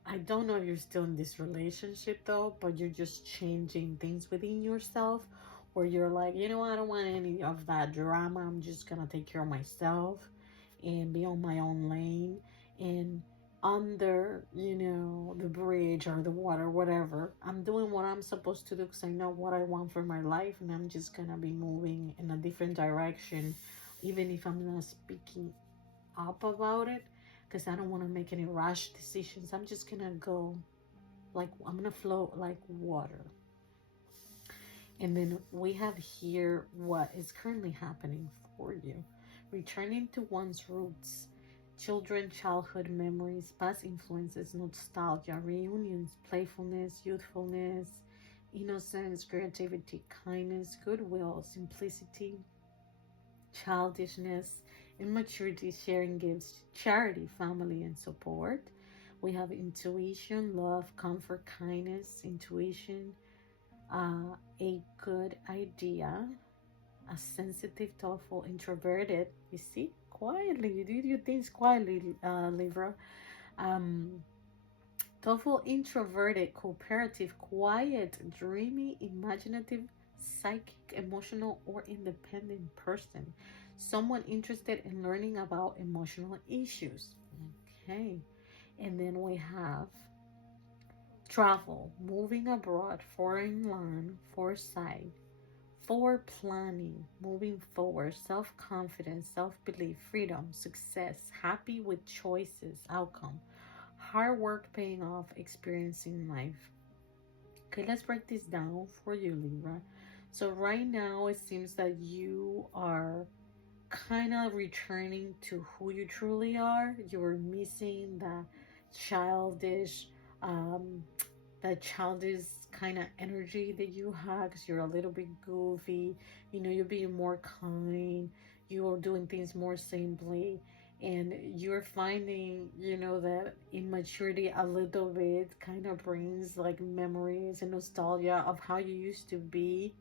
I don't know if you're still in this relationship though, but you're just changing things within yourself, where you're like, you know, I don't want any of that drama. I'm just gonna take care of myself and be on my own lane. and under, you know, the bridge or the water, whatever. I'm doing what I'm supposed to do because I know what I want for my life, and I'm just gonna be moving in a different direction, even if I'm not speaking up about it, because I don't want to make any rash decisions. I'm just gonna go like I'm gonna flow like water. And then we have here what is currently happening for you. Returning to one's roots, children, childhood memories, past influences, nostalgia, reunions, playfulness, youthfulness, innocence, creativity, kindness, goodwill, simplicity, childishness, immaturity, sharing gifts, charity, family, and support. We have intuition, love, comfort, kindness, intuition, a good idea, a sensitive, thoughtful, introverted. You see, quietly, you do your things quietly, Libra. Um, Thoughtful, introverted, cooperative, quiet, dreamy, imaginative, psychic, emotional, or independent person. Someone interested in learning about emotional issues. Okay. And then we have travel, moving abroad, foreign land, foresight, for planning, moving forward, self-confidence, self-belief, freedom, success, happy with choices, outcome, hard work paying off, experiencing life. Okay, let's break this down for you, Libra. So right now it seems that you are kind of returning to who you truly are. You were missing childish um that childish kind of energy that you have, because you're a little bit goofy, you know, you're being more kind, you're doing things more simply, and you're finding, you know, that immaturity a little bit kind of brings like memories and nostalgia of how you used to be,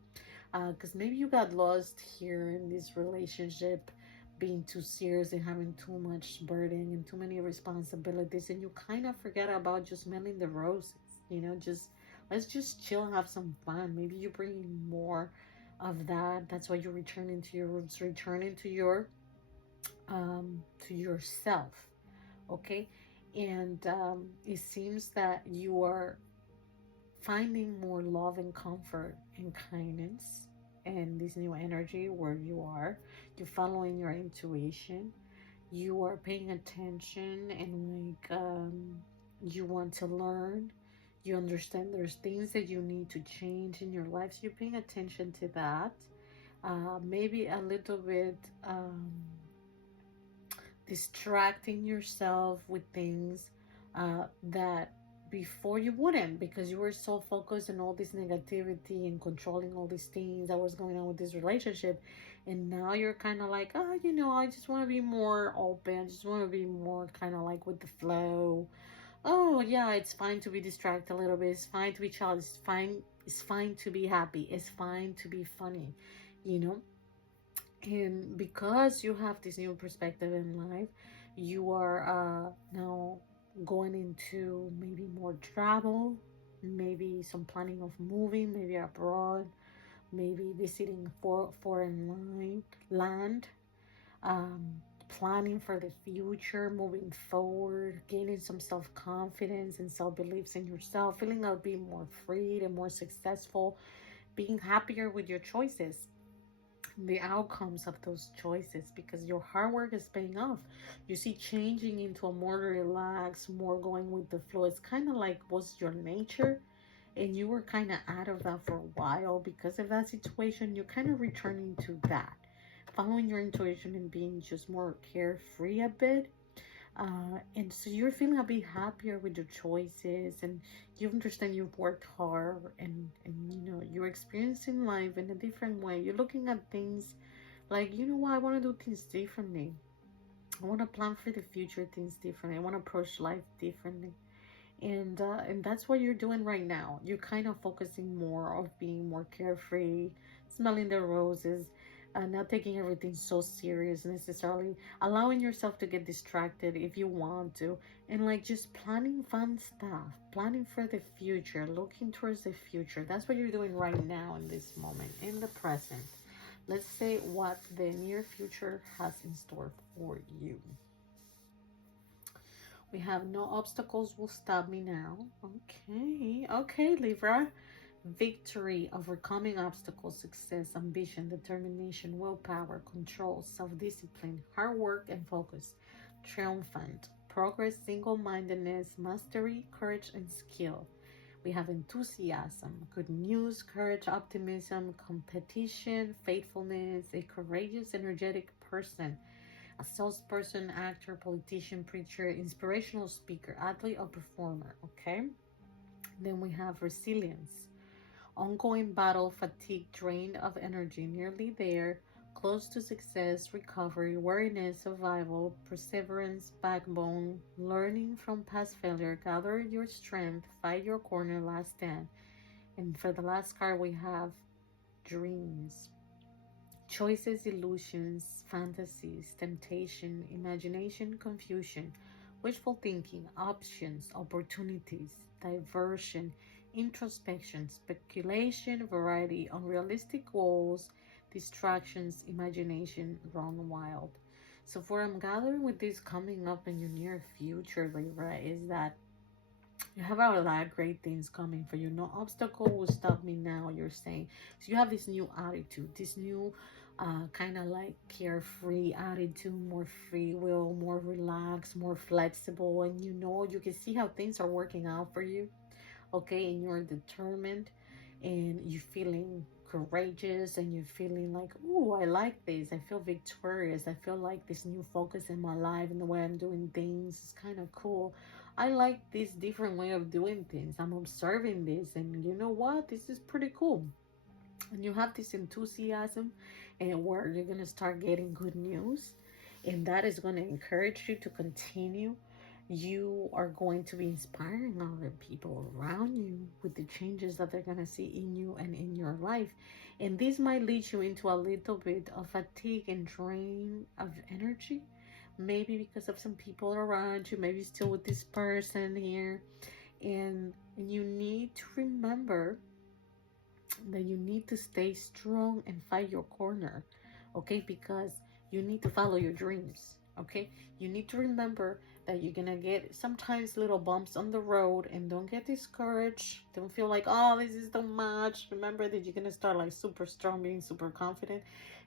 because maybe you got lost here in this relationship, being too serious and having too much burden and too many responsibilities, and you kind of forget about just smelling the roses, you know, just let's just chill, have some fun. Maybe you bring more of that. That's why you're returning to your roots, returning to yourself. Okay. And it seems that you are finding more love and comfort and kindness and this new energy where you are. You're following your intuition. You are paying attention, and like you want to learn. You understand there's things that you need to change in your life. So you're paying attention to that. Maybe a little bit distracting yourself with things that before you wouldn't, because you were so focused on all this negativity and controlling all these things that was going on with this relationship, and now you're kind of like, oh, you know, I just want to be more open, I just want to be more kind of like with the flow. Oh yeah, it's fine to be distracted a little bit, it's fine to be childish, it's fine to be happy, it's fine to be funny, you know. And because you have this new perspective in life, you are now going into maybe more travel, maybe some planning of moving, maybe abroad, maybe visiting foreign land, um, planning for the future, moving forward, gaining some self-confidence and self-beliefs in yourself, feeling like being more free and more successful, being happier with your choices, the outcomes of those choices, because your hard work is paying off. You see, changing into a more relaxed, more going with the flow. It's kind of like was your nature, and you were kind of out of that for a while because of that situation. You're kind of returning to that, following your intuition and being just more carefree a bit, and so you're feeling a bit happier with your choices, and you understand you've worked hard, and you know you're experiencing life in a different way. You're looking at things like, you know what, I want to do things differently. I want to plan for the future things differently. I want to approach life differently, and that's what you're doing right now. You're kind of focusing more of being more carefree, smelling the roses, not taking everything so serious necessarily, allowing yourself to get distracted if you want to, and like just planning fun stuff, planning for the future, looking towards the future. That's what you're doing right now in this moment, in the present. Let's say what the near future has in store for you. We have no obstacles will stop me now. Okay. Okay, Libra. Victory, overcoming obstacles, success, ambition, determination, willpower, control, self-discipline, hard work, and focus. Triumphant, progress, single-mindedness, mastery, courage, and skill. We have enthusiasm, good news, courage, optimism, competition, faithfulness, a courageous, energetic person, a salesperson, actor, politician, preacher, inspirational speaker, athlete, or performer. Okay. Then we have resilience, ongoing battle, fatigue, drained of energy, nearly there, close to success, recovery, weariness, survival, perseverance, backbone, learning from past failure, gather your strength, fight your corner, last stand. And for the last card, we have dreams, choices, illusions, fantasies, temptation, imagination, confusion, wishful thinking, options, opportunities, diversion, introspection, speculation, variety, unrealistic goals, distractions, imagination, run wild. So, what I'm gathering with this coming up in your near future, Libra, is that you have a lot of great things coming for you. No obstacle will stop me now, you're saying. So you have this new attitude, this new kind of like carefree attitude, more free will, more relaxed, more flexible. And you know, you can see how things are working out for you. Okay, and you're determined and you're feeling courageous and you're feeling like, oh, I like this. I feel victorious. I feel like this new focus in my life and the way I'm doing things is kind of cool. I like this different way of doing things. I'm observing this, and you know what? This is pretty cool. And you have this enthusiasm, and where you're going to start getting good news, and that is going to encourage you to continue. You are going to be inspiring other people around you with the changes that they're going to see in you and in your life. And this might lead you into a little bit of fatigue and drain of energy, maybe because of some people around you, maybe still with this person here. And you need to remember that you need to stay strong and fight your corner, okay? Because you need to follow your dreams, okay? You need to remember that you're gonna get sometimes little bumps on the road, and don't get discouraged. Don't feel like, oh, this is too much. Remember that you're gonna start like super strong, being super confident,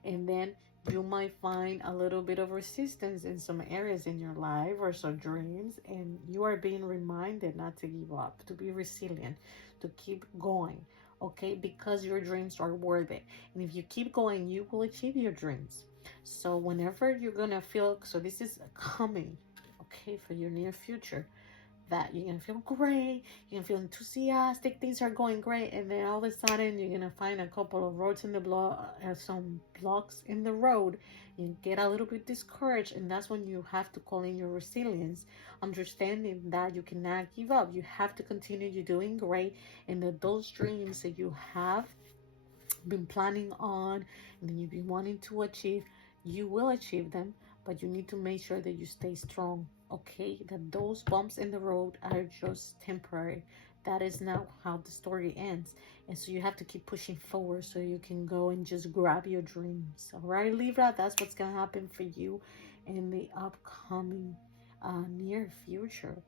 and then you might find a little bit of resistance in some areas in your life or some dreams, and you are being reminded not to give up, to be resilient, to keep going, okay? Because your dreams are worth it. And if you keep going, you will achieve your dreams. So whenever you're gonna feel, so this is coming, okay, for your near future, that you're gonna feel great, you're gonna feel enthusiastic, things are going great, and then all of a sudden you're gonna find a couple of roads in the some blocks in the road. You get a little bit discouraged, and that's when you have to call in your resilience, understanding that you cannot give up. You have to continue. You're doing great, and that those dreams that you have been planning on and you've been wanting to achieve, you will achieve them, but you need to make sure that you stay strong, okay? That those bumps in the road are just temporary. That is not how the story ends. And so you have to keep pushing forward so you can go and just grab your dreams. All right, Libra, that's what's going to happen for you in the upcoming near future.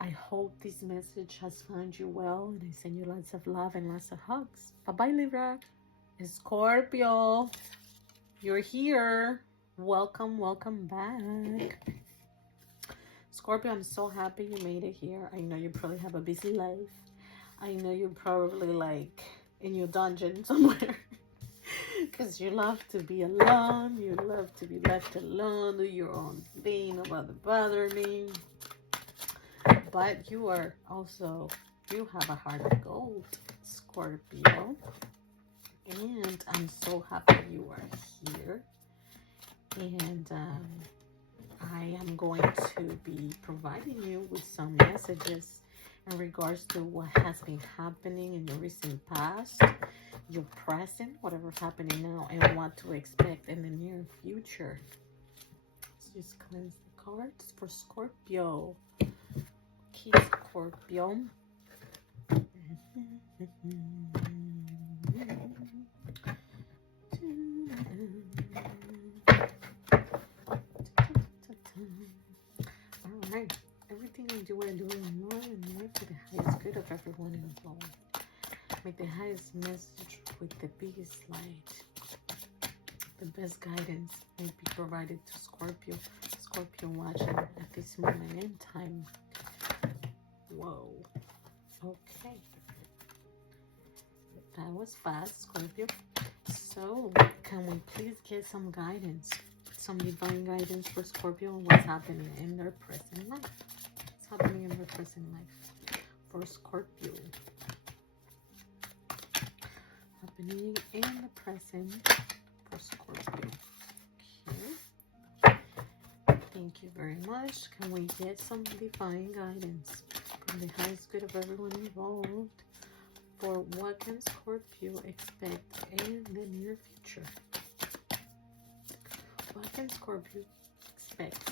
I hope this message has found you well, and I send you lots of love and lots of hugs. Bye-bye, Libra. Scorpio, you're here. Welcome, welcome back. Scorpio, I'm so happy you made it here. I know you probably have a busy life. I know you're probably like in your dungeon somewhere because you love to be alone. You love to be left alone, do your own thing, nobody bother me. But you are also, you have a heart of gold, Scorpio. And I'm so happy you are here. And I am going to be providing you with some messages in regards to what has been happening in the recent past, your present, whatever's happening now, and what to expect in the near future. Let's just cleanse the cards for Scorpio. Okay, Scorpio. Alright, everything everyone involved. Make the highest message with the biggest light. The best guidance may be provided to Scorpio. Scorpio watching at this moment in time. Whoa. Okay. That was fast, Scorpio. So, can we please get some guidance? Some divine guidance for Scorpio and what's happening in their present life. What's happening in their present life for Scorpio. Happening in the present for Scorpio. Okay. Thank you very much. Can we get some divine guidance from the highest good of everyone involved for what can Scorpio expect in the near future? What can Scorpio expect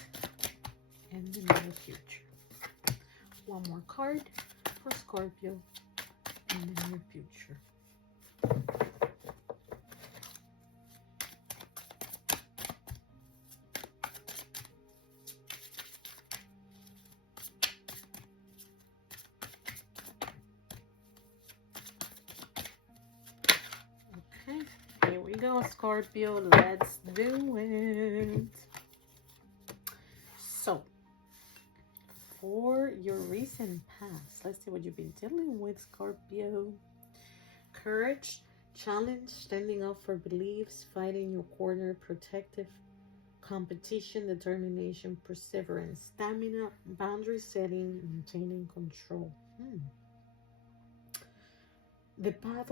in the near future? One more card for Scorpio in the near future. Okay, here we go, Scorpio. Let's do it. So, for your recent past, let's see what you've been dealing with, Scorpio. Courage, challenge, standing up for beliefs, fighting your corner, protective, competition, determination, perseverance, stamina, boundary setting, maintaining control. The path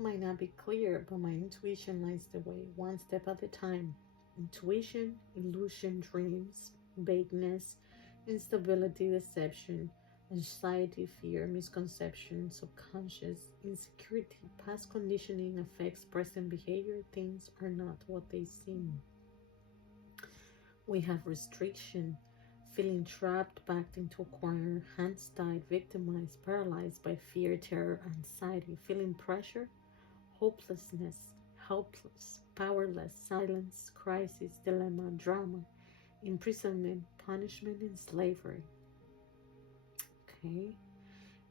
might not be clear, but my intuition lights the way, one step at a time. Intuition, illusion, dreams, vagueness, instability, deception, anxiety, fear, misconception, subconscious, insecurity, past conditioning affects present behavior. Things are not what they seem. We have restriction, feeling trapped, backed into a corner, hands tied, victimized, paralyzed by fear, terror, anxiety, feeling pressure, hopelessness, helpless, powerless, silence, crisis, dilemma, drama, imprisonment, punishment, and slavery. Okay,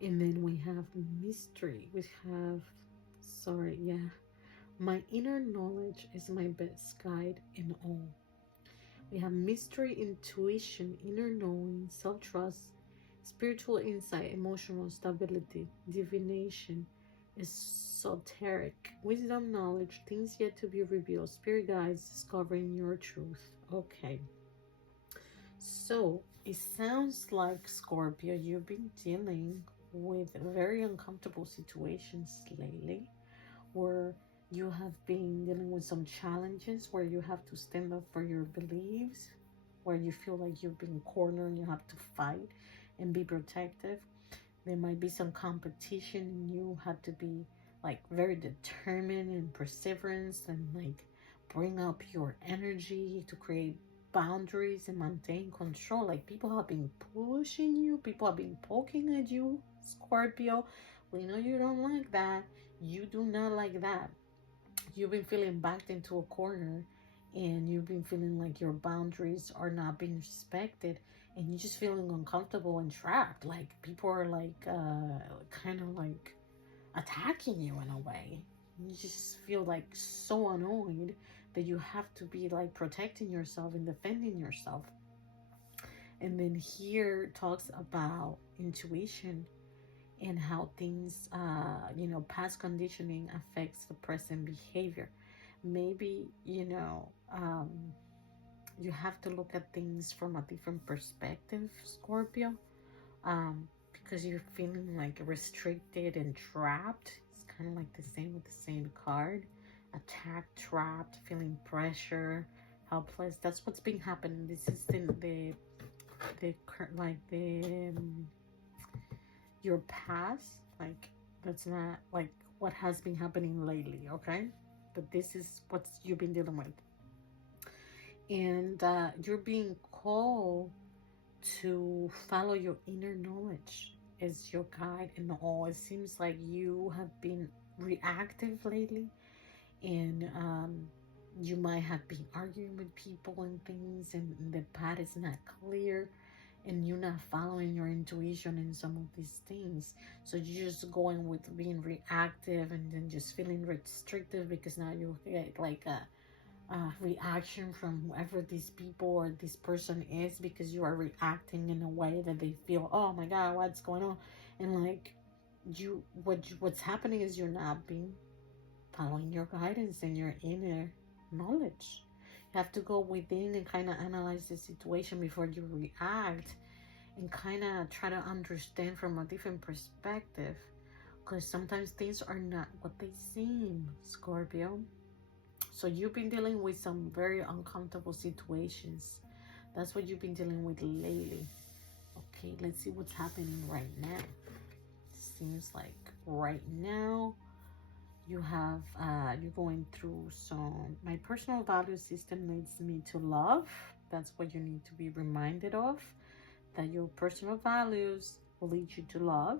and then we have mystery. We have, my inner knowledge is my best guide in all. We have mystery, intuition, inner knowing, self-trust, spiritual insight, emotional stability, divination, esoteric, wisdom, knowledge, things yet to be revealed, spirit guides, discovering your truth. Okay. So, it sounds like, Scorpio, you've been dealing with very uncomfortable situations lately, where you have been dealing with some challenges where you have to stand up for your beliefs, where you feel like you've been cornered and you have to fight and be protective. There might be some competition and you have to be like very determined and perseverance and like bring up your energy to create boundaries and maintain control. Like people have been pushing you, people have been poking at you, Scorpio. We know you don't like that. You do not like that. You've been feeling backed into a corner and you've been feeling like your boundaries are not being respected and you're just feeling uncomfortable and trapped. Like people are like kind of like attacking you in a way. You just feel like so annoyed that you have to be like protecting yourself and defending yourself. And then here talks about intuition and how things, past conditioning affects the present behavior. Maybe, you have to look at things from a different perspective, Scorpio, because you're feeling like restricted and trapped. It's kind of like the same with the same card. Attacked, trapped, feeling pressure, helpless. That's what's been happening. This is your past, like that's not like what has been happening lately, okay? But this is what you've been dealing with, and you're being called to follow your inner knowledge as your guide in all. It seems like you have been reactive lately, and you might have been arguing with people and things, and the path is not clear. and you're not following your intuition in some of these things. So you're just going with being reactive and then just feeling restrictive because now you get like a reaction from whoever these people or this person is, because you are reacting in a way that they feel, oh my god, what's going on? And like what's happening is you're not being following your guidance and your inner knowledge. You have to go within and kind of analyze the situation before you react, and kind of try to understand from a different perspective, because sometimes things are not what they seem, Scorpio. So you've been dealing with some very uncomfortable situations. That's what you've been dealing with lately. Okay, let's see what's happening right now. Seems like right now you have you're going through some, my personal value system leads me to love. That's what you need to be reminded of, that your personal values will lead you to love,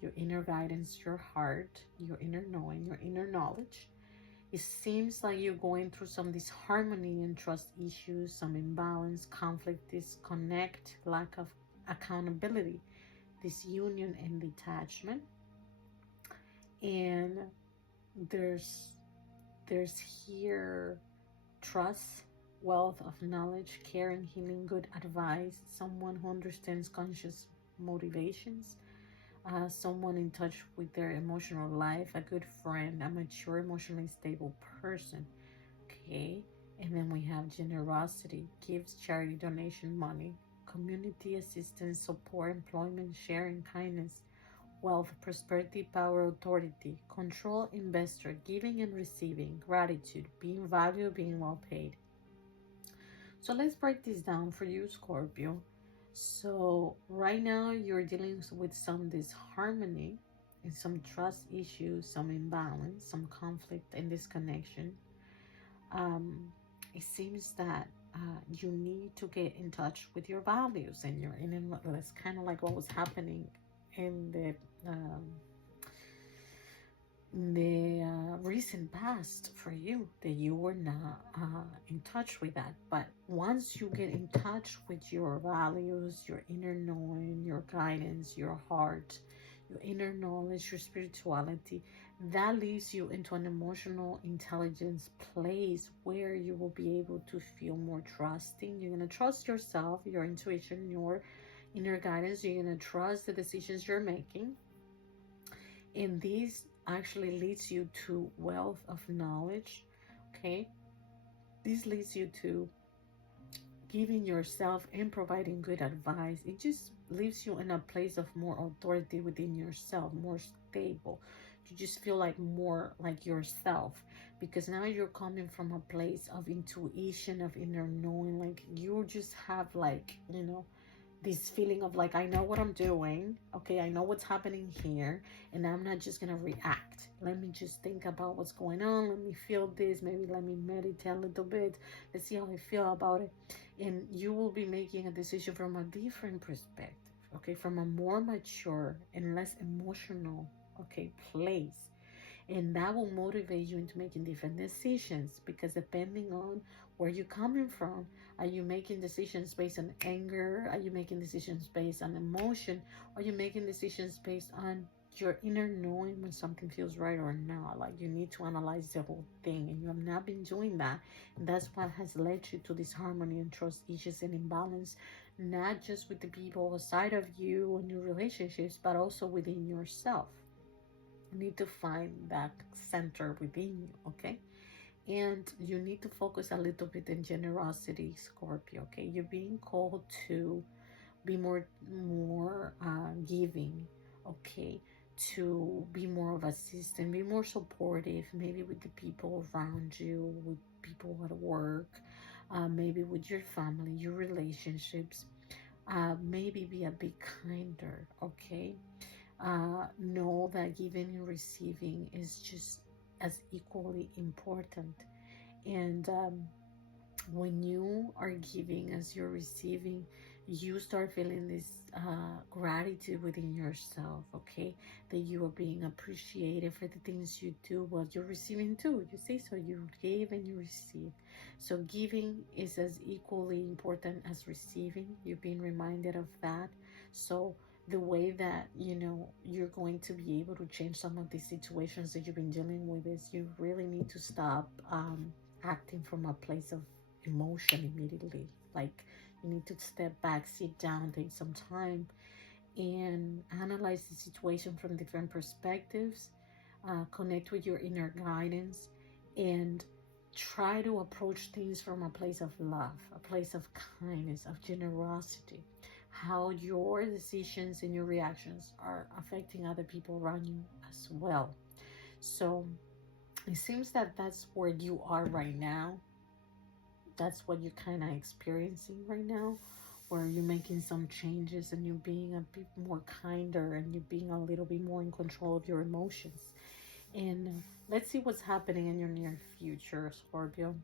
your inner guidance, your heart, your inner knowing, your inner knowledge. It seems like you're going through some disharmony and trust issues, some imbalance, conflict, disconnect, lack of accountability, disunion and detachment. And there's here trust, wealth of knowledge, caring, healing, good advice, someone who understands conscious motivations, someone in touch with their emotional life, a good friend, a mature, emotionally stable person. Okay, and then we have generosity, gifts, charity, donation, money, community assistance, support, employment, sharing, kindness, wealth, prosperity, power, authority, control, investor, giving and receiving, gratitude, being valued, being well paid. So let's break this down for you, Scorpio. So right now you're dealing with some disharmony and some trust issues, some imbalance, some conflict and disconnection. It seems that you need to get in touch with your values and your inner. That's kind of like what was happening in the recent past for you, that you were not in touch with that. But once you get in touch with your values, your inner knowing, your guidance, your heart, your inner knowledge, your spirituality, that leads you into an emotional intelligence place where you will be able to feel more trusting. You're going to trust yourself, your intuition, your inner guidance. You're going to trust the decisions you're making. And these actually leads you to wealth of knowledge. Okay, this leads you to giving yourself and providing good advice. It just leaves you in a place of more authority within yourself, more stable. You just feel like more like yourself, because now you're coming from a place of intuition, of inner knowing. Like you just have like, you know, this feeling of like, I know what I'm doing. Okay, I know what's happening here, and I'm not just gonna react. Let me just think about what's going on. Let me feel this. Maybe let me meditate a little bit. Let's see how I feel about it. And you will be making a decision from a different perspective. Okay, from a more mature and less emotional, okay, place. And that will motivate you into making different decisions, because depending on where you're coming from, are you making decisions based on anger? Are you making decisions based on emotion? Are you making decisions based on your inner knowing when something feels right or not? Like you need to analyze the whole thing, and you have not been doing that. And that's what has led you to disharmony and trust issues and imbalance, not just with the people outside of you and your relationships, but also within yourself. You need to find that center within you, okay? And you need to focus a little bit in generosity, Scorpio, okay? You're being called to be more giving, okay? To be more of a assistant, be more supportive, maybe with the people around you, with people at work, maybe with your family, your relationships. Maybe be a bit kinder, okay? Know that giving and receiving is just as equally important. And when you are giving as you're receiving, you start feeling this gratitude within yourself, okay? That you are being appreciated for the things you do. Well, you're receiving too, you see? So you give and you receive. So giving is as equally important as receiving. You're being reminded of that. So the way that, you know, you're going to be able to change some of these situations that you've been dealing with is you really need to stop acting from a place of emotion immediately. Like, you need to step back, sit down, take some time, and analyze the situation from different perspectives, connect with your inner guidance, and try to approach things from a place of love, a place of kindness, of generosity. How your decisions and your reactions are affecting other people around you as well. So it seems that that's where you are right now. That's what you're kind of experiencing right now, where you're making some changes and you're being a bit more kinder and you're being a little bit more in control of your emotions. And let's see what's happening in your near future, Scorpio.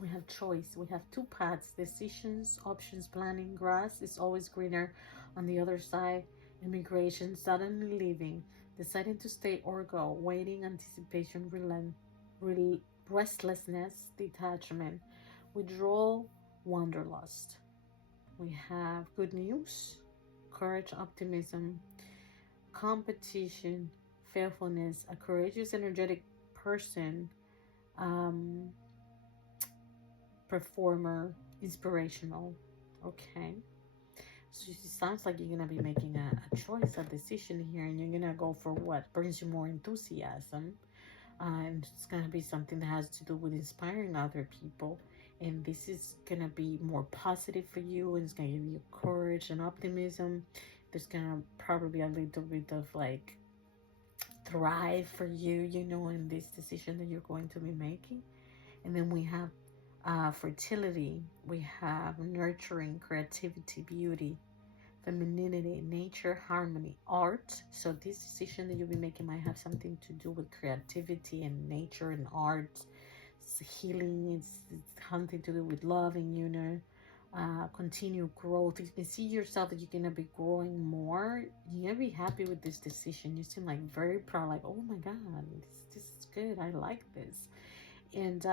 We have choice. We have two paths: decisions, options, planning. Grass is always greener on the other side. Immigration, suddenly leaving, deciding to stay or go, waiting, anticipation, restlessness, detachment, withdrawal, wanderlust. We have good news, courage, optimism, competition, faithfulness, a courageous, energetic person, um, performer, inspirational. Okay. So it sounds like you're going to be making a choice, a decision here, and you're going to go for what brings you more enthusiasm. And it's going to be something that has to do with inspiring other people. And this is going to be more positive for you, and it's going to give you courage and optimism. There's going to probably be a little bit of like thrive for you, you know, in this decision that you're going to be making. And then we have fertility, we have nurturing, creativity, beauty, femininity, nature, harmony, art. So this decision that you'll be making might have something to do with creativity and nature and art. It's healing. It's something to do with loving, you know. Continued growth. You can see yourself that you're gonna be growing more. You're gonna be happy with this decision. You seem like very proud, like, oh my god, this is good. I like this. And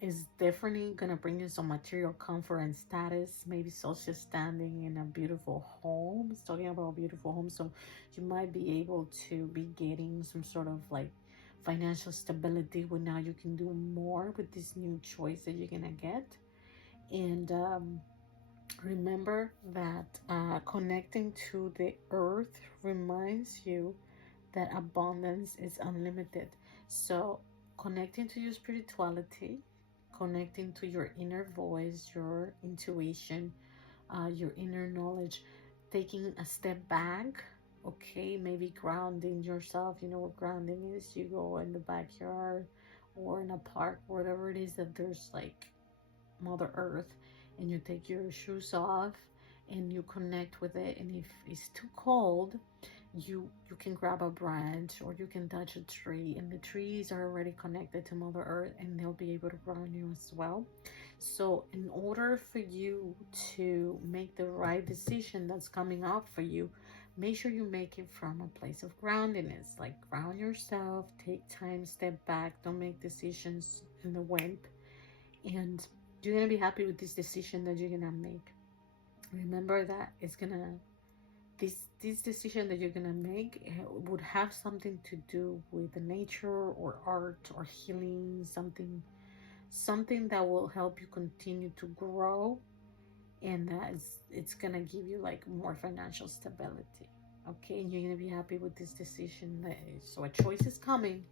is definitely gonna bring you some material comfort and status, maybe social standing in a beautiful home. It's talking about a beautiful home, so you might be able to be getting some sort of like financial stability where now you can do more with this new choice that you're gonna get. And remember that connecting to the earth reminds you that abundance is unlimited. So connecting to your spirituality, connecting to your inner voice, your intuition, your inner knowledge, taking a step back, okay, maybe grounding yourself. You know what grounding is? You go in the backyard or in a park, whatever it is that there's like Mother Earth, and you take your shoes off and you connect with it. And if it's too cold, you can grab a branch or you can touch a tree, and the trees are already connected to Mother Earth and they'll be able to ground you as well. So in order for you to make the right decision that's coming up for you, make sure you make it from a place of groundedness. Like, ground yourself, take time, step back, don't make decisions in the wind, and you're gonna be happy with this decision that you're gonna make. Remember that it's gonna this decision that you're gonna make would have something to do with the nature or art or healing, something that will help you continue to grow, and that it's gonna give you like more financial stability. Okay, and you're gonna be happy with this decision. So a choice is coming.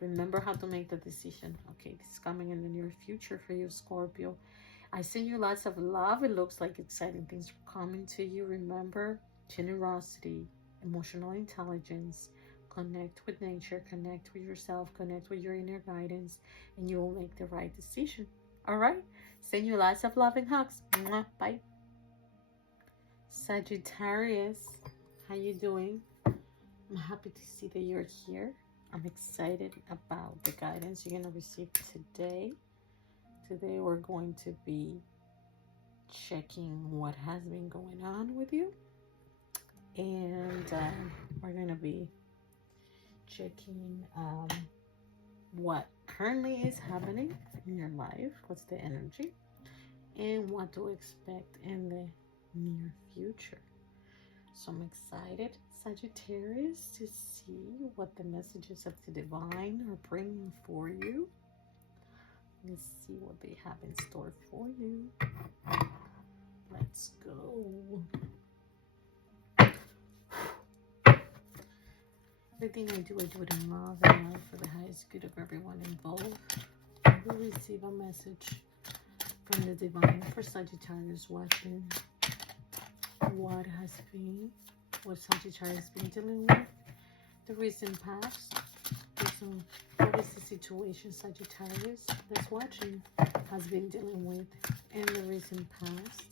Remember how to make the decision. Okay, this is coming in the near future for you, Scorpio. I send you lots of love. It looks like exciting things are coming to you. Remember, generosity, emotional intelligence, connect with nature, connect with yourself, connect with your inner guidance, and you will make the right decision. All right? Send you lots of love and hugs. Mwah. Bye. Sagittarius, how you doing? I'm happy to see that you're here. I'm excited about the guidance you're going to receive today. Today we're going to be checking what has been going on with you. And we're going to be checking what currently is happening in your life, what's the energy, and what to expect in the near future. So I'm excited, Sagittarius, to see what the messages of the divine are bringing for you. Let's see what they have in store for you. Let's go. Everything I do it in love and love for the highest good of everyone involved. We receive a message from the divine for Sagittarius watching. What Sagittarius has been dealing with the recent past. So what is the situation Sagittarius that's watching has been dealing with in the recent past?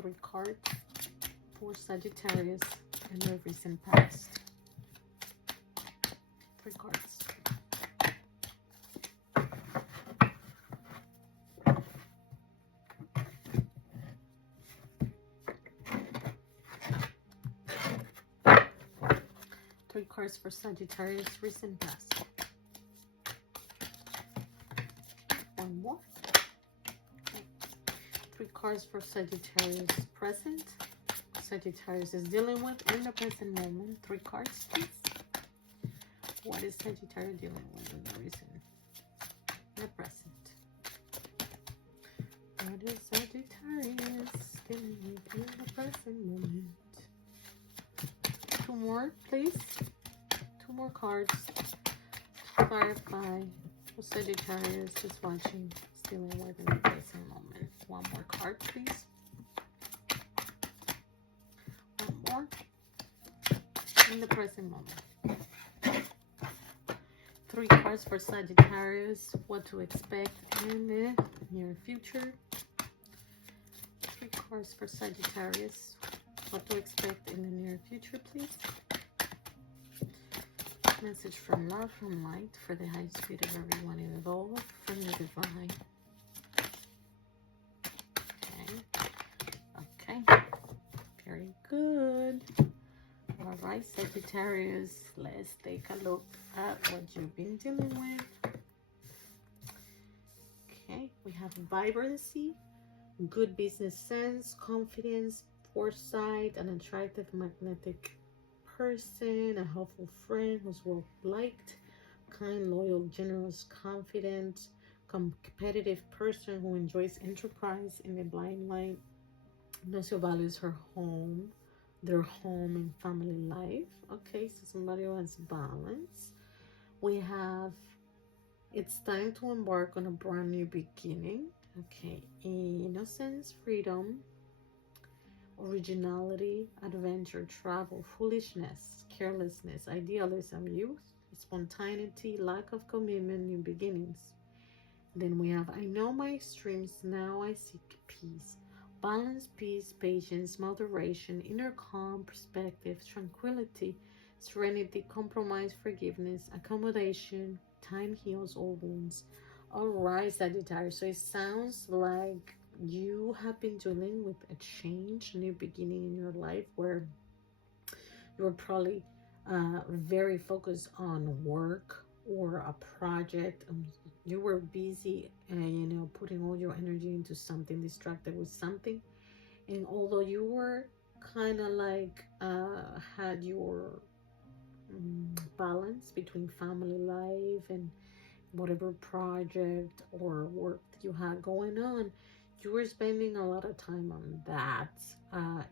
3 cards for Sagittarius in the recent past. 3 cards. Cards for Sagittarius recent past. 1 more. Okay. 3 cards for Sagittarius present. Sagittarius is dealing with in the present moment. 3 cards, please. What is Sagittarius dealing with in the recent, the present? What is Sagittarius dealing with in the present moment? 2 more, please. 2 more cards to clarify what Sagittarius is watching, dealing with in the present moment. 1 more card, please. 1 more in the present moment. 3 cards for Sagittarius, what to expect in the near future. 3 cards for Sagittarius, what to expect in the near future, please. Message from love, from light, for the highest good of everyone involved, from the divine. Okay. Very good. All right, Sagittarius, let's take a look at what you've been dealing with. Okay, we have vibrancy, good business sense, confidence, foresight, an attractive magnetic person, a helpful friend who's well liked, kind, loyal, generous, confident, competitive person who enjoys enterprise in the blind light, also values her home, their home and family life. Okay, so somebody who has balance. We have, it's time to embark on a brand new beginning. Okay, innocence, freedom, originality, adventure, travel, foolishness, carelessness, idealism, youth, spontaneity, lack of commitment, new beginnings. Then we have, I know my extremes, now I seek peace. Balance, peace, patience, moderation, inner calm, perspective, tranquility, serenity, compromise, forgiveness, accommodation, time heals all wounds. All right, Sagittarius. So it sounds like you have been dealing with a change, a new beginning in your life where you're probably very focused on work or a project. You were busy, putting all your energy into something, distracted with something. And although you were kind of like had your balance between family life and whatever project or work you had going on, you were spending a lot of time on that,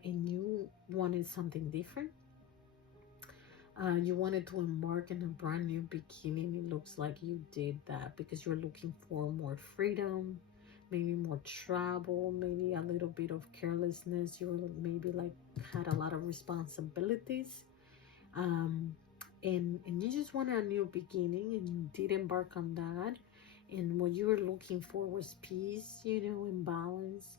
and you wanted something different. You wanted to embark in a brand new beginning. It looks like you did that because you're looking for more freedom, maybe more travel, maybe a little bit of carelessness. You were maybe like had a lot of responsibilities, and you just wanted a new beginning, and you did embark on that. And what you were looking for was peace, and balance,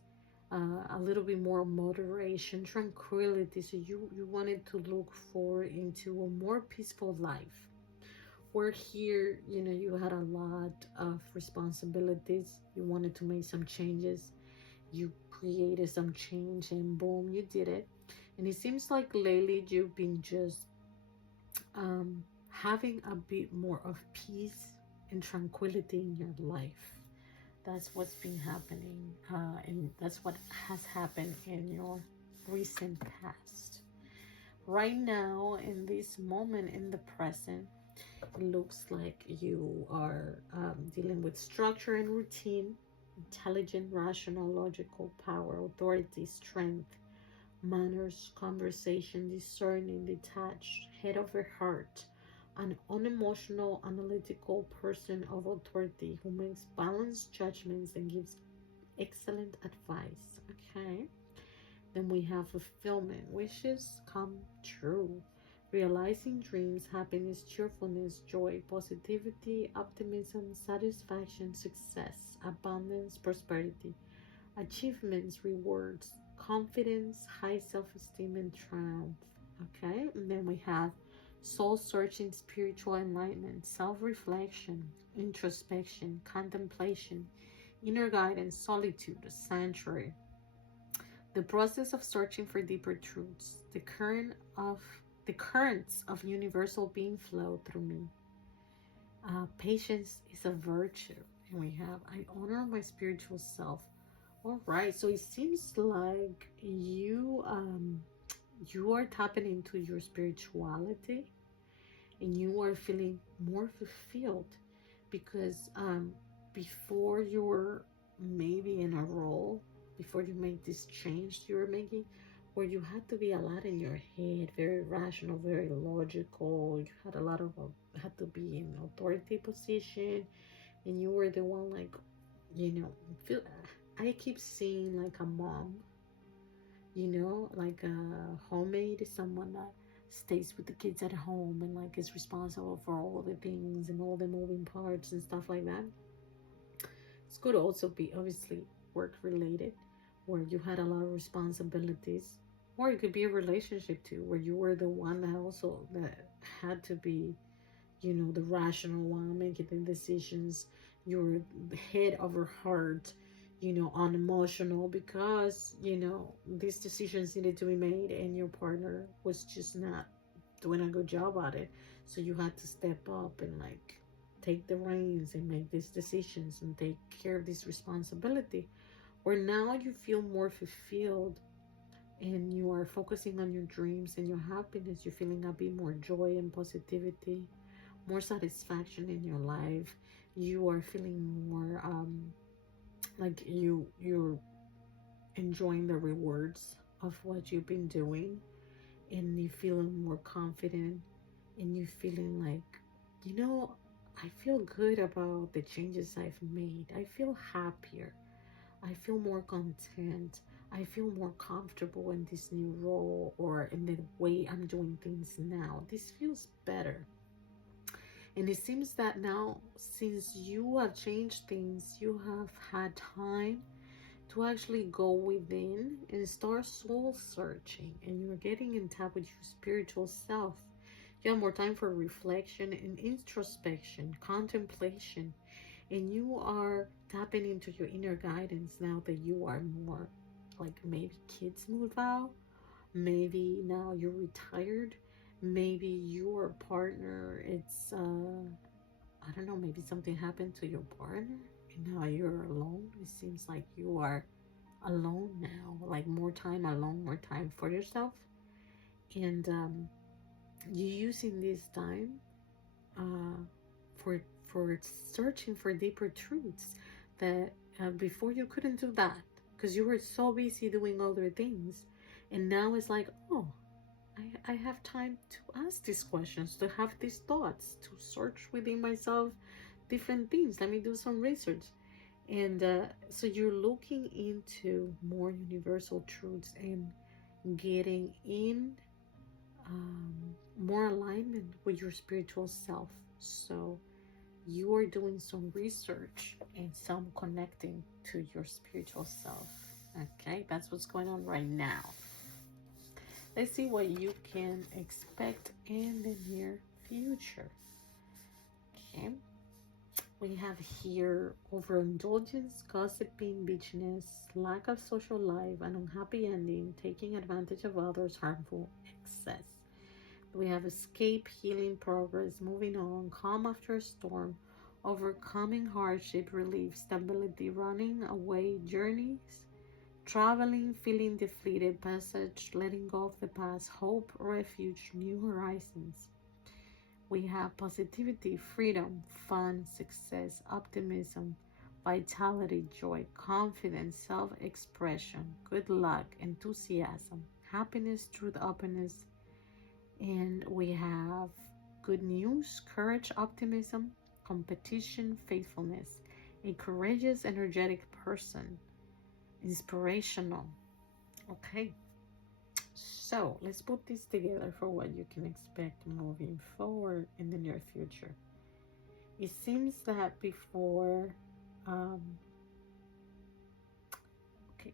a little bit more moderation, tranquility. So you wanted to look forward into a more peaceful life We're here, you know, you had a lot of responsibilities. You wanted to make some changes. You created some change and boom, you did it. And it seems like lately you've been just having a bit more of peace and tranquility in your life. That's what's been happening, and that's what has happened in your recent past. Right now, in this moment, in the present, it looks like you are dealing with structure and routine, intelligent, rational, logical, power, authority, strength, manners, conversation, discerning, detached, head over heart, an unemotional, analytical person of authority who makes balanced judgments and gives excellent advice. Okay. Then we have fulfillment, wishes come true, realizing dreams, happiness, cheerfulness, joy, positivity, optimism, satisfaction, success, abundance, prosperity, achievements, rewards, confidence, high self-esteem, and triumph. Okay, and then we have soul searching, spiritual enlightenment, self-reflection, introspection, contemplation, inner guidance, solitude, sanctuary, the process of searching for deeper truths, the currents of universal being flow through me. Patience is a virtue, and we have I honor my spiritual self. All right, so it seems like you are tapping into your spirituality, and you are feeling more fulfilled because before you were maybe in a role, before you make this change you were making, where you had to be a lot in your head, very rational, very logical. You had a lot of had to be in authority position, and you were the one, like, you know, feel. I keep seeing like a mom, you know, like a homemade, someone that stays with the kids at home and like is responsible for all the things and all the moving parts and stuff like that. This could also be obviously work related, where you had a lot of responsibilities, or it could be a relationship too, where you were the one that also that had to be, you know, the rational one making the decisions. You're the head over heart, you know, unemotional, because, you know, these decisions needed to be made and your partner was just not doing a good job at it. So you had to step up and like take the reins and make these decisions and take care of this responsibility, where now you feel more fulfilled and you are focusing on your dreams and your happiness. You're feeling a bit more joy and positivity, more satisfaction in your life. You are feeling more like you're enjoying the rewards of what you've been doing, and you feeling more confident, and you feeling like, you know, I feel good about the changes I've made. I feel happier. I feel more content. I feel more comfortable in this new role, or in the way I'm doing things now. This feels better. And it seems that now, since you have changed things, you have had time to actually go within and start soul searching, and you're getting in touch with your spiritual self. You have more time for reflection and introspection, contemplation, and you are tapping into your inner guidance now that you are more, like, maybe kids move out, maybe now you're retired, maybe your partner, it's I don't know, maybe something happened to your partner and now you're alone. It seems like you are alone now, like more time alone, more time for yourself. And you're using this time for searching for deeper truths that before you couldn't do that because you were so busy doing other things. And now it's like, oh, I have time to ask these questions, to have these thoughts, to search within myself different things. Let me do some research. And so you're looking into more universal truths and getting in more alignment with your spiritual self. So you are doing some research and some connecting to your spiritual self. Okay, that's what's going on right now. Let's see what you can expect in the near future. Okay. We have here overindulgence, gossiping, bitchiness, lack of social life, an unhappy ending, taking advantage of others, harmful excess. We have escape, healing, progress, moving on, calm after a storm, overcoming hardship, relief, stability, running away, journeys, traveling, feeling defeated, passage, letting go of the past, hope, refuge, new horizons. We have positivity, freedom, fun, success, optimism, vitality, joy, confidence, self-expression, good luck, enthusiasm, happiness, truth, openness. And we have good news, courage, optimism, competition, faithfulness, a courageous, energetic person, inspirational. Okay. So let's put this together for what you can expect moving forward in the near future. It seems that before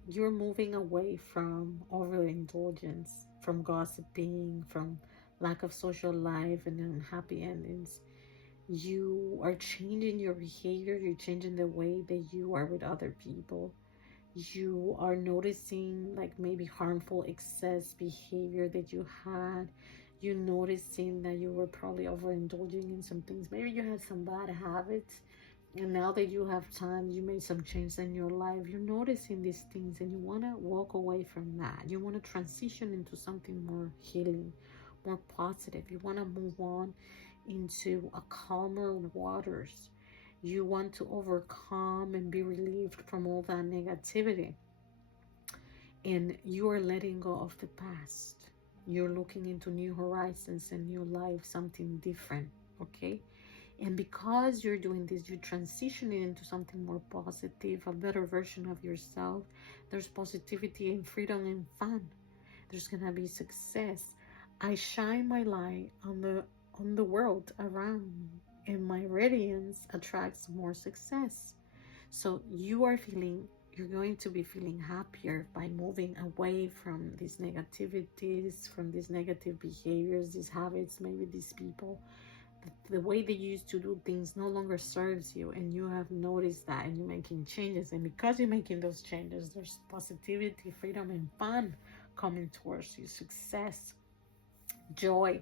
you're moving away from overindulgence, from gossiping, from lack of social life and unhappy endings. You are changing your behavior. You're changing the way that you are with other people. You are noticing like maybe harmful excess behavior that you had. You're noticing that you were probably overindulging in some things. Maybe you had some bad habits, and now that you have time, you made some changes in your life. You're noticing these things and you want to walk away from that. You want to transition into something more healing, more positive. You want to move on into a calmer waters. You want to overcome and be relieved from all that negativity. And you are letting go of the past. You're looking into new horizons and new life, something different, okay? And because you're doing this, you're transitioning into something more positive, a better version of yourself. There's positivity and freedom and fun. There's gonna be success. I shine my light on the world around, and my radiance attracts more success. So you're going to be feeling happier by moving away from these negativities, from these negative behaviors, these habits, maybe these people. The way they used to do things no longer serves you, and you have noticed that, and you're making changes. And because you're making those changes, there's positivity, freedom, and fun coming towards you. Success, joy,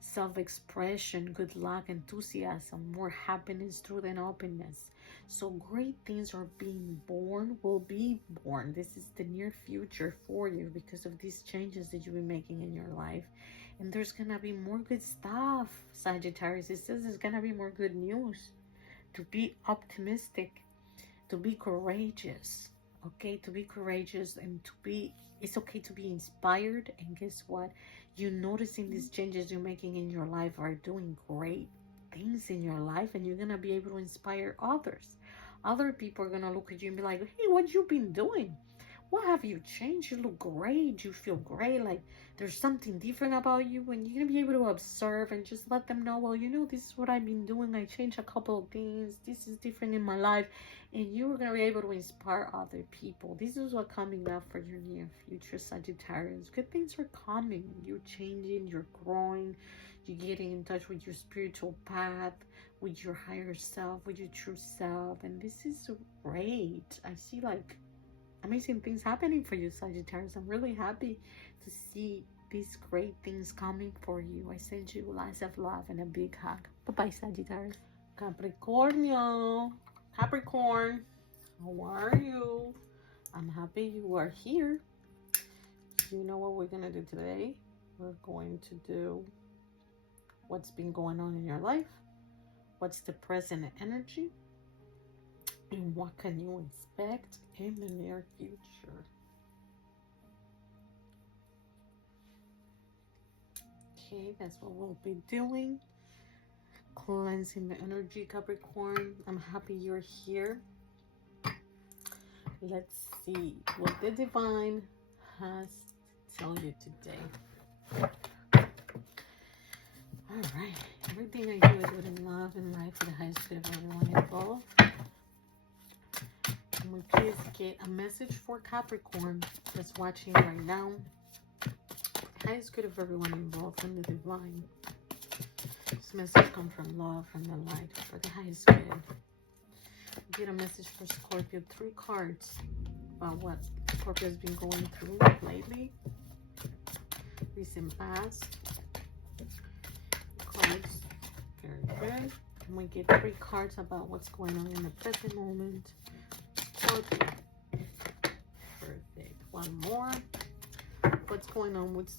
self-expression, good luck, enthusiasm, more happiness, truth, and openness. So great things are being born, will be born. This is the near future for you because of these changes that you've been making in your life. And there's gonna be more good stuff, Sagittarius. It says there's gonna be more good news. To be optimistic, to be courageous, okay? To be courageous and to be, it's okay to be inspired. And guess what? You're noticing these changes you're making in your life are doing great things in your life, and you're gonna be able to inspire others. Other people are gonna look at you and be like, hey, what you been doing? What have you changed? You look great. You feel great. Like there's something different about you, and you're gonna be able to observe and just let them know, well, you know, this is what I've been doing. I changed a couple of things. This is different in my life. And you're gonna be able to inspire other people. This is what's coming up for your near future, Sagittarius. Good things are coming. You're changing, you're growing, you're getting in touch with your spiritual path, with your higher self, with your true self. And this is great. I see like amazing things happening for you, Sagittarius. I'm really happy to see these great things coming for you. I send you lots of love and a big hug. Bye-bye, Sagittarius. Capricorn, how are you? I'm happy you are here. You know what we're gonna do today? We're going to do what's been going on in your life, what's the present energy, and what can you expect in the near future. Okay, that's what we'll be doing. Cleansing the energy, Capricorn. I'm happy you're here. Let's see what the divine has to tell you today. All right. Everything I do is within love and life for the highest good of everyone involved. Can we please get a message for Capricorn that's watching right now? Highest good of everyone involved in the divine. This message comes from love, from the light, for the highest good. Get a message for Scorpio. 3 cards about what Scorpio has been going through lately. Recent past. Cards. Very good. And we get 3 cards about what's going on in the present moment. Scorpio. Perfect. One more. What's going on with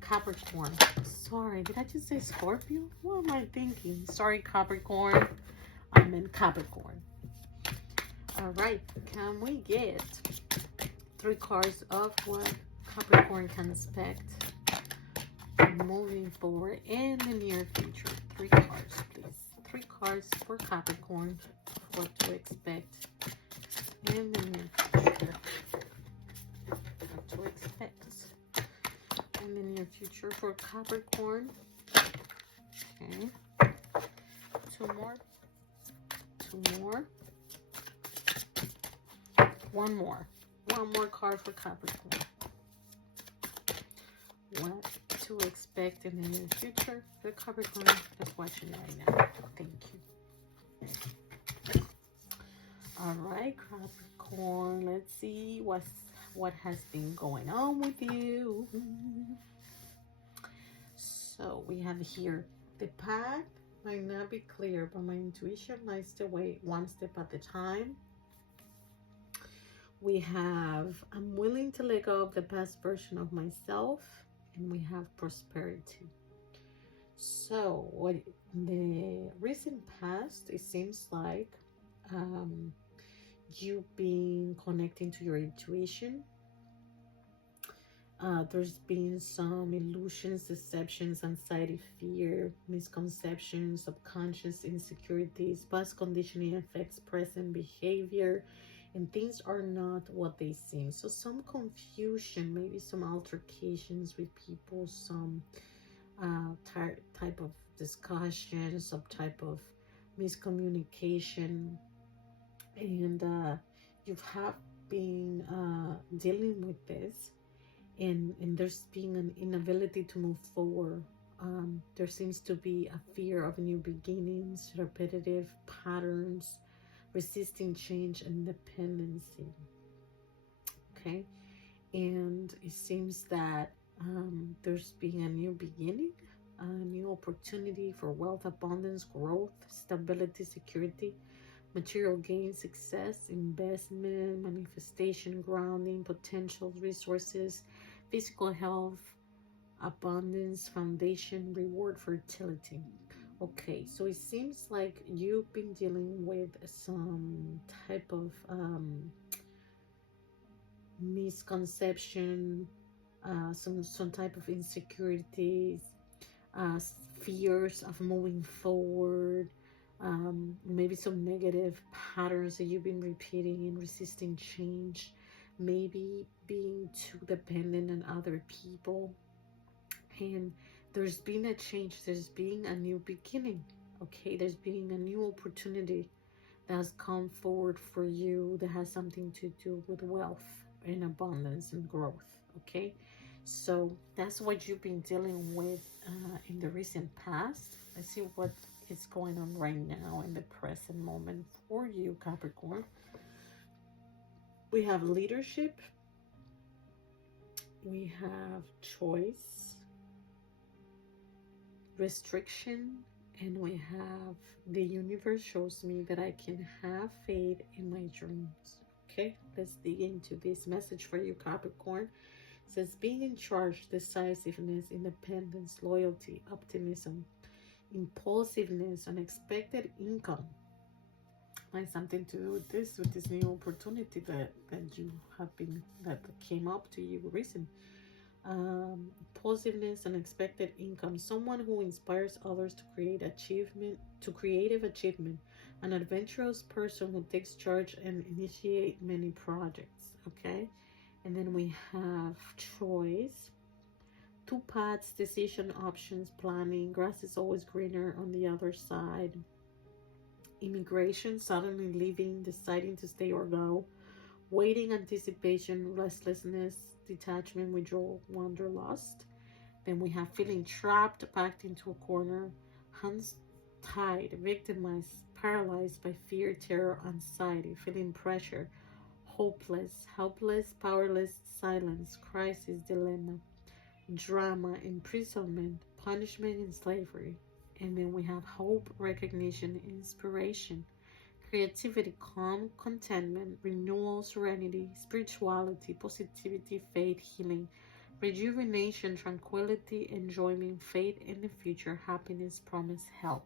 Capricorn? Sorry, did I just say Scorpio? What am I thinking? Sorry, Capricorn. I meant Capricorn. All right, can we get 3 cards of what Capricorn can expect moving forward in the near future? 3 cards, please. 3 cards for Capricorn. What to expect in the near future. What to expect in the near future for Capricorn. Okay. 2 more. 2 more. 1 more. 1 more card for Capricorn. What to expect in the near future for Capricorn that's watching right now. Thank you. All right, Capricorn. Let's see what has been going on with you. So we have here the path might not be clear, but my intuition likes to wait 1 step at a time. We have I'm willing to let go of the past version of myself, and we have prosperity. So what the recent past, it seems like you've been connecting to your intuition. There's been some illusions, deceptions, anxiety, fear, misconceptions, subconscious insecurities, past conditioning affects present behavior, and things are not what they seem. So some confusion, maybe some altercations with people, some type of discussion, some type of miscommunication, and you have been dealing with this. And there's been an inability to move forward. There seems to be a fear of new beginnings, repetitive patterns, resisting change and dependency. Okay, and it seems that there's been a new beginning, a new opportunity for wealth, abundance, growth, stability, security, material gain, success, investment, manifestation, grounding, potential, resources, physical health, abundance, foundation, reward, fertility. Okay, so it seems like you've been dealing with some type of misconception, some type of insecurities, fears of moving forward, maybe some negative patterns that you've been repeating and resisting change, maybe being too dependent on other people. And there's been a change, there's been a new beginning. Okay, there's been a new opportunity that has come forward for you that has something to do with wealth and abundance and growth. Okay, so that's what you've been dealing with in the recent past. Let's see what is going on right now in the present moment for you, Capricorn. We have leadership, we have choice, restriction, and we have the universe shows me that I can have faith in my dreams. Okay, let's dig into this message for you, Capricorn. It says being in charge, decisiveness, independence, loyalty, optimism, impulsiveness, unexpected income. Might something to do with this new opportunity that you have been, that came up to you recent. Impulsiveness, unexpected income, someone who inspires others to creative achievement, an adventurous person who takes charge and initiate many projects. Okay, and then we have choice, 2 paths, decision, options, planning, grass is always greener on the other side, immigration, suddenly leaving, deciding to stay or go, waiting, anticipation, restlessness, detachment, withdrawal, wanderlust. Then we have feeling trapped, backed into a corner, hands tied, victimized, paralyzed by fear, terror, anxiety, feeling pressure, hopeless, helpless, powerless, silence, crisis, dilemma, drama, imprisonment, punishment, and slavery. And then we have hope, recognition, inspiration, creativity, calm, contentment, renewal, serenity, spirituality, positivity, faith, healing, rejuvenation, tranquility, enjoyment, faith in the future, happiness, promise, help.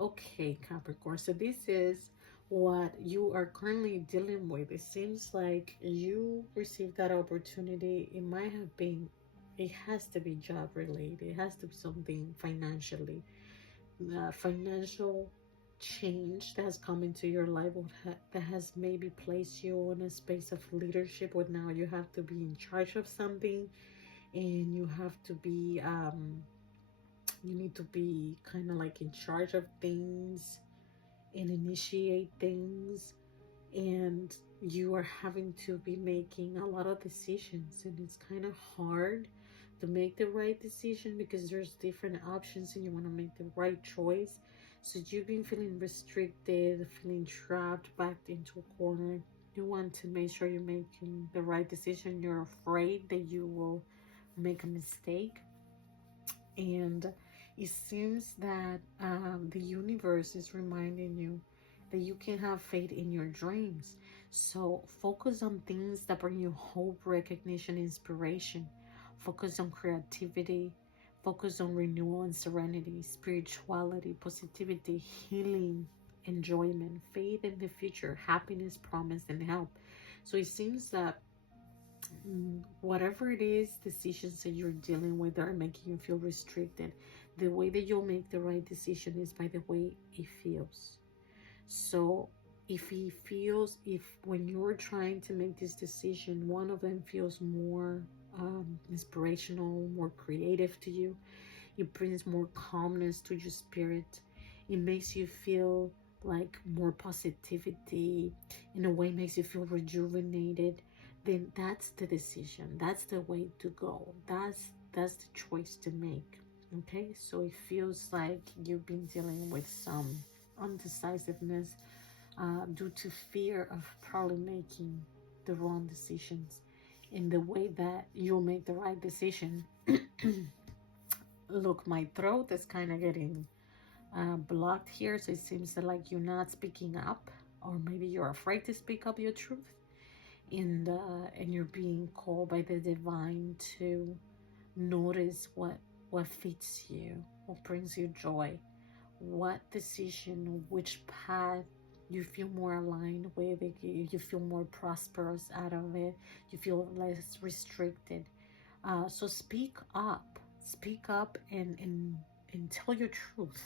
Okay, Capricorn, so this is what you are currently dealing with. It seems like you received that opportunity. It might have been, it has to be job related, it has to be something financially, financial change that has come into your life, that has maybe placed you in a space of leadership where now you have to be in charge of something, and you have to be you need to be kind of like in charge of things and initiate things, and you are having to be making a lot of decisions, and it's kind of hard to make the right decision because there's different options and you want to make the right choice. So you've been feeling restricted, feeling trapped, backed into a corner. You want to make sure you're making the right decision. You're afraid that you will make a mistake. And it seems that the universe is reminding you that you can have faith in your dreams. So focus on things that bring you hope, recognition, inspiration. Focus on creativity. Focus on renewal and serenity, spirituality, positivity, healing, enjoyment, faith in the future, happiness, promise, and help. So it seems that whatever it is, decisions that you're dealing with that are making you feel restricted, the way that you'll make the right decision is by the way it feels. So if when you're trying to make this decision, one of them feels more inspirational, more creative to you, it brings more calmness to your spirit, it makes you feel like more positivity, in a way makes you feel rejuvenated, then that's the decision, that's the way to go, that's the choice to make. Okay, so it feels like you've been dealing with some undecisiveness due to fear of probably making the wrong decisions. In the way that you'll make the right decision. Look, my throat is kind of getting blocked here, so it seems like you're not speaking up, or maybe you're afraid to speak up your truth, and you're being called by the divine to notice what fits you, what brings you joy, what decision, which path you feel more aligned with, you feel more prosperous out of it, you feel less restricted. So speak up and tell your truth.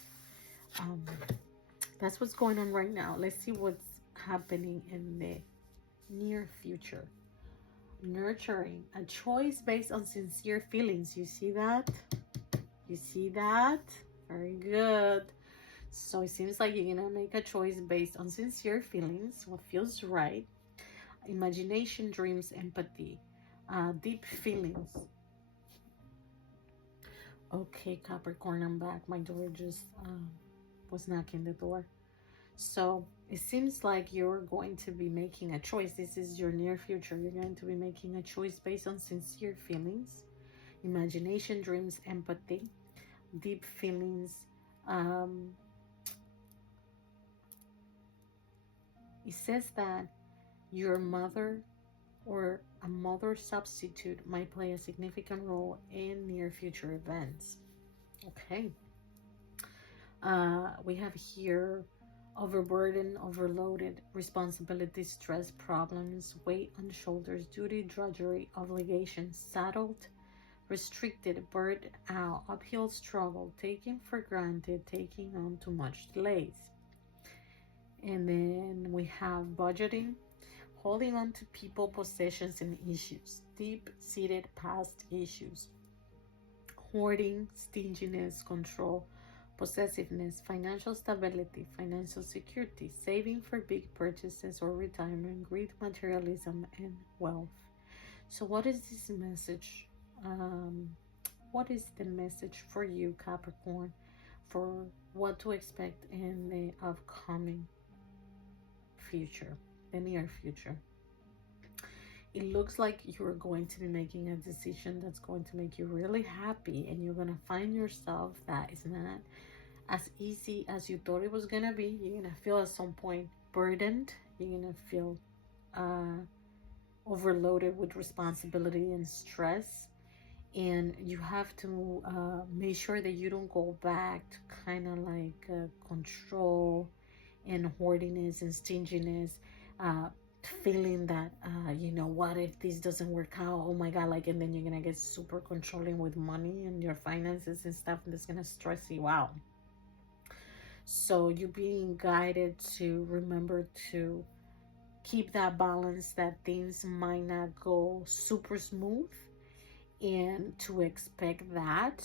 That's what's going on right now. Let's see what's happening in the near future. Nurturing, a choice based on sincere feelings. You see that? You see that? Very good. So it seems like you're gonna make a choice based on sincere feelings, what feels right, imagination, dreams, empathy, deep feelings. Okay, Capricorn, I'm back. My daughter just was knocking the door. So it seems like you're going to be making a choice. This is your near future. You're going to be making a choice based on sincere feelings, imagination, dreams, empathy, deep feelings. It says that your mother or a mother substitute might play a significant role in near future events. Okay. We have here overburdened, overloaded, responsibility, stress, problems, weight on shoulders, duty, drudgery, obligations, saddled, restricted, burned out, uphill struggle, taking for granted, taking on too much delays. And then we have budgeting, holding on to people, possessions, and issues, deep-seated past issues, hoarding, stinginess, control, possessiveness, financial stability, financial security, saving for big purchases or retirement, greed, materialism, and wealth. So what is this message? What is the message for you, Capricorn? for what to expect in the upcoming future, the near future. It looks like you're going to be making a decision that's going to make you really happy, and you're going to find yourself that is not as easy as you thought it was going to be. You're going to feel at some point burdened. You're going to feel overloaded with responsibility and stress. And you have to make sure that you don't go back to kind of like control and hoardiness and stinginess, feeling that, you know, what if this doesn't work out? Oh my God, like, and then you're going to get super controlling with money and your finances and stuff, and that's going to stress you out. So you're being guided to remember to keep that balance, that things might not go super smooth, and to expect that,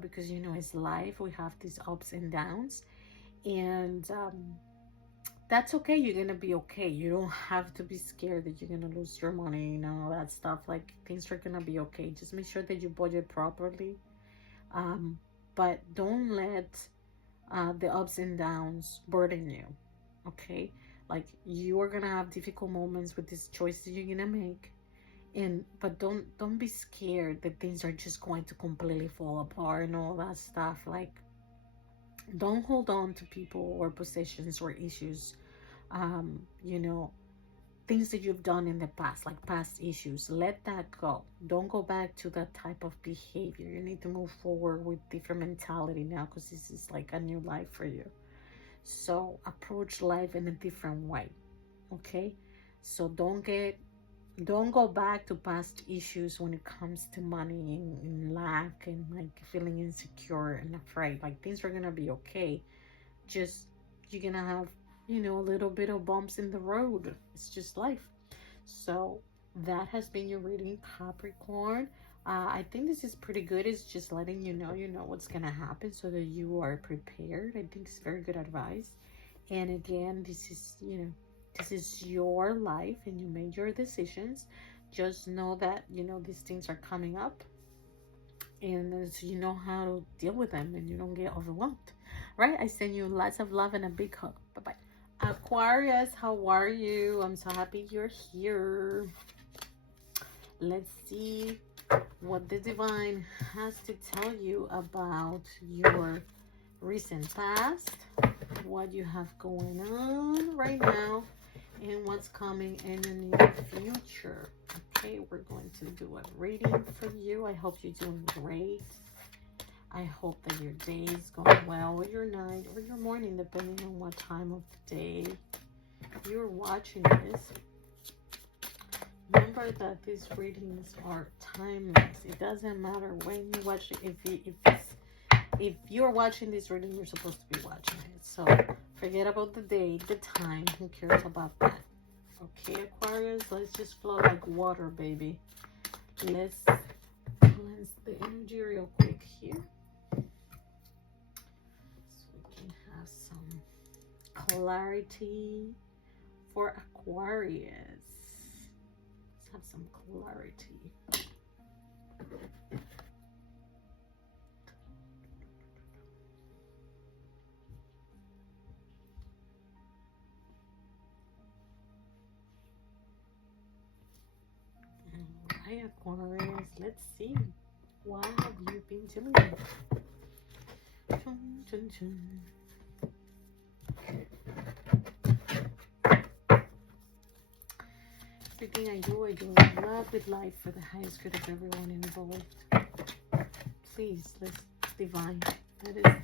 because, you know, it's life. We have these ups and downs, and that's okay. You're gonna be okay. You don't have to be scared that you're gonna lose your money and all that stuff. Like, things are gonna be okay. Just make sure that you budget properly, but don't let the ups and downs burden you. Okay, like, you are gonna have difficult moments with these choices you're gonna make, but don't be scared that things are just going to completely fall apart and all that stuff. Like, don't hold on to people or possessions or issues, you know, things that you've done in the past, like past issues. Let that go. Don't go back to that type of behavior. You need to move forward with different mentality now, because this is like a new life for you. So approach life in a different way. Okay, so don't go back to past issues when it comes to money and lack and like feeling insecure and afraid. Like, things are gonna be okay. Just, you're gonna have, you know, a little bit of bumps in the road. It's just life. So that has been your reading, Capricorn. I think this is pretty good. It's just letting you know what's gonna happen so that you are prepared. I think it's very good advice. And again, this is, you know, this is your life and you made your decisions. Just know that, you know, these things are coming up, and so you know how to deal with them and you don't get overwhelmed. Right? I send you lots of love and a big hug. Bye-bye. Aquarius, how are you? I'm so happy you're here. Let's see what the divine has to tell you about your recent past, what you have going on right now, and what's coming in the near future. Okay, we're going to do a reading for you. I hope you're doing great. I hope that your day is going well, or your night, or your morning, depending on what time of the day you're watching this. Remember that these readings are timeless. It doesn't matter when you watch it. If you're watching this reading, you're supposed to be watching it. So forget about the date, the time. Who cares about that? Okay, Aquarius, let's just flow like water, baby. Let's cleanse the energy real quick here, so we can have some clarity for Aquarius. Let's have some clarity. Alright, Aquarius, let's see. What have you been doing? Chun, chun, chun. Everything I do in love with life for the highest good of everyone involved. Please, let's divine. Let us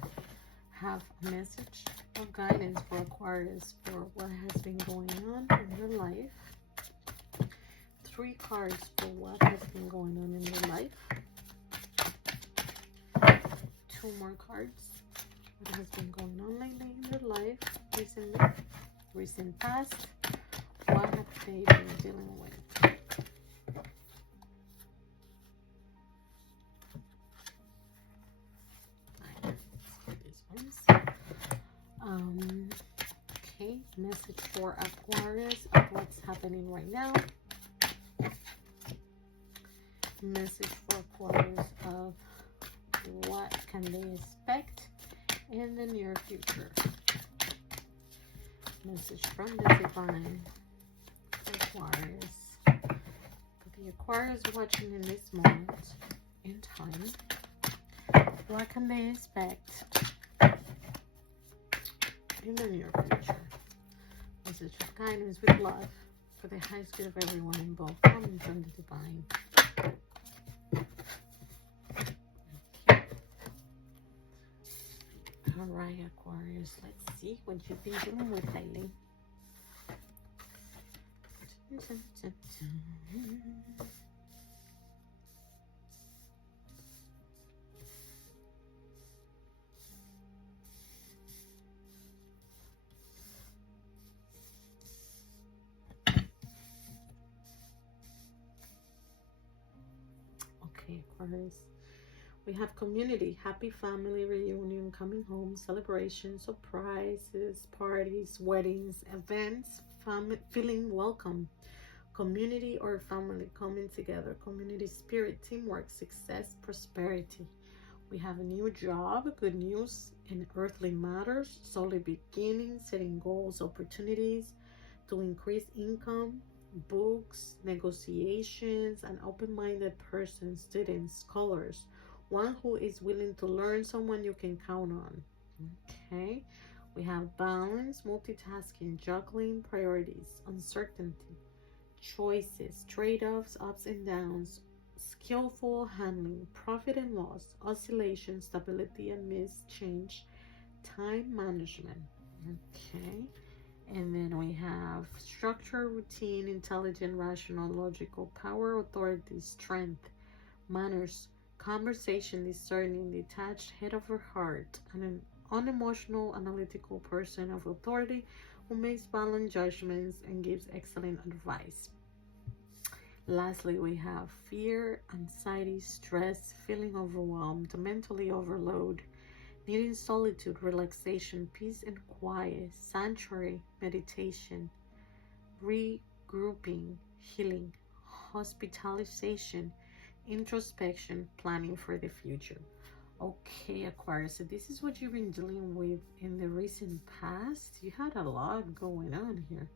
have a message of guidance for Aquarius for what has been going on in your life. 3 cards for what has been going on in your life. 2 more cards. What has been going on lately in your life, recently, recent past. What have they been dealing with? Alright, these ones. Okay, message for Aquarius of what's happening right now. Message for Aquarius of what can they expect in the near future. Message from the divine. Aquarius. The Aquarius watching in this moment in time. What can they expect in the near future? Message of guidance with love for the highest good of everyone involved, coming from the divine. Okay. Alright, Aquarius, let's see what you've been doing with lately. Okay, Aquarius. We have community, happy family reunion, coming home, celebrations, surprises, parties, weddings, events, feeling welcome. Community or family coming together, community spirit, teamwork, success, prosperity. We have a new job, good news in earthly matters, solid beginnings, setting goals, opportunities to increase income, books, negotiations, an open-minded person, students, scholars, one who is willing to learn, someone you can count on. Okay, we have balance, multitasking, juggling, priorities, uncertainty, choices, trade-offs, ups and downs, skillful handling, profit and loss, oscillation, stability and change, time management. Okay, and then we have structure, routine, intelligent, rational, logical, power, authority, strength, manners, conversation, discerning, detached, head over heart, and an unemotional, analytical person of authority who makes balanced judgments and gives excellent advice. Lastly, we have fear, anxiety, stress, feeling overwhelmed, mentally overload, needing solitude, relaxation, peace and quiet, sanctuary, meditation, regrouping, healing, hospitalization, introspection, planning for the future. Okay, Aquarius, so this is what you've been dealing with in the recent past. You had a lot going on here.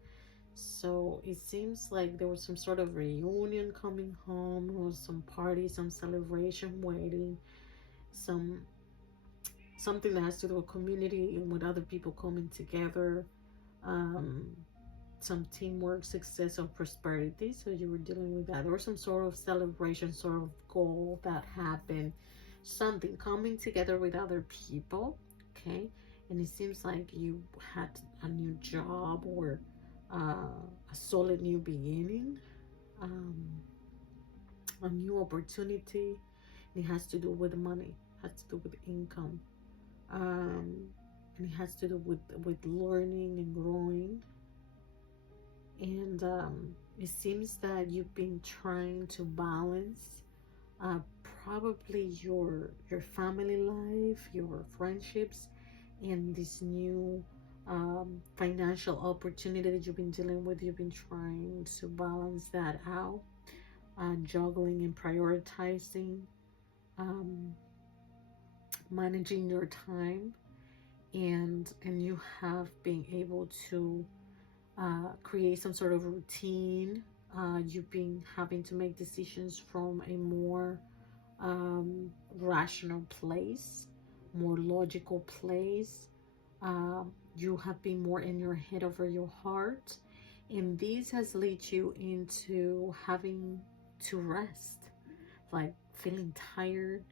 So it seems like there was some sort of reunion coming home, or some party, some celebration, wedding, something that has to do with community and with other people coming together, some teamwork, success, or prosperity. So you were dealing with that, or some sort of celebration, sort of goal that happened, something coming together with other people. Okay, and it seems like you had a new job, or a solid new beginning, a new opportunity. It has to do with money, has to do with income, and it has to do with learning and growing. And it seems that you've been trying to balance uh, probably your family life, your friendships, and this new financial opportunity that you've been dealing with. You've been trying to balance that out, juggling and prioritizing, um, managing your time, and you have been able to create some sort of routine. You've been having to make decisions from a more rational place, more logical place. You have been more in your head over your heart, and this has led you into having to rest, like feeling tired,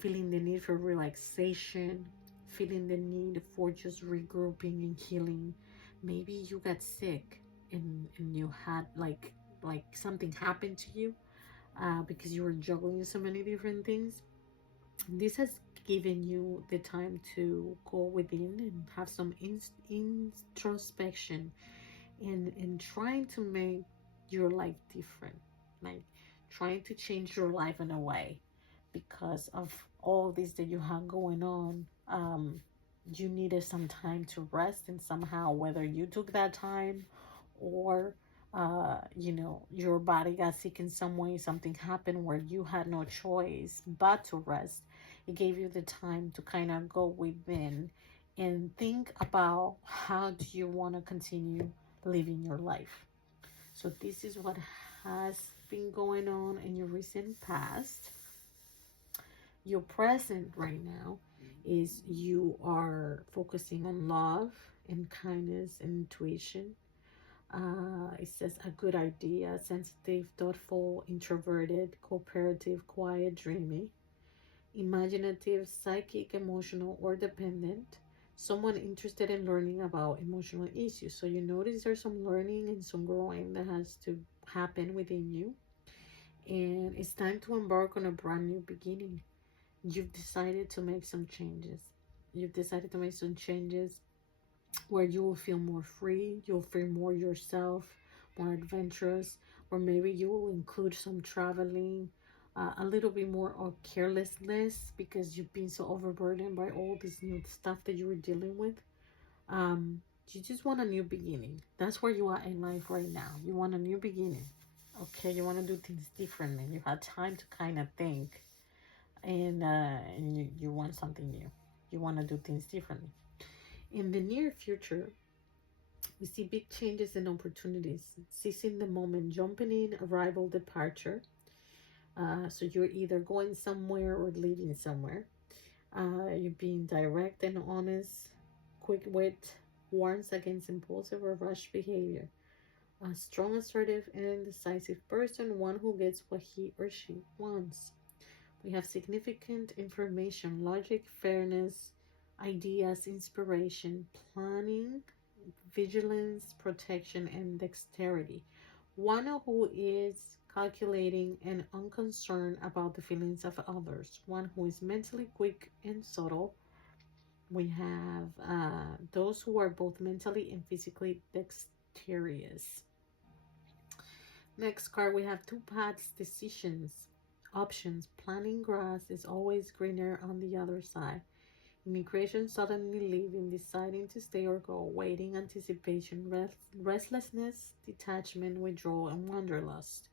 feeling the need for relaxation, feeling the need for just regrouping and healing. Maybe you got sick, and you had like something happened to you, because you were juggling so many different things. This has given you the time to go within and have some introspection, and trying to make your life different, like trying to change your life in a way, because of all this that you have going on. You needed some time to rest, and somehow, whether you took that time, or your body got sick in some way, something happened where you had no choice but to rest. It gave you the time to kind of go within and think about how do you want to continue living your life. So this is what has been going on in your recent past. Your present right now is you are focusing on love and kindness and intuition. It says a good idea, sensitive, thoughtful, introverted, cooperative, quiet, dreamy, imaginative, psychic, emotional, or dependent. Someone interested in learning about emotional issues. So you notice there's some learning and some growing that has to happen within you. And it's time to embark on a brand new beginning. You've decided to make some changes. You've decided to make some changes where you will feel more free, you'll feel more yourself, more adventurous, or maybe you will include some traveling, a little bit more of carelessness because you've been so overburdened by all this new stuff that you were dealing with. You just want a new beginning. That's where you are in life right now. You want a new beginning. Okay, you want to do things differently. You had time to kind of think, and you want something new. You want to do things differently. In the near future, we see big changes and opportunities, seizing the moment, jumping in, arrival, departure. So you're either going somewhere or leaving somewhere. You're being direct and honest, quick wit, warns against impulsive or rash behavior. A strong, assertive, and decisive person, one who gets what he or she wants. We have significant information, logic, fairness, ideas, inspiration, planning, vigilance, protection, and dexterity. One who is calculating and unconcerned about the feelings of others. One who is mentally quick and subtle. We have those who are both mentally and physically dexterous. Next card, we have two paths, decisions, options. Planting grass is always greener on the other side. Immigration, suddenly leaving, deciding to stay or go, waiting, anticipation, restlessness, detachment, withdrawal, and wanderlust.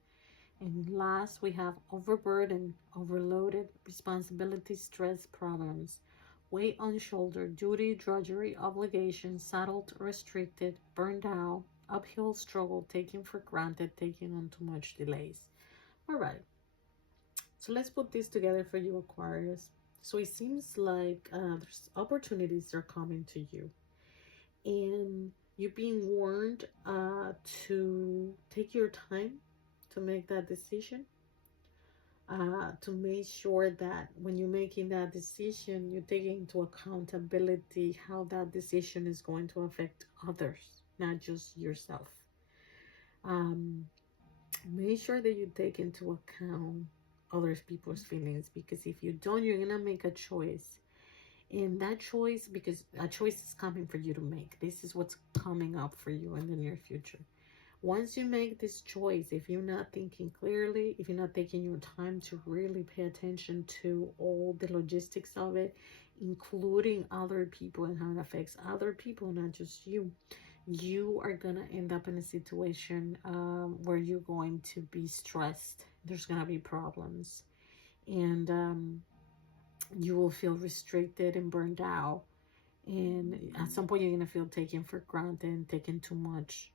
And last, we have overburden, overloaded, responsibility, stress, problems, weight on shoulder, duty, drudgery, obligation, saddled, restricted, burned out, uphill struggle, taking for granted, taking on too much delays. All right. So let's put this together for you, Aquarius. So it seems like there's opportunities that are coming to you. And you're being warned to take your time to make that decision. To make sure that when you're making that decision, you're taking into accountability how that decision is going to affect others, not just yourself. Make sure that you take into account other people's feelings, because if you don't, you're gonna make a choice, and that choice, because a choice is coming for you to make. This is what's coming up for you in the near future. Once you make this choice, if you're not thinking clearly, if you're not taking your time to really pay attention to all the logistics of it, including other people and how it affects other people, not just you, you are gonna end up in a situation where you're going to be stressed. There's gonna be problems, and you will feel restricted and burned out, and at some point you're gonna feel taken for granted and taken too much.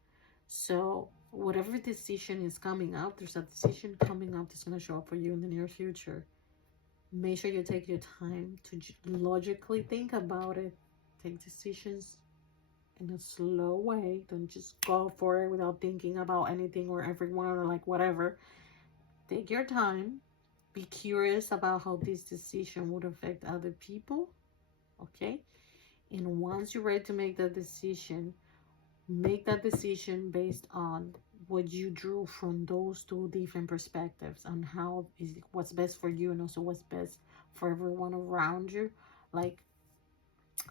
So whatever decision is coming up, there's a decision coming up that's gonna show up for you in the near future. Make sure you take your time to logically think about it. Take decisions in a slow way. Don't just go for it without thinking about anything or everyone or like whatever. Take your time. Be curious about how this decision would affect other people. Okay? And once you're ready to make that decision based on what you drew from those two different perspectives on how is what's best for you and also what's best for everyone around you. Like,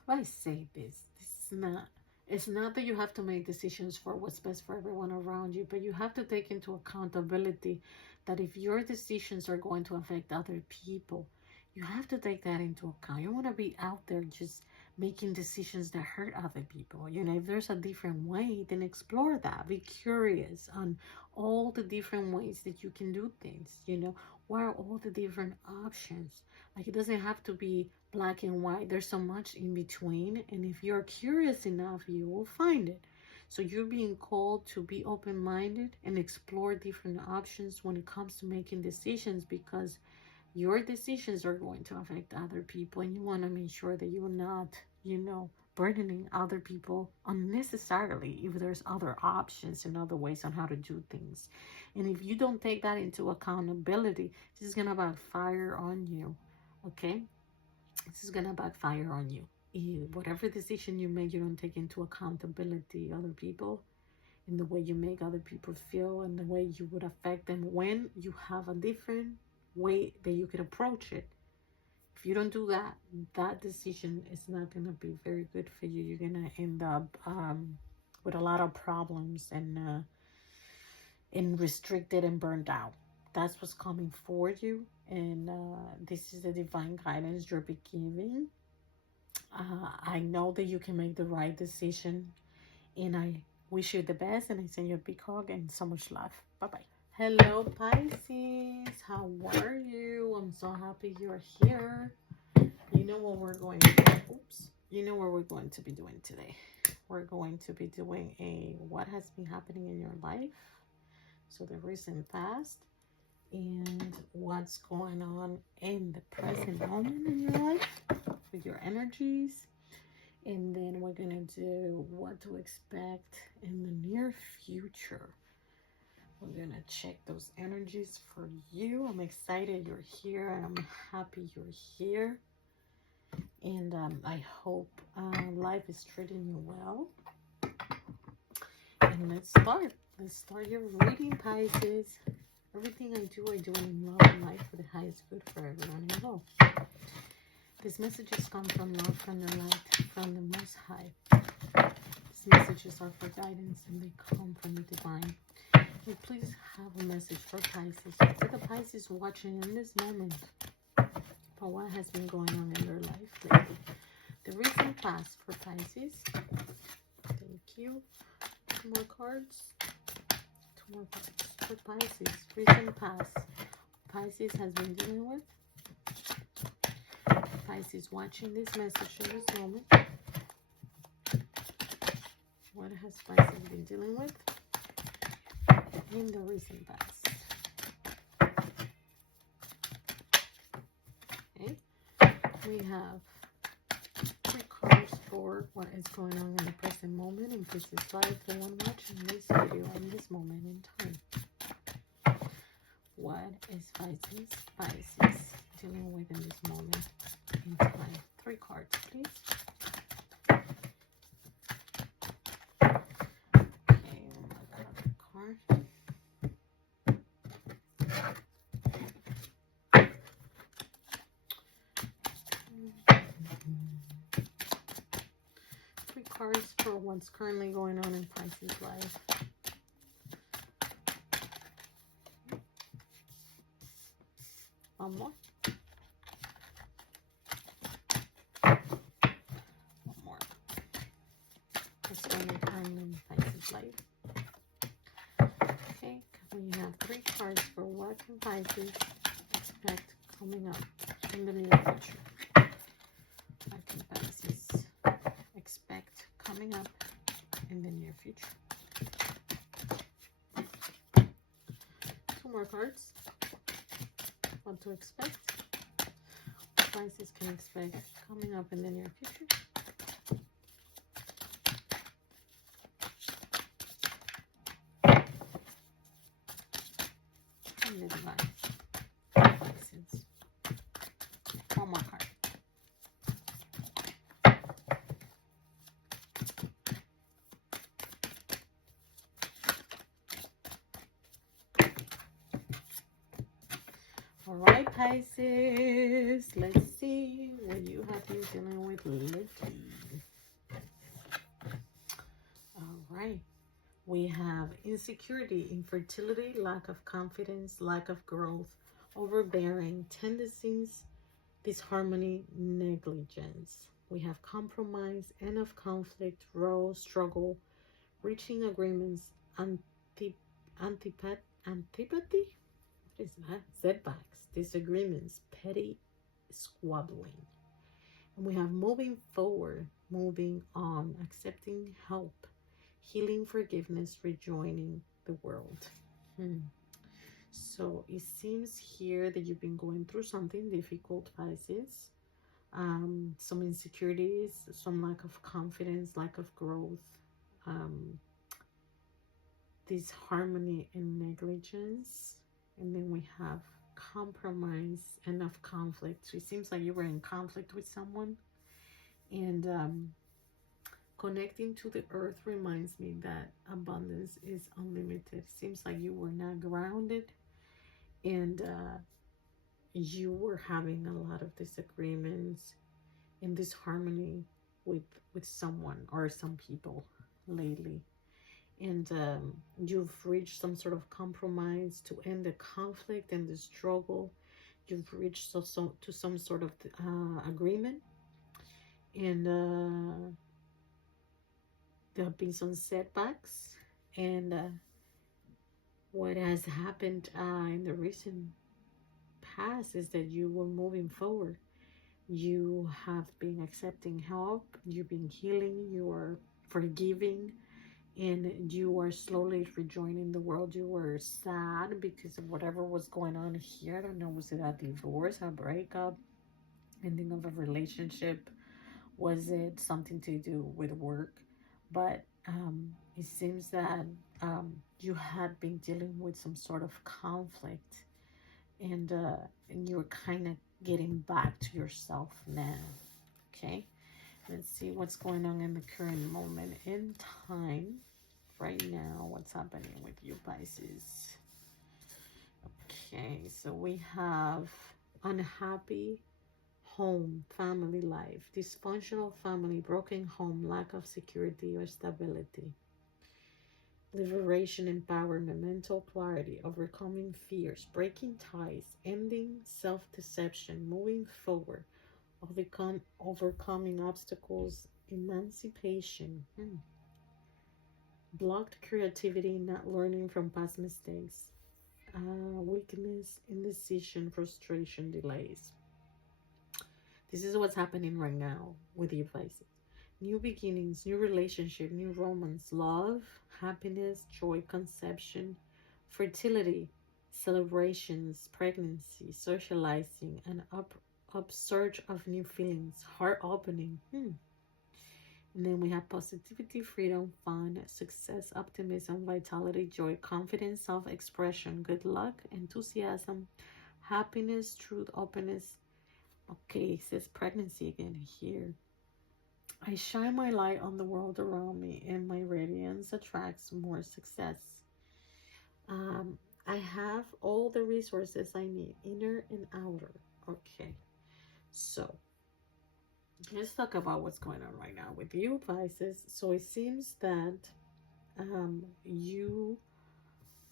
why I say this is not, it's not that you have to make decisions for what's best for everyone around you, but you have to take into accountability that if your decisions are going to affect other people, you have to take that into account. You want to be out there just making decisions that hurt other people. You know, if there's a different way, then explore that. Be curious on all the different ways that you can do things. You know, what are all the different options? Like, it doesn't have to be black and white. There's so much in between. And if you're curious enough, you will find it. So you're being called to be open-minded and explore different options when it comes to making decisions, because your decisions are going to affect other people, and you want to make sure that you're not, you know, burdening other people unnecessarily if there's other options and other ways on how to do things. And if you don't take that into accountability, this is going to backfire on you, okay? This is going to backfire on you. Whatever decision you make, you don't take into accountability other people and the way you make other people feel and the way you would affect them when you have a different way that you could approach it. If you don't do that, that decision is not going to be very good for you. You're going to end up with a lot of problems and restricted and burned out. That's what's coming for you. And this is the divine guidance you're giving. I know that you can make the right decision. And I wish you the best. And I send you a big hug and so much love. Bye-bye. Hello, Pisces. How are you? I'm so happy you're here. You know what we're going to do. You know what we're going to be doing today. We're going to be doing a what has been happening in your life. So the recent past and what's going on in the present moment in your life with your energies. And then we're going to do what to expect in the near future. We're going to check those energies for you. I'm excited you're here. I'm happy you're here. And I hope life is treating you well. And let's start. Let's start your reading, Pisces. Everything I do in love and life for the highest good for everyone involved. These messages come from love, from the light, from the Most High. These messages are for guidance and they come from the divine. And please have a message for Pisces. For the Pisces watching in this moment, for what has been going on in their life lately. The recent past for Pisces. Thank you. Two more cards. Two more cards for Pisces. Recent past. Pisces has been dealing with. Pisces watching this message in this moment. What has Pisces been dealing with in the recent past? Okay. We have 3 cards for what is going on in the present moment in Pisces life. The one watching this video in this moment in time. What is Pisces dealing with in this moment in time? 3 cards, please. Okay, another card. Cards for what's currently going on in Pisces life. One more. One more. What's going on in Pisces life. Okay, we have 3 cards for what can Pisces expect coming up in the near future. What can Pisces expect coming up in the near future? 2 more cards. What to expect. Pisces can expect coming up in the near future. And the divine. Pisces. 1 more card. All right, Pisces, let's see what you have been dealing with lately. All right, we have insecurity, infertility, lack of confidence, lack of growth, overbearing tendencies, disharmony, negligence. We have compromise, end of conflict, row, struggle, reaching agreements, antipathy, what is that? Setbacks, disagreements, petty squabbling. And we have moving forward, moving on, accepting help, healing, forgiveness, rejoining the world. So it seems here that you've been going through something difficult, Pisces. Some insecurities, some lack of confidence, lack of growth, disharmony and negligence. And then we have compromise, enough conflict. So it seems like you were in conflict with someone. And connecting to the earth reminds me that abundance is unlimited. Seems like you were not grounded, and you were having a lot of disagreements and disharmony with someone or some people lately. And you've reached some sort of compromise to end the conflict and the struggle. You've reached to some sort of agreement. And there have been some setbacks. And what has happened in the recent past is that you were moving forward. You have been accepting help. You've been healing. You are forgiving. And you are slowly rejoining the world. You were sad because of whatever was going on here. I don't know, was it a divorce, a breakup, ending of a relationship? Was it something to do with work? But it seems that you had been dealing with some sort of conflict, and you're kind of getting back to yourself now. Okay, let's see what's going on in the current moment in time right now. What's happening with you, Pisces? Okay, so we have unhappy home, family life, dysfunctional family, broken home, lack of security or stability, liberation, empowerment, mental clarity, overcoming fears, breaking ties, ending self-deception, moving forward, overcoming obstacles, emancipation, blocked creativity, not learning from past mistakes, weakness, indecision, frustration, delays. This is what's happening right now with you, Pisces. New beginnings, new relationship, new romance, love, happiness, joy, conception, fertility, celebrations, pregnancy, socializing, an upsurge of new feelings, heart opening. And then we have positivity, freedom, fun, success, optimism, vitality, joy, confidence, self-expression, good luck, enthusiasm, happiness, truth, openness. Okay, it says pregnancy again here. I shine my light on the world around me, and my radiance attracts more success. I have all the resources I need, inner and outer. Okay, so let's talk about what's going on right now with you, Pisces. So it seems that you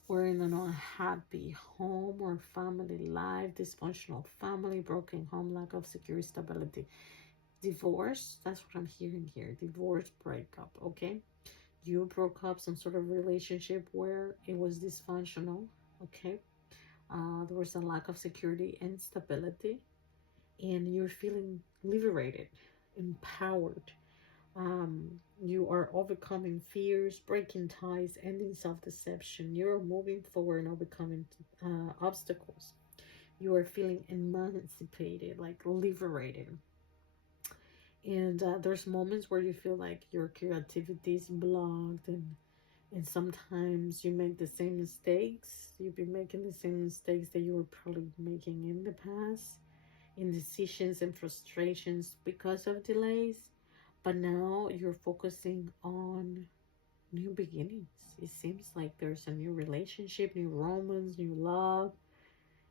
were in an unhappy home or family life, dysfunctional family, broken home, lack of security, stability, divorce. That's what I'm hearing here. Divorce, breakup. Okay, you broke up some sort of relationship where it was dysfunctional. Okay, there was a lack of security and stability, and you're feeling liberated, empowered. You are overcoming fears, breaking ties, ending self-deception. You're moving forward and overcoming obstacles. You are feeling emancipated, like liberated. And there's moments where you feel like your creativity is blocked, and sometimes you make the same mistakes. You've been making the same mistakes that you were probably making in the past, indecisions and frustrations because of delays. But now you're focusing on new beginnings. It seems like there's a new relationship, new romance, new love.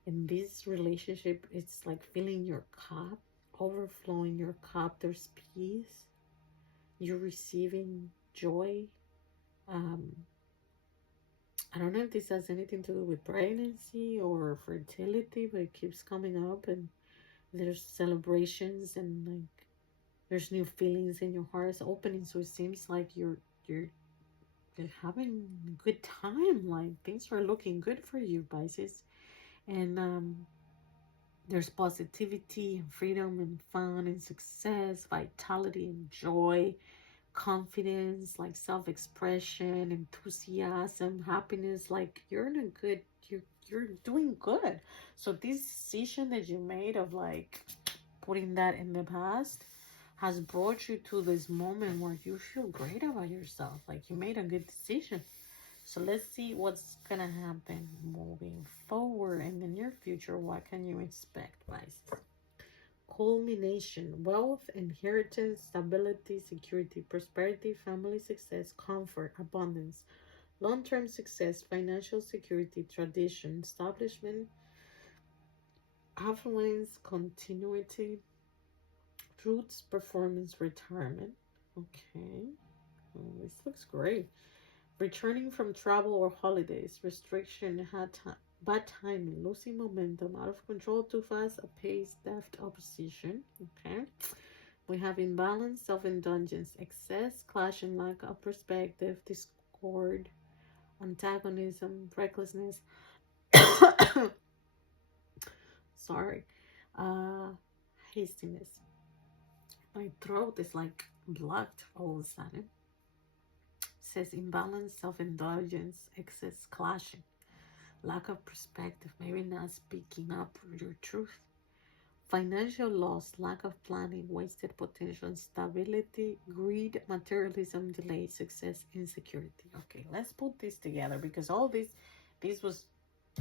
And this relationship, it's like filling your cup, overflowing your cup. There's peace. You're receiving joy. I don't know if this has anything to do with pregnancy or fertility, but it keeps coming up. And there's celebrations and like There's new feelings in your heart is opening. So it seems like you're having a good time. Like things are looking good for you, Pisces. And there's positivity and freedom and fun and success, vitality and joy, confidence, like self-expression, enthusiasm, happiness. Like you're in a good, you're doing good. So this decision that you made of like putting that in the past has brought you to this moment where you feel great about yourself. Like you made a good decision. So let's see what's gonna happen moving forward in the near future. What can you expect, guys? Culmination, wealth, inheritance, stability, security, prosperity, family success, comfort, abundance, long-term success, financial security, tradition, establishment, affluence, continuity, roots, performance, retirement. Okay, well, this looks great. Returning from travel or holidays, restriction, bad timing, losing momentum, out of control, too fast, a pace, theft, opposition. Okay. We have imbalance, self-indulgence, excess, clash and lack of perspective, discord, antagonism, recklessness. Sorry. Uh, hastiness. My throat is like blocked all of a sudden. Says imbalance, self-indulgence, excess, clashing, lack of perspective, maybe not speaking up for your truth, financial loss, lack of planning, wasted potential, instability, greed, materialism, delay, success, insecurity. Okay, let's put this together because all this was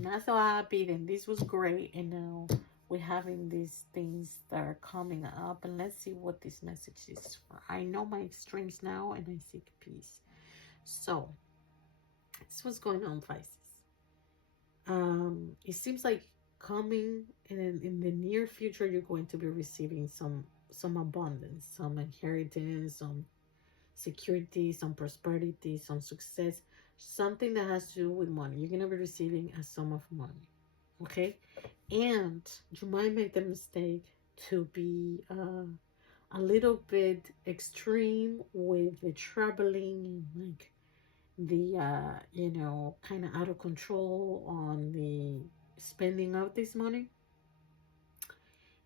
not so happy, then this was great, and now we're having these things that are coming up, and let's see what this message is for. I know my extremes now, and I seek peace. So, this was going on, Pisces. It seems like coming in the near future, you're going to be receiving some abundance, some inheritance, some security, some prosperity, some success, something that has to do with money. You're going to be receiving a sum of money. Okay, and you might make the mistake to be a little bit extreme with the traveling, like the you know, kind of out of control on the spending of this money,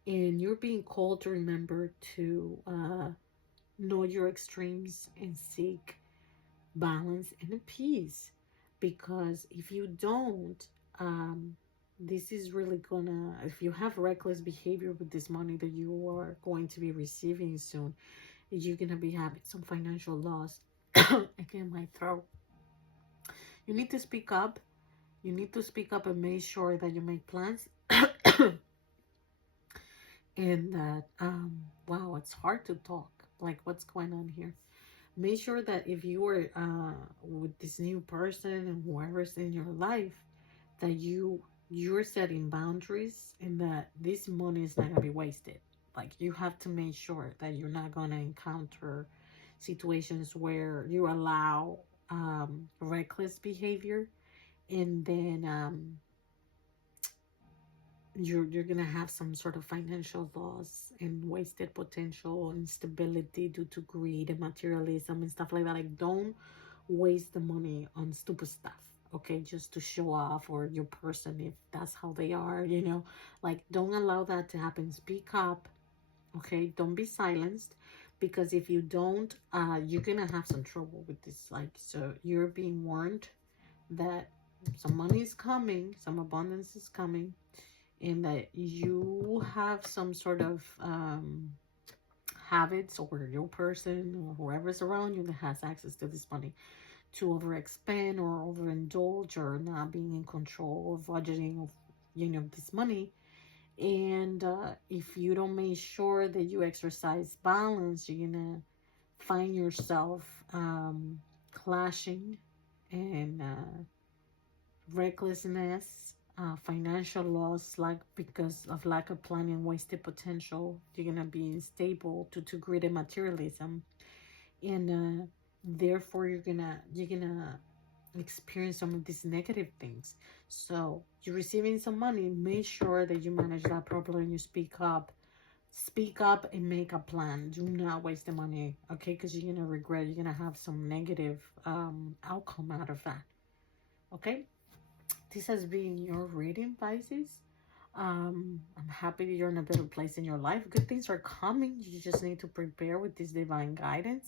and you're being called to remember to know your extremes and seek balance and peace, because if you don't, this is really gonna, if you have reckless behavior with this money that you are going to be receiving soon, you're gonna be having some financial loss. Again, my throat. You need to speak up. You need to speak up and make sure that you make plans. And that, wow, it's hard to talk. Like, what's going on here? Make sure that if you are with this new person and whoever's in your life, that you're setting boundaries and that this money is not gonna be wasted. Like, you have to make sure that you're not gonna encounter situations where you allow reckless behavior, and then you're gonna have some sort of financial loss and wasted potential, instability due to greed and materialism and stuff like that. Like, don't waste the money on stupid stuff, okay, just to show off, or your person, if that's how they are, you know. Like, don't allow that to happen. Speak up, okay? Don't be silenced, because if you don't, you're gonna have some trouble with this. Like, so you're being warned that some money is coming, some abundance is coming, and that you have some sort of habits, or your person or whoever's around you that has access to this money, to overexpend or overindulge, or not being in control of budgeting of, you know, this money. And if you don't make sure that you exercise balance, you're gonna find yourself clashing and recklessness, financial loss, like because of lack of planning, wasted potential. You're gonna be unstable due to greed and materialism, and therefore you're gonna experience some of these negative things. So you're receiving some money. Make sure that you manage that properly and you speak up Speak up and make a plan. Do not waste the money, okay? Because you're going to regret. You're going to have some negative outcome out of that, okay? This has been your reading, Pisces. I'm happy that you're in a better place in your life. Good things are coming. You just need to prepare with this divine guidance.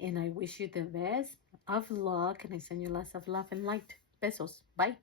And I wish you the best of luck. And I send you lots of love and light. Besos. Bye.